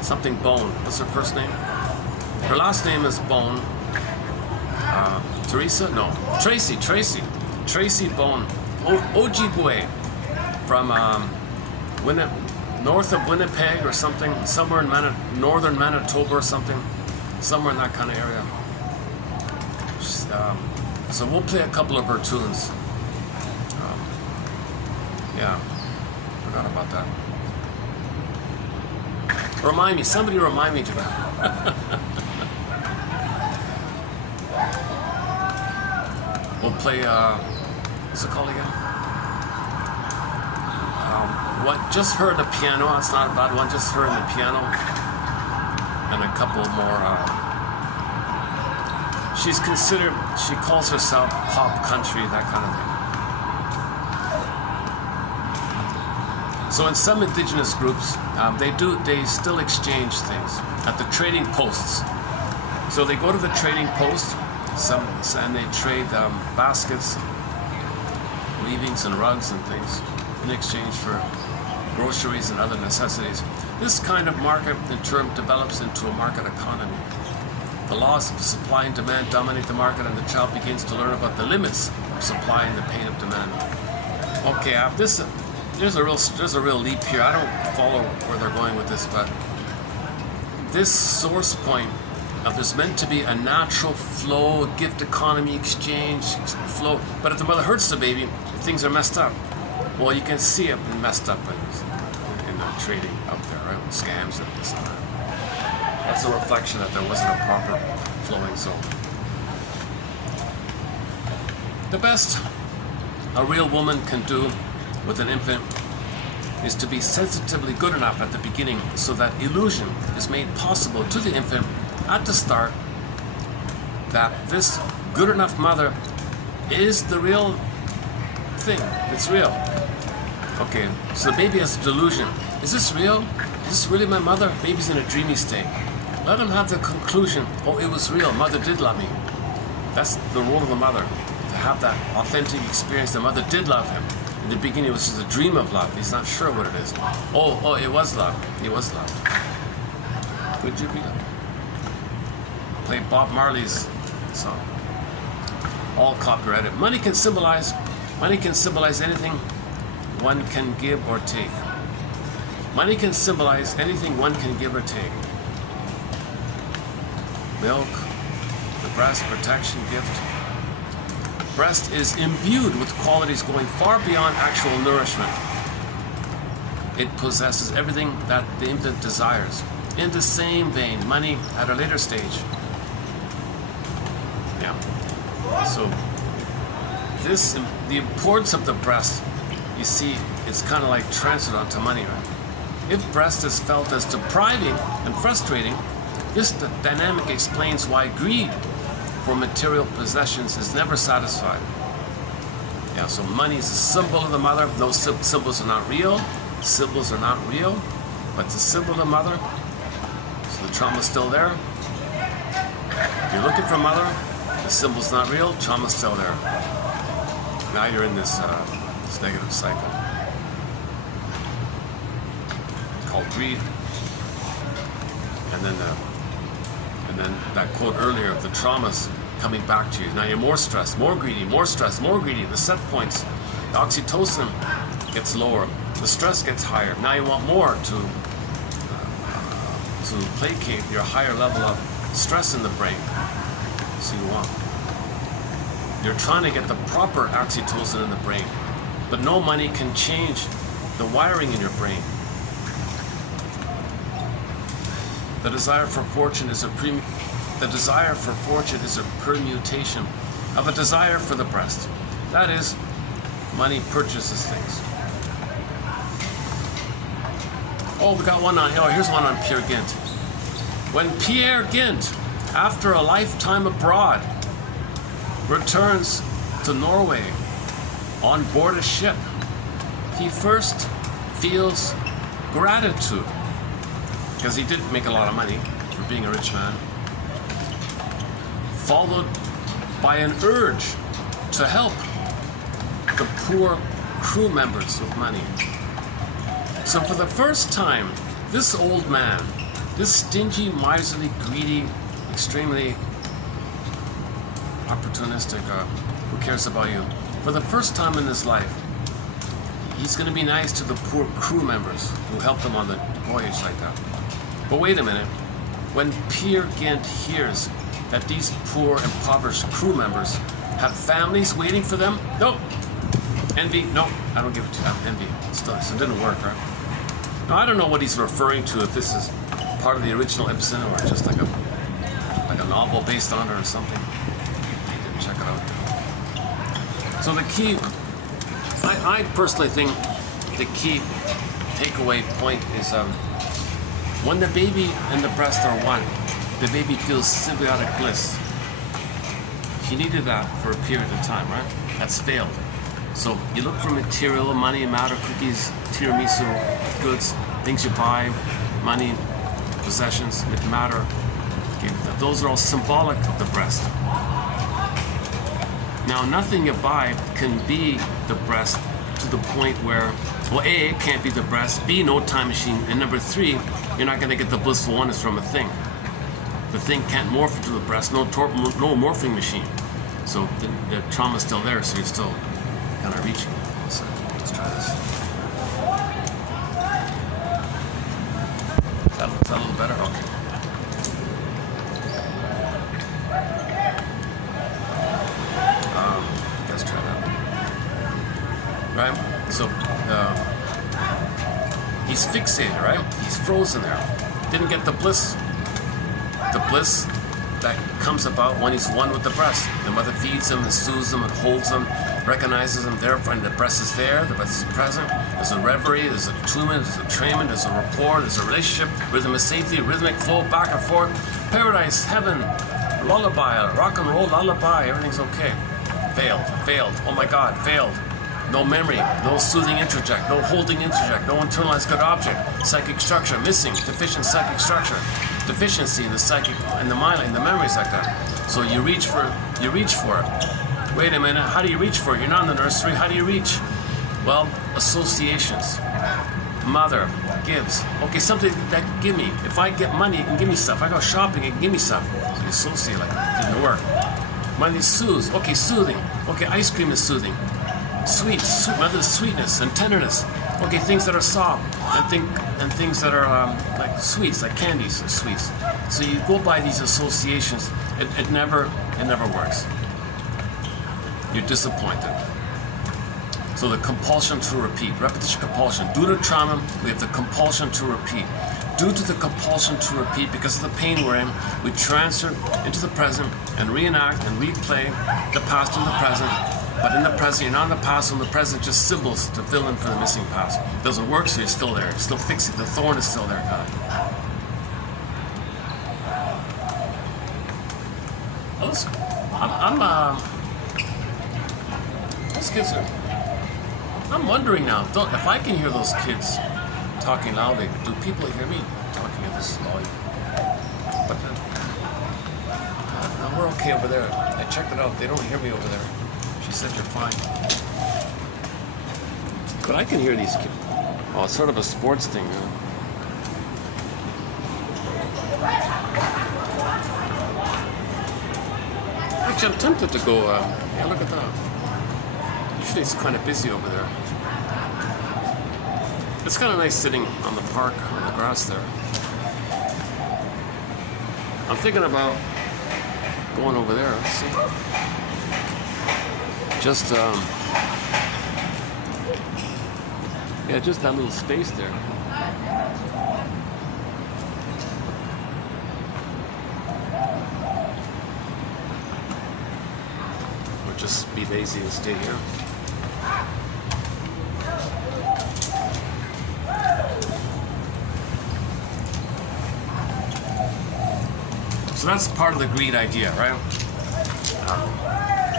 something Bone. What's her first name? Her last name is Bone. Teresa? No. Tracy Bone. Ojibwe from north of Winnipeg or something, somewhere in northern Manitoba or something, somewhere in that kind of area. So we'll play a couple of her tunes. Forgot about that. Somebody remind me to that. We'll play, what's it called again? Just her and the piano, that's not a bad one, just her and the piano. And a couple more, she calls herself pop country, that kind of thing. So in some Indigenous groups, they still exchange things at the trading posts. So they go to the trading post, and they trade baskets, weavings and rugs and things in exchange for groceries and other necessities. This kind of market, in turn, develops into a market economy. The laws of supply and demand dominate the market, and the child begins to learn about the limits of supply and the pain of demand. Okay, there's a real leap here. I don't follow where they're going with this, but this source point of there's meant to be a natural flow, a gift economy, exchange flow. But if the mother hurts the baby, things are messed up. Well, you can see it messed up in the trading out there, right? With scams and this and that. That's a reflection that there wasn't a proper flowing. So the best a real woman can do with an infant is to be sensitively good enough at the beginning so that illusion is made possible to the infant at the start that this good enough mother is the real thing. It's real. Okay, so the baby has a delusion. Is this real? Is this really my mother? Baby's in a dreamy state. Let him have the conclusion, oh, it was real. Mother did love me. That's the role of the mother, to have that authentic experience. The mother did love him. In the beginning, it was just a dream of love. He's not sure what it is. Oh, it was love. It was love. Would you be love? Play Bob Marley's song. All copyrighted. Money can symbolize anything one can give or take. Money can symbolize anything one can give or take. Milk, the breast, protection, gift. Breast is imbued with qualities going far beyond actual nourishment. It possesses everything that the infant desires. In the same vein, money at a later stage. Yeah. So the importance of the breast, you see, it's kind of like transferred onto money, right? If breast is felt as depriving and frustrating, this dynamic explains why greed for material possessions is never satisfied. Yeah, so money is a symbol of the mother. Those symbols are not real. Symbols are not real, but it's a symbol of the mother. So the trauma's still there. You're looking for mother. The symbol's not real. Trauma's still there. Now you're in this negative cycle called greed. And then that quote earlier of the traumas coming back to you. Now you're more stressed, more greedy, more stressed, more greedy. The set points, the oxytocin gets lower, the stress gets higher. Now you want more to placate your higher level of stress in the brain. So you're trying to get the proper oxytocin in the brain, but no money can change the wiring in your brain. The desire for fortune is a permutation of a desire for the breast. That is, money purchases things. Oh, we got one on here. Oh, here's one on Peer Gynt. When Peer Gynt, after a lifetime abroad, returns to Norway on board a ship, he first feels gratitude, because he did make a lot of money for being a rich man, followed by an urge to help the poor crew members with money. So for the first time, this old man, this stingy, miserly, greedy, extremely opportunistic, who cares about you, for the first time in his life, he's going to be nice to the poor crew members who helped him on the voyage like that. But wait a minute, when Peer Gynt hears that these poor, impoverished crew members have families waiting for them, nope, envy, nope, I don't give it to you, envy, so it didn't work, right? Now, I don't know what he's referring to, if this is part of the original Ibsen or just like a novel based on it or something. I didn't check it out. So the key, I personally think the key takeaway point is when the baby and the breast are one, the baby feels symbiotic bliss. He needed that for a period of time, right? That's failed. So you look for material, money, matter, cookies, tiramisu, goods, things you buy, money, possessions, matter. Okay, those are all symbolic of the breast. Now, nothing you buy can be the breast to the point where, well, A, it can't be the breast, B, no time machine, and number 3, you're not going to get the blissful oneness from a thing. The thing can't morph into the breast, no morphing machine. So the trauma's still there, so you're still kind of reaching. So let's try this. Is that a little better? Okay. Let's try that. Right? So he's fixated, right? He's frozen there. Didn't get the bliss. The bliss that comes about when he's one with the breast. The mother feeds him and soothes him and holds him, recognizes him there, and the breast is there, the breast is present. There's a reverie, there's a attunement, there's a entrainment, there's a rapport, there's a relationship, rhythm of safety, rhythmic flow, back and forth, paradise, heaven, lullaby, rock and roll lullaby, everything's okay. Failed, oh my God, failed. no memory, no soothing interject, no holding interject, no internalized good object, psychic structure missing, deficient psychic structure, deficiency in the psychic, in the mind, in the memories like that. So you reach for it. Wait a minute, how do you reach for it? You're not in the nursery, how do you reach? Well, associations. Mother gives. Okay, something that can give me. If I get money, it can give me stuff. If I go shopping, it can give me stuff. So you associate like that. Didn't work. Money soothes. Okay, soothing. Okay, ice cream is soothing. Sweet, mother's sweetness and tenderness. Okay, things that are soft and things that are like sweets, like candies and sweets. So you go by these associations. It never works. You're disappointed. So the compulsion to repeat, repetition compulsion. Due to trauma, we have the compulsion to repeat. Due to the compulsion to repeat, because of the pain we're in, we transfer into the present and reenact and replay the past in the present. But in the present, you're not in the past, in the present, just symbols to fill in for the missing past. It doesn't work, so you're still there. You're still fixing, the thorn is still there, kind those kids are, I'm wondering now, if I can hear those kids talking loudly, do people hear me talking at this volume? But no, we're okay over there. I checked it out. They don't hear me over there. She said you're fine. But I can hear these kids. Oh, it's sort of a sports thing. Actually, I'm tempted to go, yeah, look at that. Usually it's kind of busy over there. It's kind of nice sitting on the park, on the grass there. I'm thinking about going over there. Let's see. Just, yeah, just that little space there. Or just be lazy and stay here. So that's part of the greed idea, right?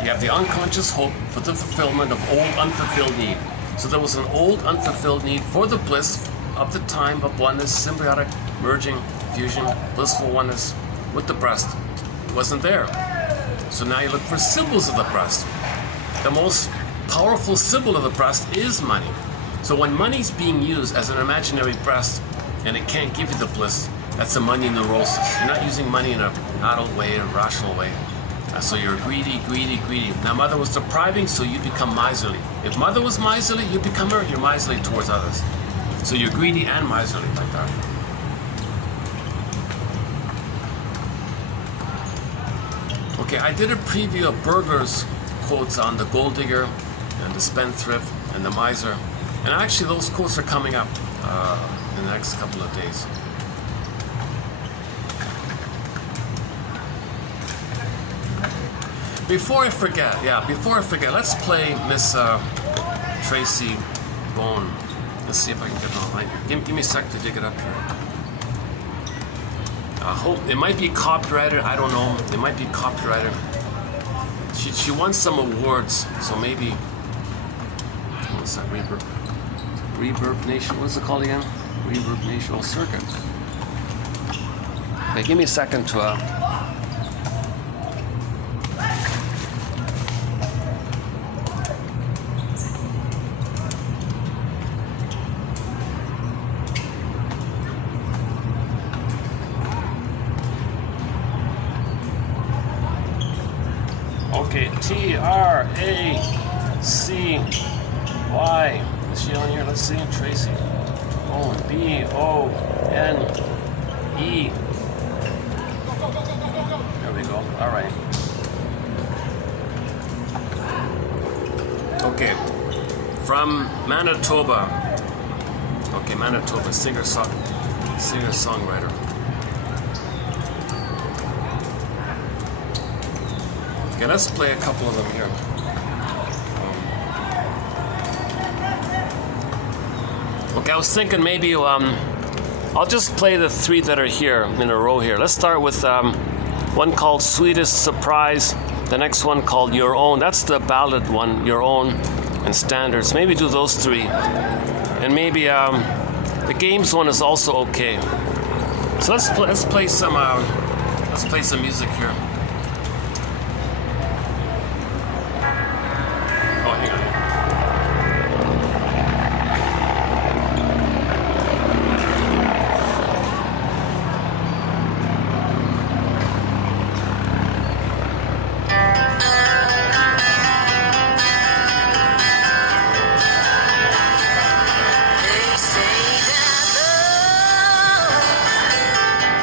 You have the unconscious hope for the fulfillment of old unfulfilled need. So there was an old unfulfilled need for the bliss of the time of oneness, symbiotic merging, fusion, blissful oneness with the breast. It wasn't there. So now you look for symbols of the breast. The most powerful symbol of the breast is money. So when money's being used as an imaginary breast and it can't give you the bliss, that's a money neurosis. You're not using money in an adult way, a rational way. So you're greedy, greedy, greedy. Now mother was depriving, so you become miserly. If mother was miserly, you become her, you're miserly towards others. So you're greedy and miserly like that. Okay, I did a preview of Burglar's quotes on the gold digger and the spendthrift and the miser. And actually those quotes are coming up in the next couple of days. Before I forget, let's play Miss Tracy Bone. Let's see if I can get it online here. Give me a sec to dig it up here. I hope it might be copyrighted. I don't know. It might be copyrighted. She won some awards, so maybe. What's that? Reverb Nation. What's it called again? Reverb Nation Circuit. Okay, give me a second to. Okay, Tracy. Is she on here? Let's see. Tracy. Oh, B-O-N-E. There we go. All right. Okay. From Manitoba. Okay, Manitoba. Singer-songwriter. Okay, let's play a couple of them here. Okay, I was thinking maybe I'll just play the three that are here in a row here. Let's start with one called Sweetest Surprise, the next one called Your Own. That's the ballad one, Your Own. and standards. Maybe do those three. And maybe the games one is also okay. So let's play some music here. Oh, hang on.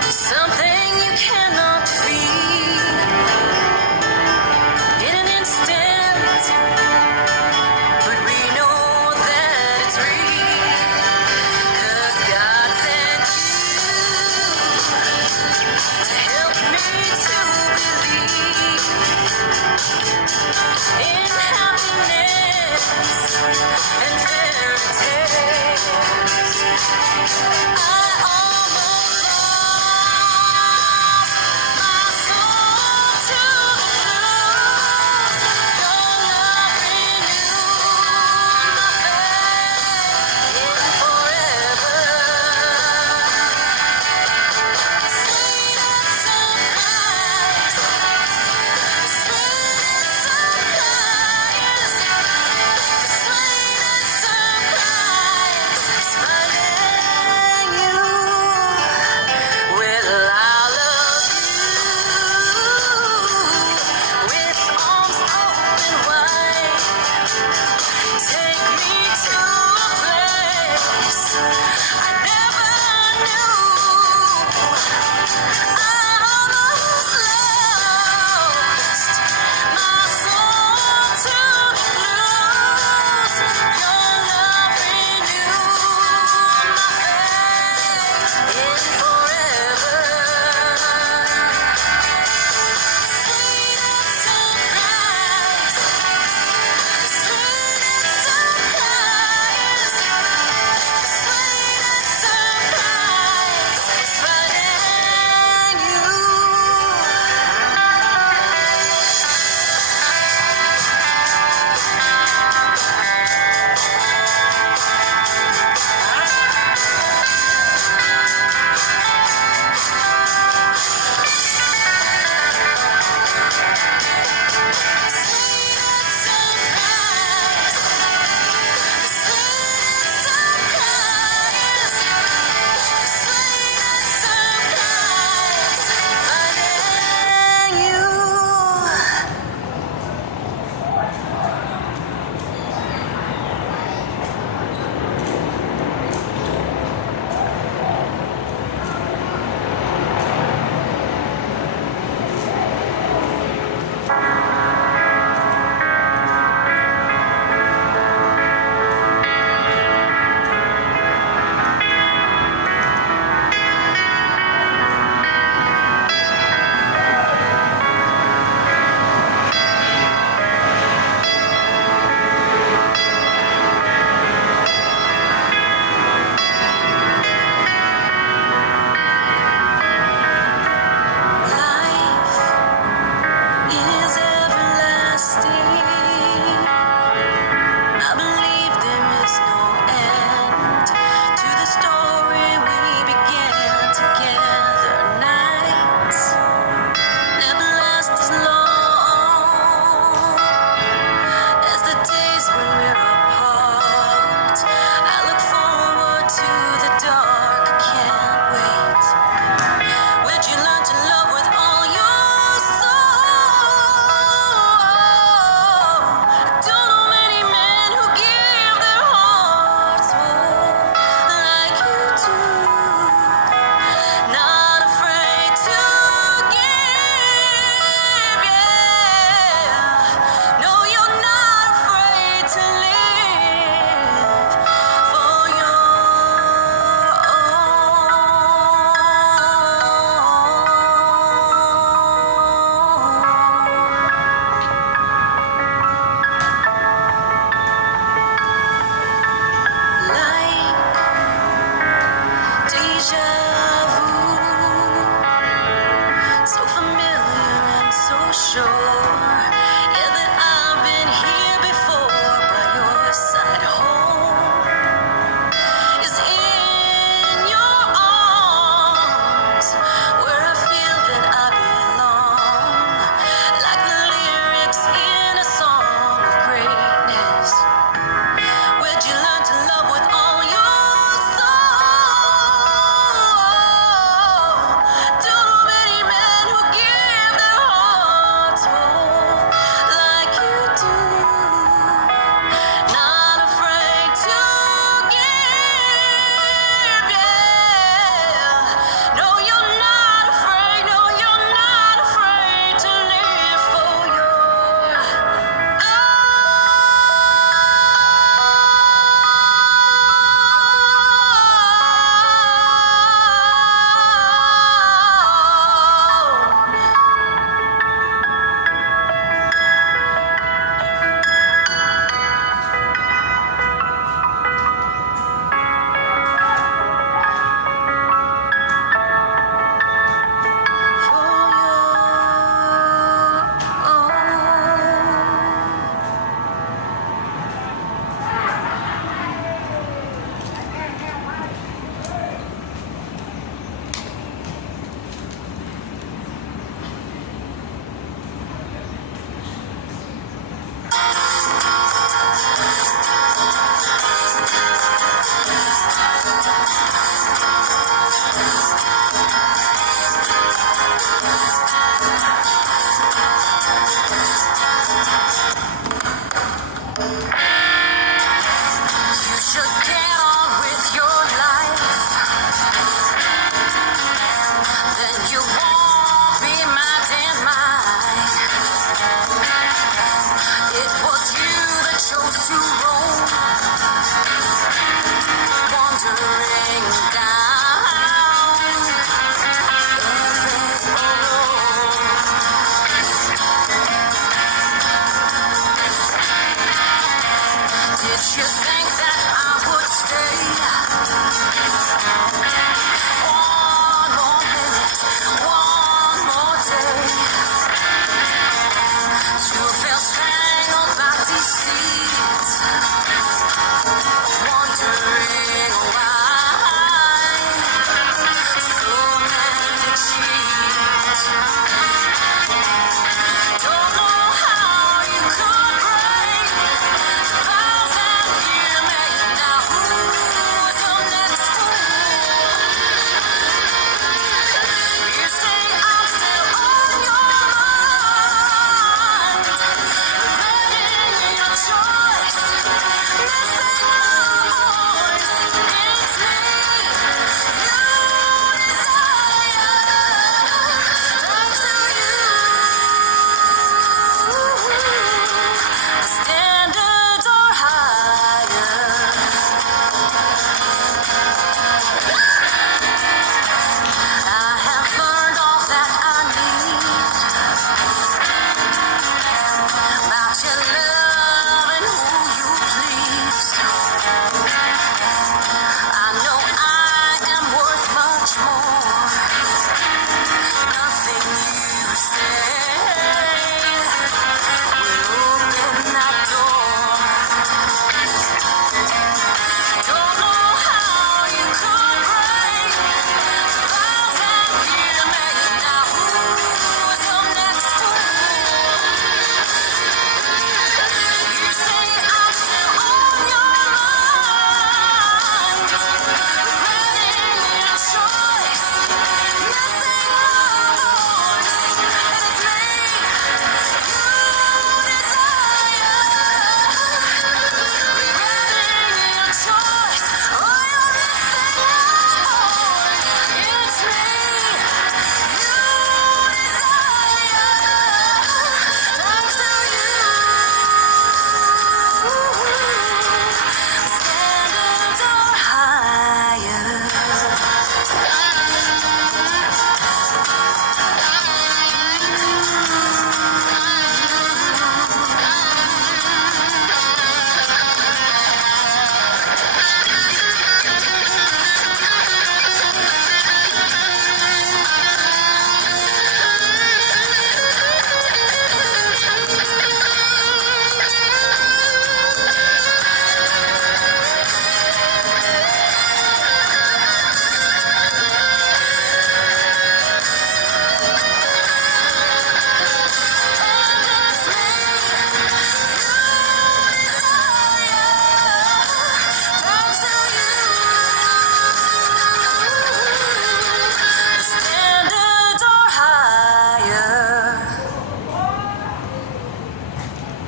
Something you cannot feel.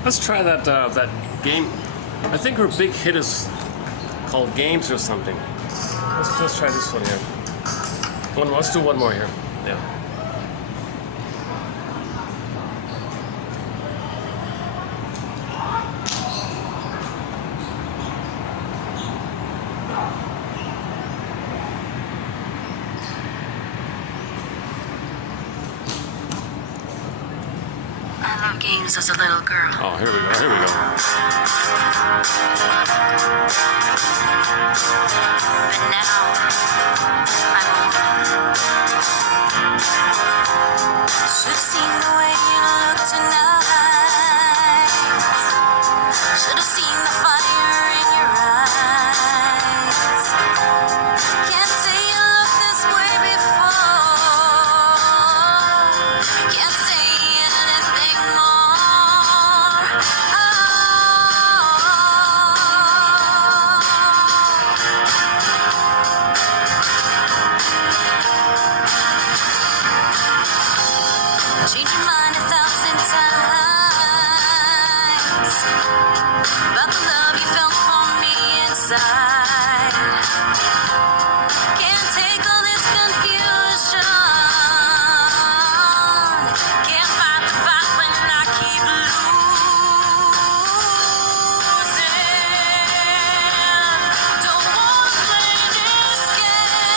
Let's try that that game. I think her big hit is called Games or something. Let's try this one here. Let's do one more here. Yeah. I love games as a little girl. Oh, here we go. Here we go. But now, I'm older. Should've seen the way you look tonight. Should've seen the fire in your eyes. Can't say you looked this way before. Can't say anything more. Change your mind 1,000 times about the love you felt for me inside. Can't take all this confusion. Can't fight the fight when I keep losing. Don't wanna play this game.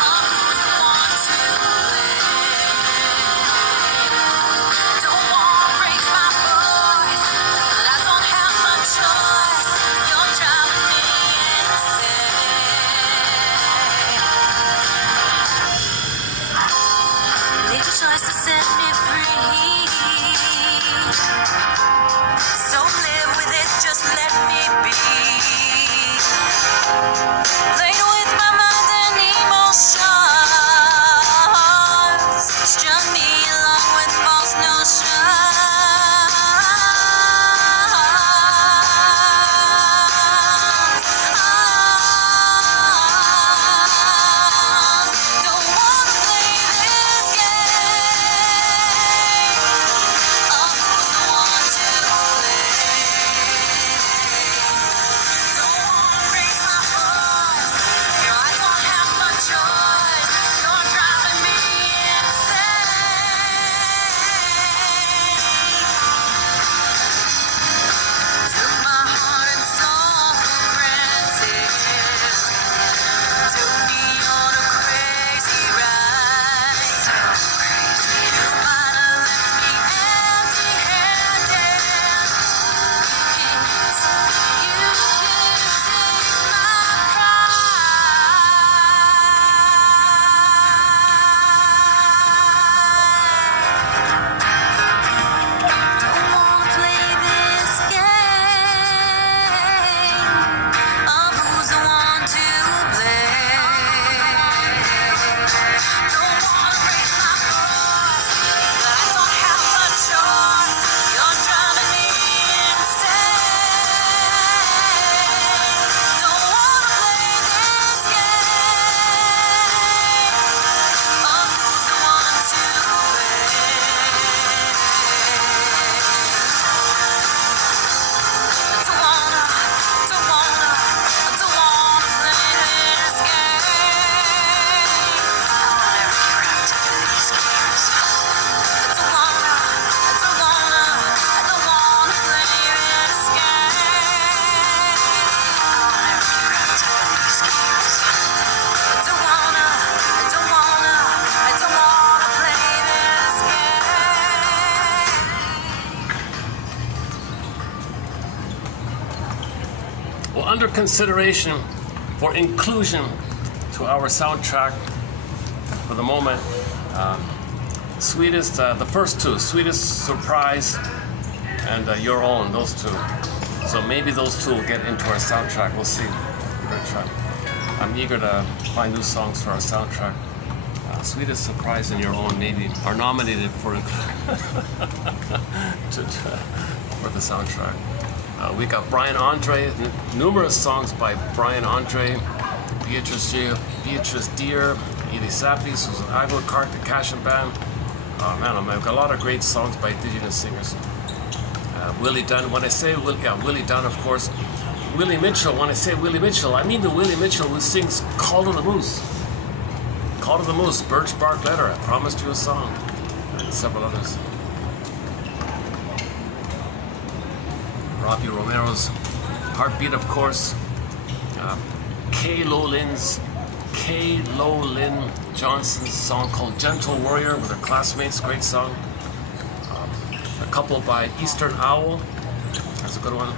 I'm who's the one to don't wanna raise my voice, but I don't have much choice. You're driving me insane. Made your choice to set me free. So live with it, just let me be. Playing with my mind and emotions. Strung me along with false notions. Don't wanna play this game. I'm who's the one to blame. Don't wanna raise my voice. I don't have much choice. You're driving me insane. Took my heart and soul for granted. Took me on a crazy ride. You might have left me empty-handed. You can't take my pride. Don't wanna play this game of who's the one to blame. Don't wanna raise my voice, but I don't have much choice. You're driving me insane. Don't wanna play this game of who's the one to Well, under consideration for inclusion to our soundtrack for the moment, Sweetest, the first two, Sweetest Surprise and Your Own, those two. So maybe those two will get into our soundtrack. We'll see. We're gonna try. I'm eager to find new songs for our soundtrack. Sweetest Surprise and Your Own maybe are nominated for for the soundtrack. We got Brian Andre, numerous songs by Brian Andre, Beatrice Deer, Edie Sappi, Susan Aguilar, the Cashin Band, Oh man, I've got a lot of great songs by indigenous singers. Willie Dunn, when I say Willie Dunn, of course. Willie Mitchell, when I say Willie Mitchell, I mean the Willie Mitchell who sings Call to the Moose. Call to the Moose, Birch Bark Letter, I Promised You a Song, and several others. Robbie Romero's Heartbeat, of course. Kay Lo Lynn Johnson's song called Gentle Warrior with her classmates, great song. A couple by Eastern Owl, that's a good one.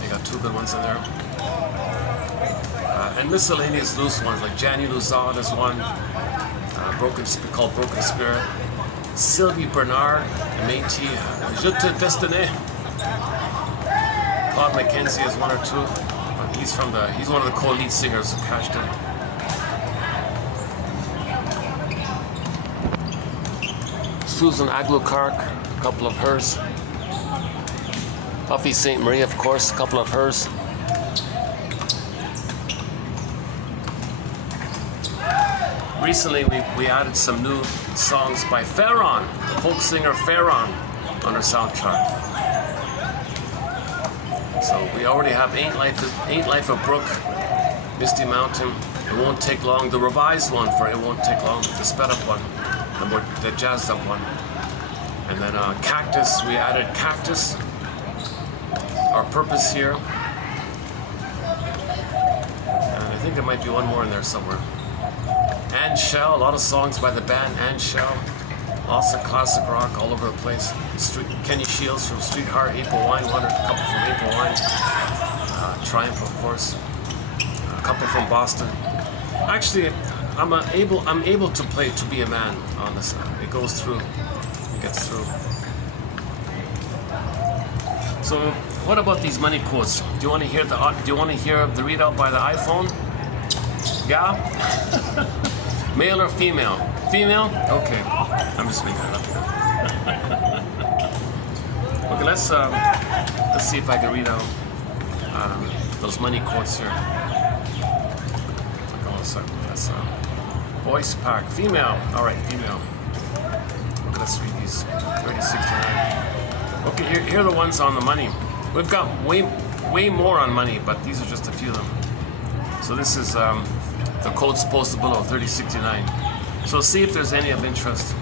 They got two good ones in there. And miscellaneous loose ones like Janny Luzon is one, called Broken Spirit. Sylvie Bernard, Métis, Je te destiné. Claude McKenzie is one or two, but he's one of the co-lead singers who cashed in. Susan Aglukark, a couple of hers. Buffy St. Marie, of course, a couple of hers. Recently, we added some new songs by Farron, the folk singer Farron, on our soundtrack. So we already have Ain't Life a Brook, Misty Mountain, It Won't Take Long, the revised one for It Won't Take Long, the sped up one, the jazzed up one. And then Cactus, we added Cactus, Our Purpose Here. And I think there might be one more in there somewhere. And Shell, a lot of songs by the band And Shell. Lots of classic rock all over the place. Kenny Shields from Streetheart, April Wine, a couple from April Wine. Triumph, of course. A couple from Boston. Actually, I'm able to play To Be a Man on this. It goes through. It gets through. So, what about these money quotes? Do you want to hear the readout by the iPhone? Yeah. Male or female? Female? Okay. I'm just making it up here. Okay, let's see if I can read out those money quotes here. Hold on a second. That's voice pack. Female. All right, female. Okay, let's read these. 3069. Okay, here are the ones on the money. We've got way more on money, but these are just a few of them. So this is the code's posted below, 3069. So see if there's any of interest.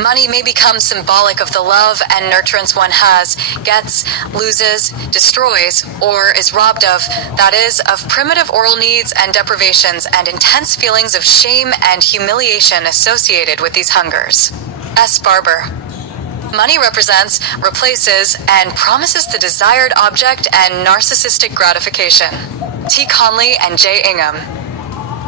Money may become symbolic of the love and nurturance one has, gets, loses, destroys, or is robbed of, that is, of primitive oral needs and deprivations and intense feelings of shame and humiliation associated with these hungers. S. Barbour. Money represents, replaces, and promises the desired object and narcissistic gratification. T. Conley and J Ingham.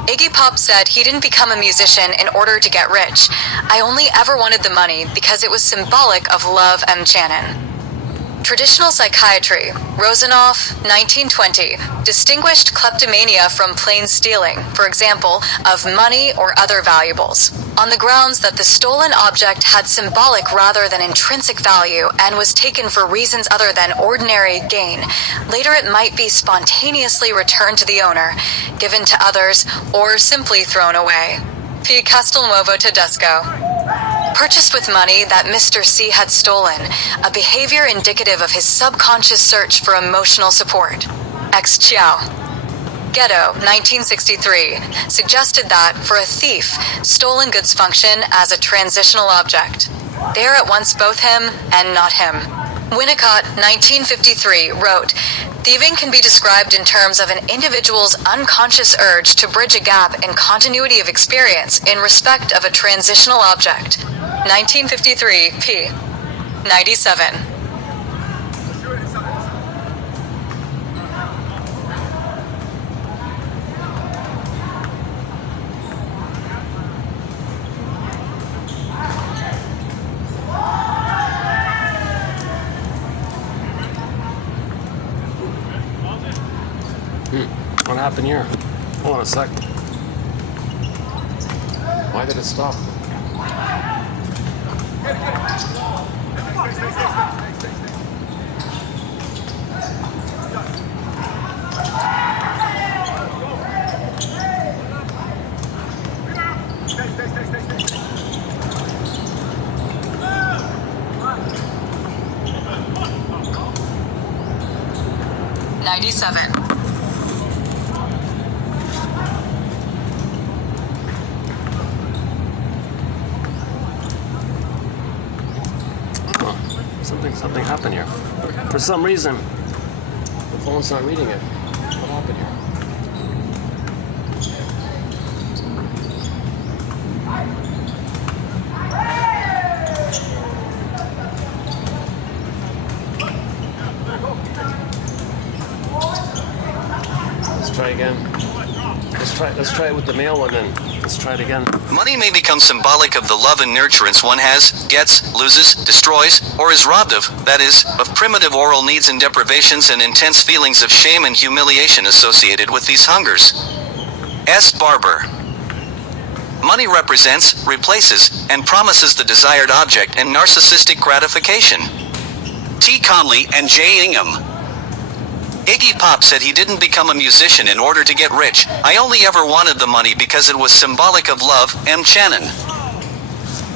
Iggy Pop said he didn't become a musician in order to get rich. I only ever wanted the money because it was symbolic of love and Chanan. Traditional psychiatry, Rosanoff, 1920, distinguished kleptomania from plain stealing, for example, of money or other valuables, on the grounds that the stolen object had symbolic rather than intrinsic value and was taken for reasons other than ordinary gain. Later it might be spontaneously returned to the owner, given to others, or simply thrown away. P. Castelnuovo-Tedesco. Purchased with money that Mr. C had stolen, a behavior indicative of his subconscious search for emotional support. X. Chiao. Ghetto, 1963, suggested that, for a thief, stolen goods function as a transitional object. They are at once both him and not him. Winnicott, 1953, wrote, thieving can be described in terms of an individual's unconscious urge to bridge a gap in continuity of experience in respect of a transitional object. 1953, p. 97. What happened here? Hold on a sec. Why did it stop? 97. Something happened here. For some reason, the phone's not reading it. What happened here? Let's try again. Let's try it with the male one then. Let's try it again. Money may become symbolic of the love and nurturance one has, gets, loses, destroys, or is robbed of, that is, of primitive oral needs and deprivations and intense feelings of shame and humiliation associated with these hungers. S. Barbour. Money represents, replaces, and promises the desired object and narcissistic gratification. T. Conley and J Ingham. Iggy Pop said he didn't become a musician in order to get rich. I only ever wanted the money because it was symbolic of love. M. Chanan.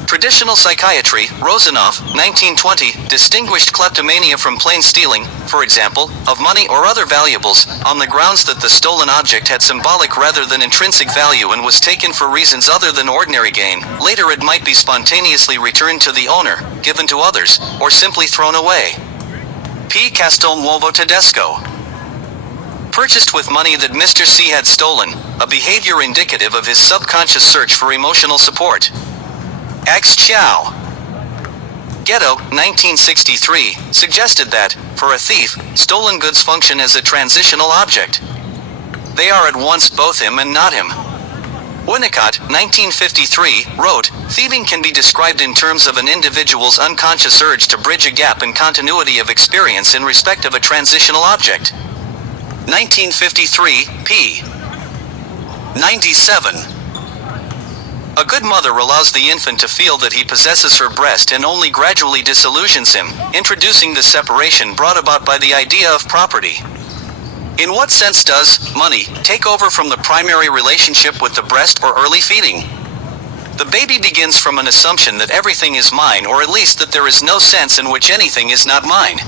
Traditional psychiatry, Rosanoff, 1920, distinguished kleptomania from plain stealing, for example, of money or other valuables, on the grounds that the stolen object had symbolic rather than intrinsic value and was taken for reasons other than ordinary gain. Later it might be spontaneously returned to the owner, given to others, or simply thrown away. P. Castelnuovo-Tedesco. Purchased with money that Mr. C had stolen, a behavior indicative of his subconscious search for emotional support. X. Chow. Ghetto, 1963, suggested that, for a thief, stolen goods function as a transitional object. They are at once both him and not him. Winnicott, 1953, wrote, thieving can be described in terms of an individual's unconscious urge to bridge a gap in continuity of experience in respect of a transitional object. 1953, p. 97. A good mother allows the infant to feel that he possesses her breast and only gradually disillusions him, introducing the separation brought about by the idea of property. In what sense does money take over from the primary relationship with the breast or early feeding? The baby begins from an assumption that everything is mine, or at least that there is no sense in which anything is not mine.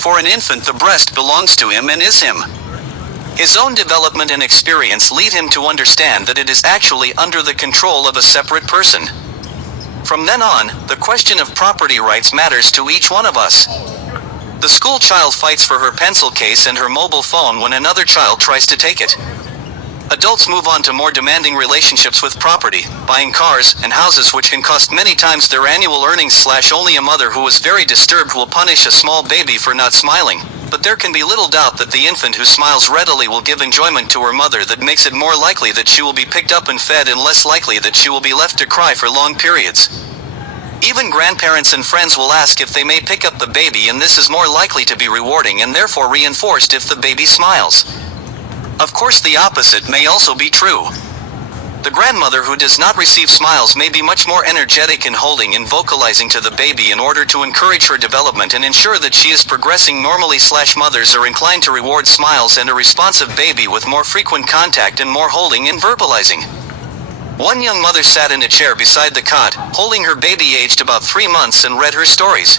For an infant, the breast belongs to him and is him. His own development and experience lead him to understand that it is actually under the control of a separate person. From then on, the question of property rights matters to each one of us. The school child fights for her pencil case and her mobile phone when another child tries to take it. Adults move on to more demanding relationships with property, buying cars and houses which can cost many times their annual earnings. Only a mother who is very disturbed will punish a small baby for not smiling, but there can be little doubt that the infant who smiles readily will give enjoyment to her mother that makes it more likely that she will be picked up and fed and less likely that she will be left to cry for long periods. Even grandparents and friends will ask if they may pick up the baby, and this is more likely to be rewarding and therefore reinforced if the baby smiles. Of course, the opposite may also be true. The grandmother who does not receive smiles may be much more energetic in holding and vocalizing to the baby in order to encourage her development and ensure that she is progressing normally. Mothers are inclined to reward smiles and a responsive baby with more frequent contact and more holding and verbalizing. One young mother sat in a chair beside the cot, holding her baby aged about 3 months, and read her stories.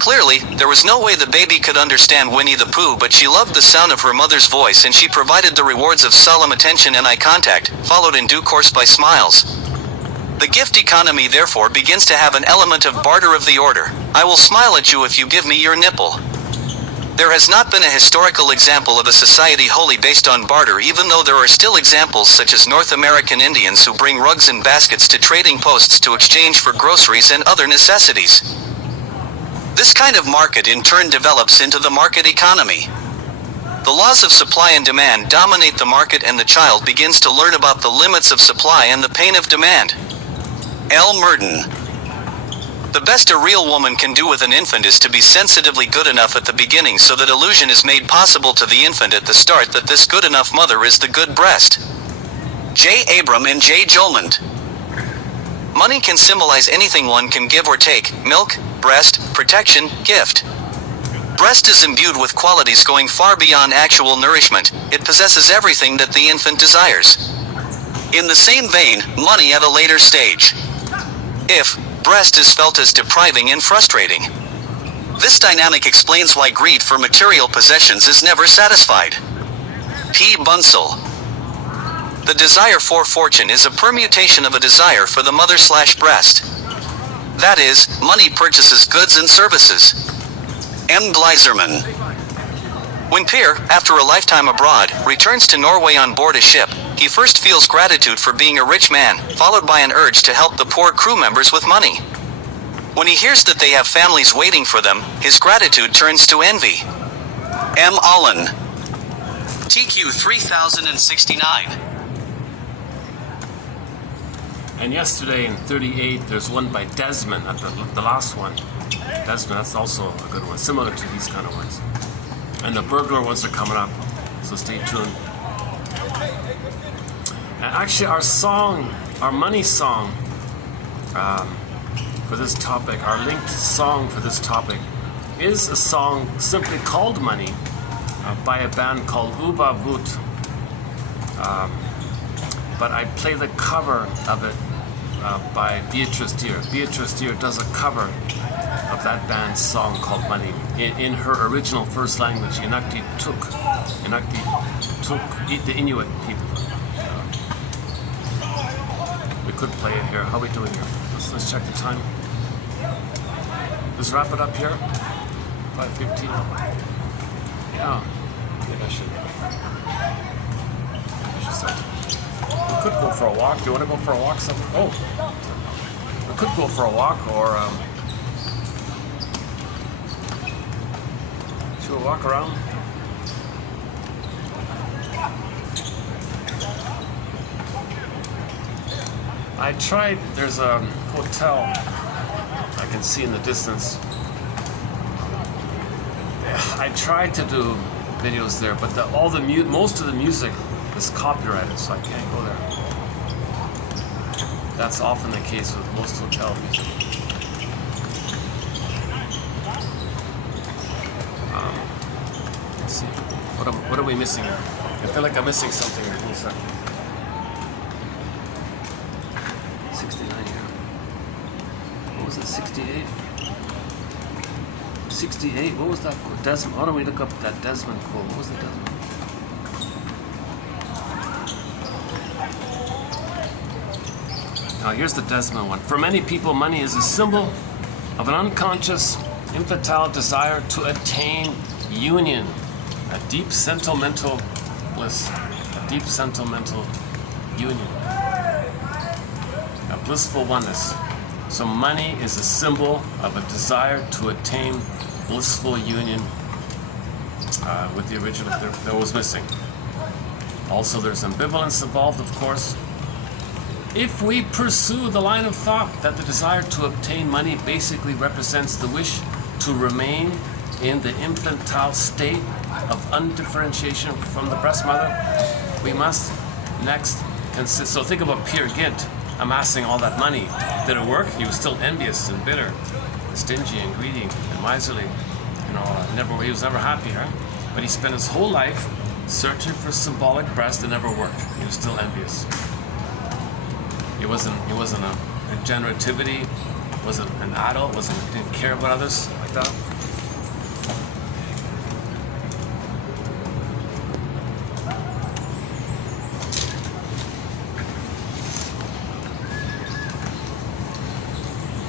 Clearly, there was no way the baby could understand Winnie the Pooh, but she loved the sound of her mother's voice and she provided the rewards of solemn attention and eye contact, followed in due course by smiles. The gift economy therefore begins to have an element of barter of the order, I will smile at you if you give me your nipple. There has not been a historical example of a society wholly based on barter, even though there are still examples such as North American Indians who bring rugs and baskets to trading posts to exchange for groceries and other necessities. This kind of market in turn develops into the market economy. The laws of supply and demand dominate the market, and the child begins to learn about the limits of supply and the pain of demand. L. Merton. The best a real woman can do with an infant is to be sensitively good enough at the beginning so that illusion is made possible to the infant at the start that this good enough mother is the good breast. J. Abram and J. Jolmond. Money can symbolize anything one can give or take: milk, breast, protection, gift. Breast is imbued with qualities going far beyond actual nourishment. It possesses everything that the infant desires. In the same vein, money at a later stage. If breast is felt as depriving and frustrating. This dynamic explains why greed for material possessions is never satisfied. P. Bunsell. The desire for fortune is a permutation of a desire for the mother/breast. That is, money purchases goods and services. M. Gleiserman. When Peer, after a lifetime abroad, returns to Norway on board a ship, he first feels gratitude for being a rich man, followed by an urge to help the poor crew members with money. When he hears that they have families waiting for them, his gratitude turns to envy. M. Allen. TQ 3069. And yesterday in 38, there's one by Desmond, the last one. Desmond, that's also a good one, similar to these kind of ones. And the burglar ones are coming up, so stay tuned. And actually, our song, our money song for this topic, our linked song for this topic, is a song simply called Money by a band called Uba Boot. But I play the cover of it by Beatrice Deer. Beatrice Deer does a cover of that band's song called Money in her original first language, Inuktitut, the Inuit people. We could play it here. How are we doing here? Let's check the time. Let's wrap it up here. 5:15. Yeah. Maybe I should start. We could go for a walk. Do you want to go for a walk somewhere? Oh, we could go for a walk, or should we walk around? I tried. There's a hotel I can see in the distance. I tried to do videos there, but most of the music is copyrighted, so I can't go there. That's often the case with most hotel music. Let's see. What are we missing here? I feel like I'm missing something in a second. 69 here. What was it? 68? 68? What was that? Desmond. How do we look up that Desmond quote? What was the Desmond? Now here's the Desmond one. For many people, money is a symbol of an unconscious, infantile desire to attain union, a deep sentimental bliss, a deep sentimental union, a blissful oneness. So money is a symbol of a desire to attain blissful union with the original that was missing. Also, there's ambivalence involved, of course. If we pursue the line of thought that the desire to obtain money basically represents the wish to remain in the infantile state of undifferentiation from the breast mother, we must next consider. So think about Peer Gynt amassing all that money. Did it work? He was still envious and bitter, and stingy and greedy and miserly. He was never happy, right? But he spent his whole life searching for symbolic breast that never worked. He was still envious. He wasn't a generativity, wasn't an adult, didn't care about others like that.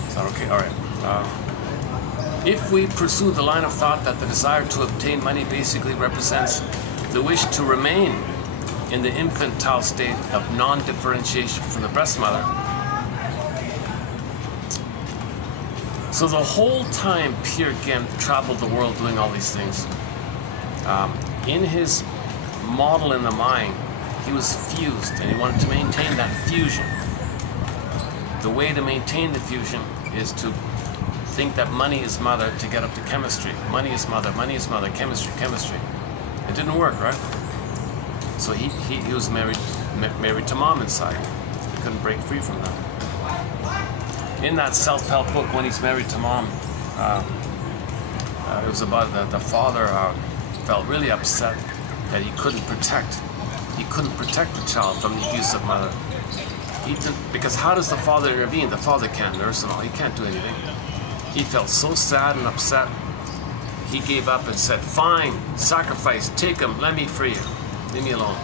Is that okay? All right. If we pursue the line of thought that the desire to obtain money basically represents the wish to remain in the infantile state of non-differentiation from the breast mother. So the whole time Peer Gynt traveled the world doing all these things, in his model in the mind, he was fused and he wanted to maintain that fusion. The way to maintain the fusion is to think that money is mother to get up to chemistry. Money is mother, chemistry. It didn't work, right? So he was married to mom inside. He couldn't break free from that. In that self-help book, when he's married to mom, it was about the father felt really upset that he couldn't protect the child from the abuse of mother. Because how does the father intervene? The father can't nurse and all. He can't do anything. He felt so sad and upset he gave up and said, fine, sacrifice, take him, let me free you. Leave me alone.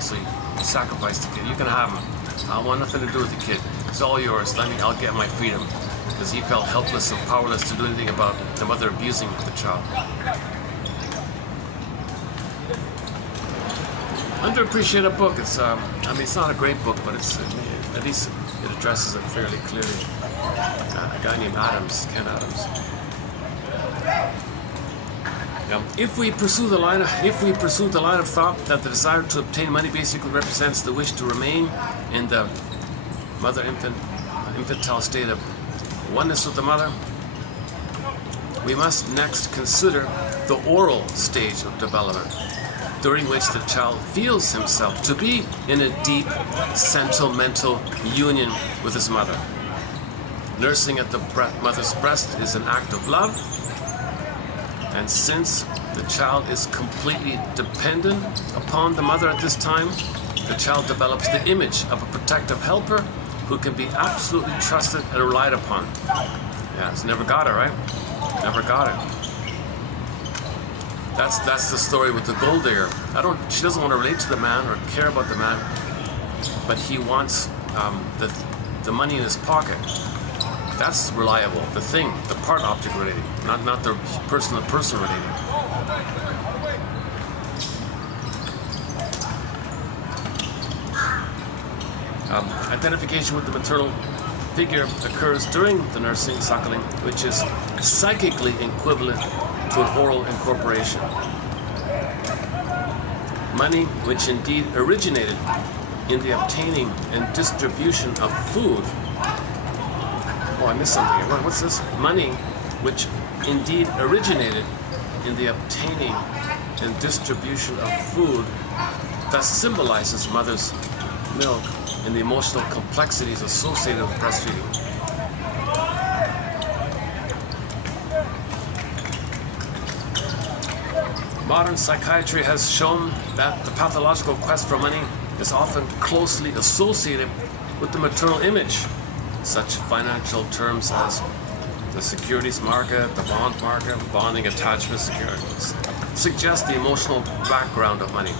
So he sacrificed the kid. You can have him. I want nothing to do with the kid. It's all yours. I'll get my freedom. Because he felt helpless and powerless to do anything about the mother abusing the child. Underappreciated book. It's I mean, it's not a great book, but it's at least it addresses it fairly clearly. A guy named Adams, Ken Adams. If we pursue the line of thought that the desire to obtain money basically represents the wish to remain in the infantile state of oneness with the mother, we must next consider the oral stage of development, during which the child feels himself to be in a deep sentimental union with his mother. Nursing at the mother's breast is an act of love, and since the child is completely dependent upon the mother at this time, the child develops the image of a protective helper who can be absolutely trusted and relied upon. Yeah, it's never got it, right? Never got it. That's the story with the gold digger. She doesn't want to relate to the man or care about the man, but he wants the money in his pocket. That's reliable. The thing, the part object relating, not the person to person relating. Identification with the maternal figure occurs during the nursing, suckling, which is psychically equivalent to an oral incorporation. Money, which indeed originated in the obtaining and distribution of food. Oh, I missed something. What's this? Money, which indeed originated in the obtaining and distribution of food, thus symbolizes mother's milk and the emotional complexities associated with breastfeeding. Modern psychiatry has shown that the pathological quest for money is often closely associated with the maternal image. Such financial terms as the securities market, the bond market, bonding attachment securities suggest the emotional background of money.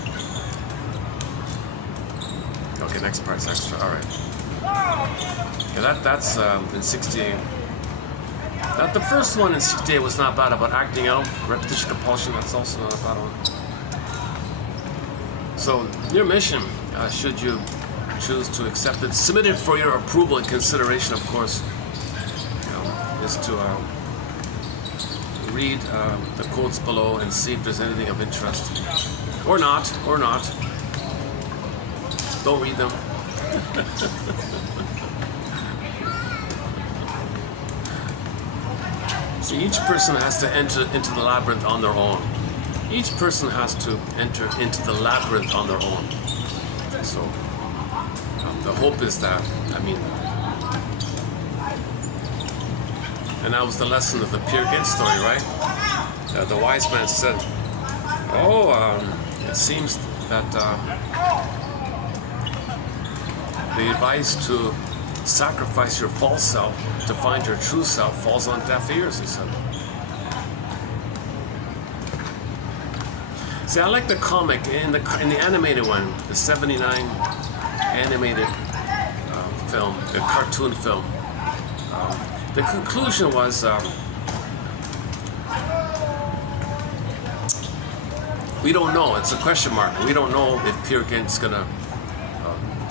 Okay, next part's extra. All right. Yeah, that's in 68. The first one in 68 was not bad, about acting out, repetition, compulsion. That's also not a bad one. So your mission, should you choose to accept it, submitted for your approval and consideration, of course, is to read the quotes below and see if there's anything of interest, or not. Don't read them. So each person has to enter into the labyrinth on their own. Each person has to enter into the labyrinth on their own. So the hope is that, and that was the lesson of the Peer Gynt story, right? The wise man said, it seems that the advice to sacrifice your false self to find your true self falls on deaf ears, he said. See, I like the comic in the animated one, the 79 animated film, the cartoon film. The conclusion was we don't know. It's a question mark. We don't know if Peer Gynt's gonna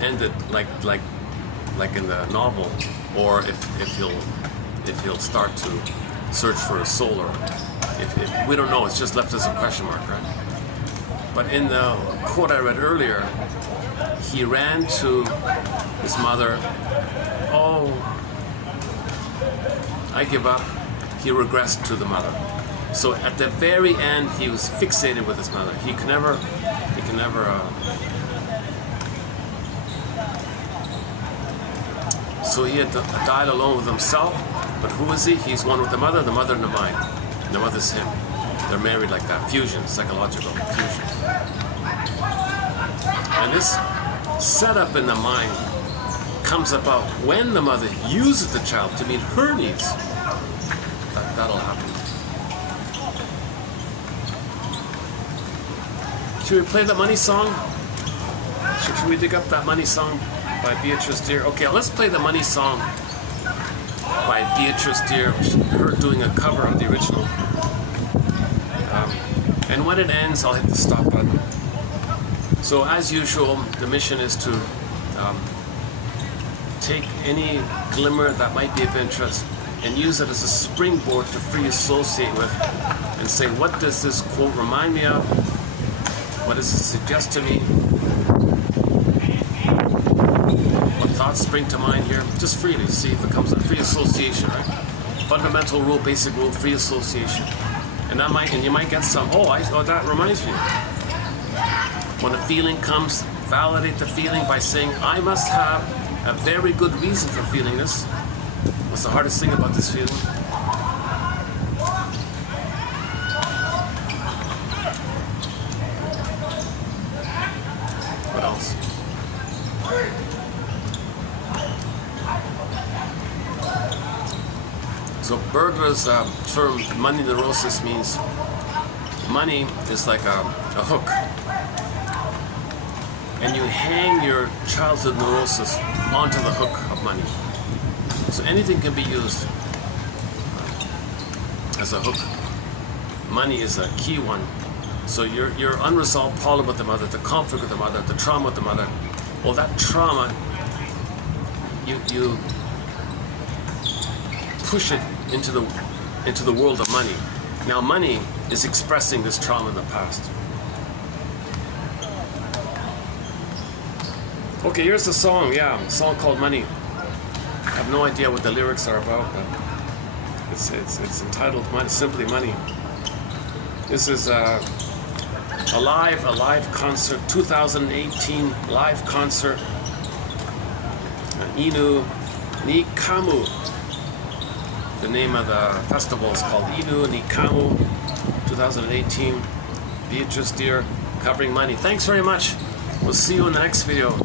end it like in the novel, or if he'll start to search for a soul, or if we don't know. It's just left as a question mark, right? But in the quote I read earlier, he ran to his mother. Oh, I give up. He regressed to the mother. So at the very end, he was fixated with his mother. He can never. So he had died alone with himself. But who is he? He's one with the mother and the mind. And the mother's him. They're married like that. Fusion, psychological fusion. And this setup in the mind comes about when the mother uses the child to meet her needs. That'll happen. Should we play the money song? Should we dig up that money song by Beatrice Deer? Okay, let's play the money song by Beatrice Deer, her doing a cover of the original. And when it ends, I'll hit the stop button. So as usual, the mission is to take any glimmer that might be of interest and use it as a springboard to free associate with and say, what does this quote remind me of? What does it suggest to me? What thoughts spring to mind here? Just freely see if it comes up. Free association, right? Fundamental rule, basic rule, free association. And you might get some, oh, that reminds me. When a feeling comes, validate the feeling by saying, I must have a very good reason for feeling this. What's the hardest thing about this feeling? What else? So Berger's term money neurosis means money is like a hook, and you hang your childhood neurosis onto the hook of money. So anything can be used as a hook. Money is a key one. So your unresolved problem with the mother, the conflict with the mother, the trauma with the mother, well, that trauma, you push it into the world of money. Now money is expressing this trauma in the past. Okay, here's the song. Yeah, a song called Money. I have no idea what the lyrics are about, but it's entitled simply Money. This is a live concert, 2018 live concert. Inu ni Kamu. The name of the festival is called Inu ni Kamu 2018. Beatrice Deer covering Money. Thanks very much. We'll see you in the next video.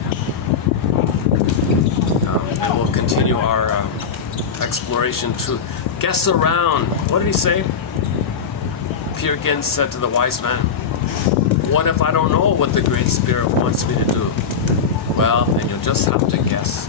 And we'll continue our exploration to guess around. What did he say? Peer Gynt said to the wise man, what if I don't know what the Great Spirit wants me to do? Well, then you'll just have to guess.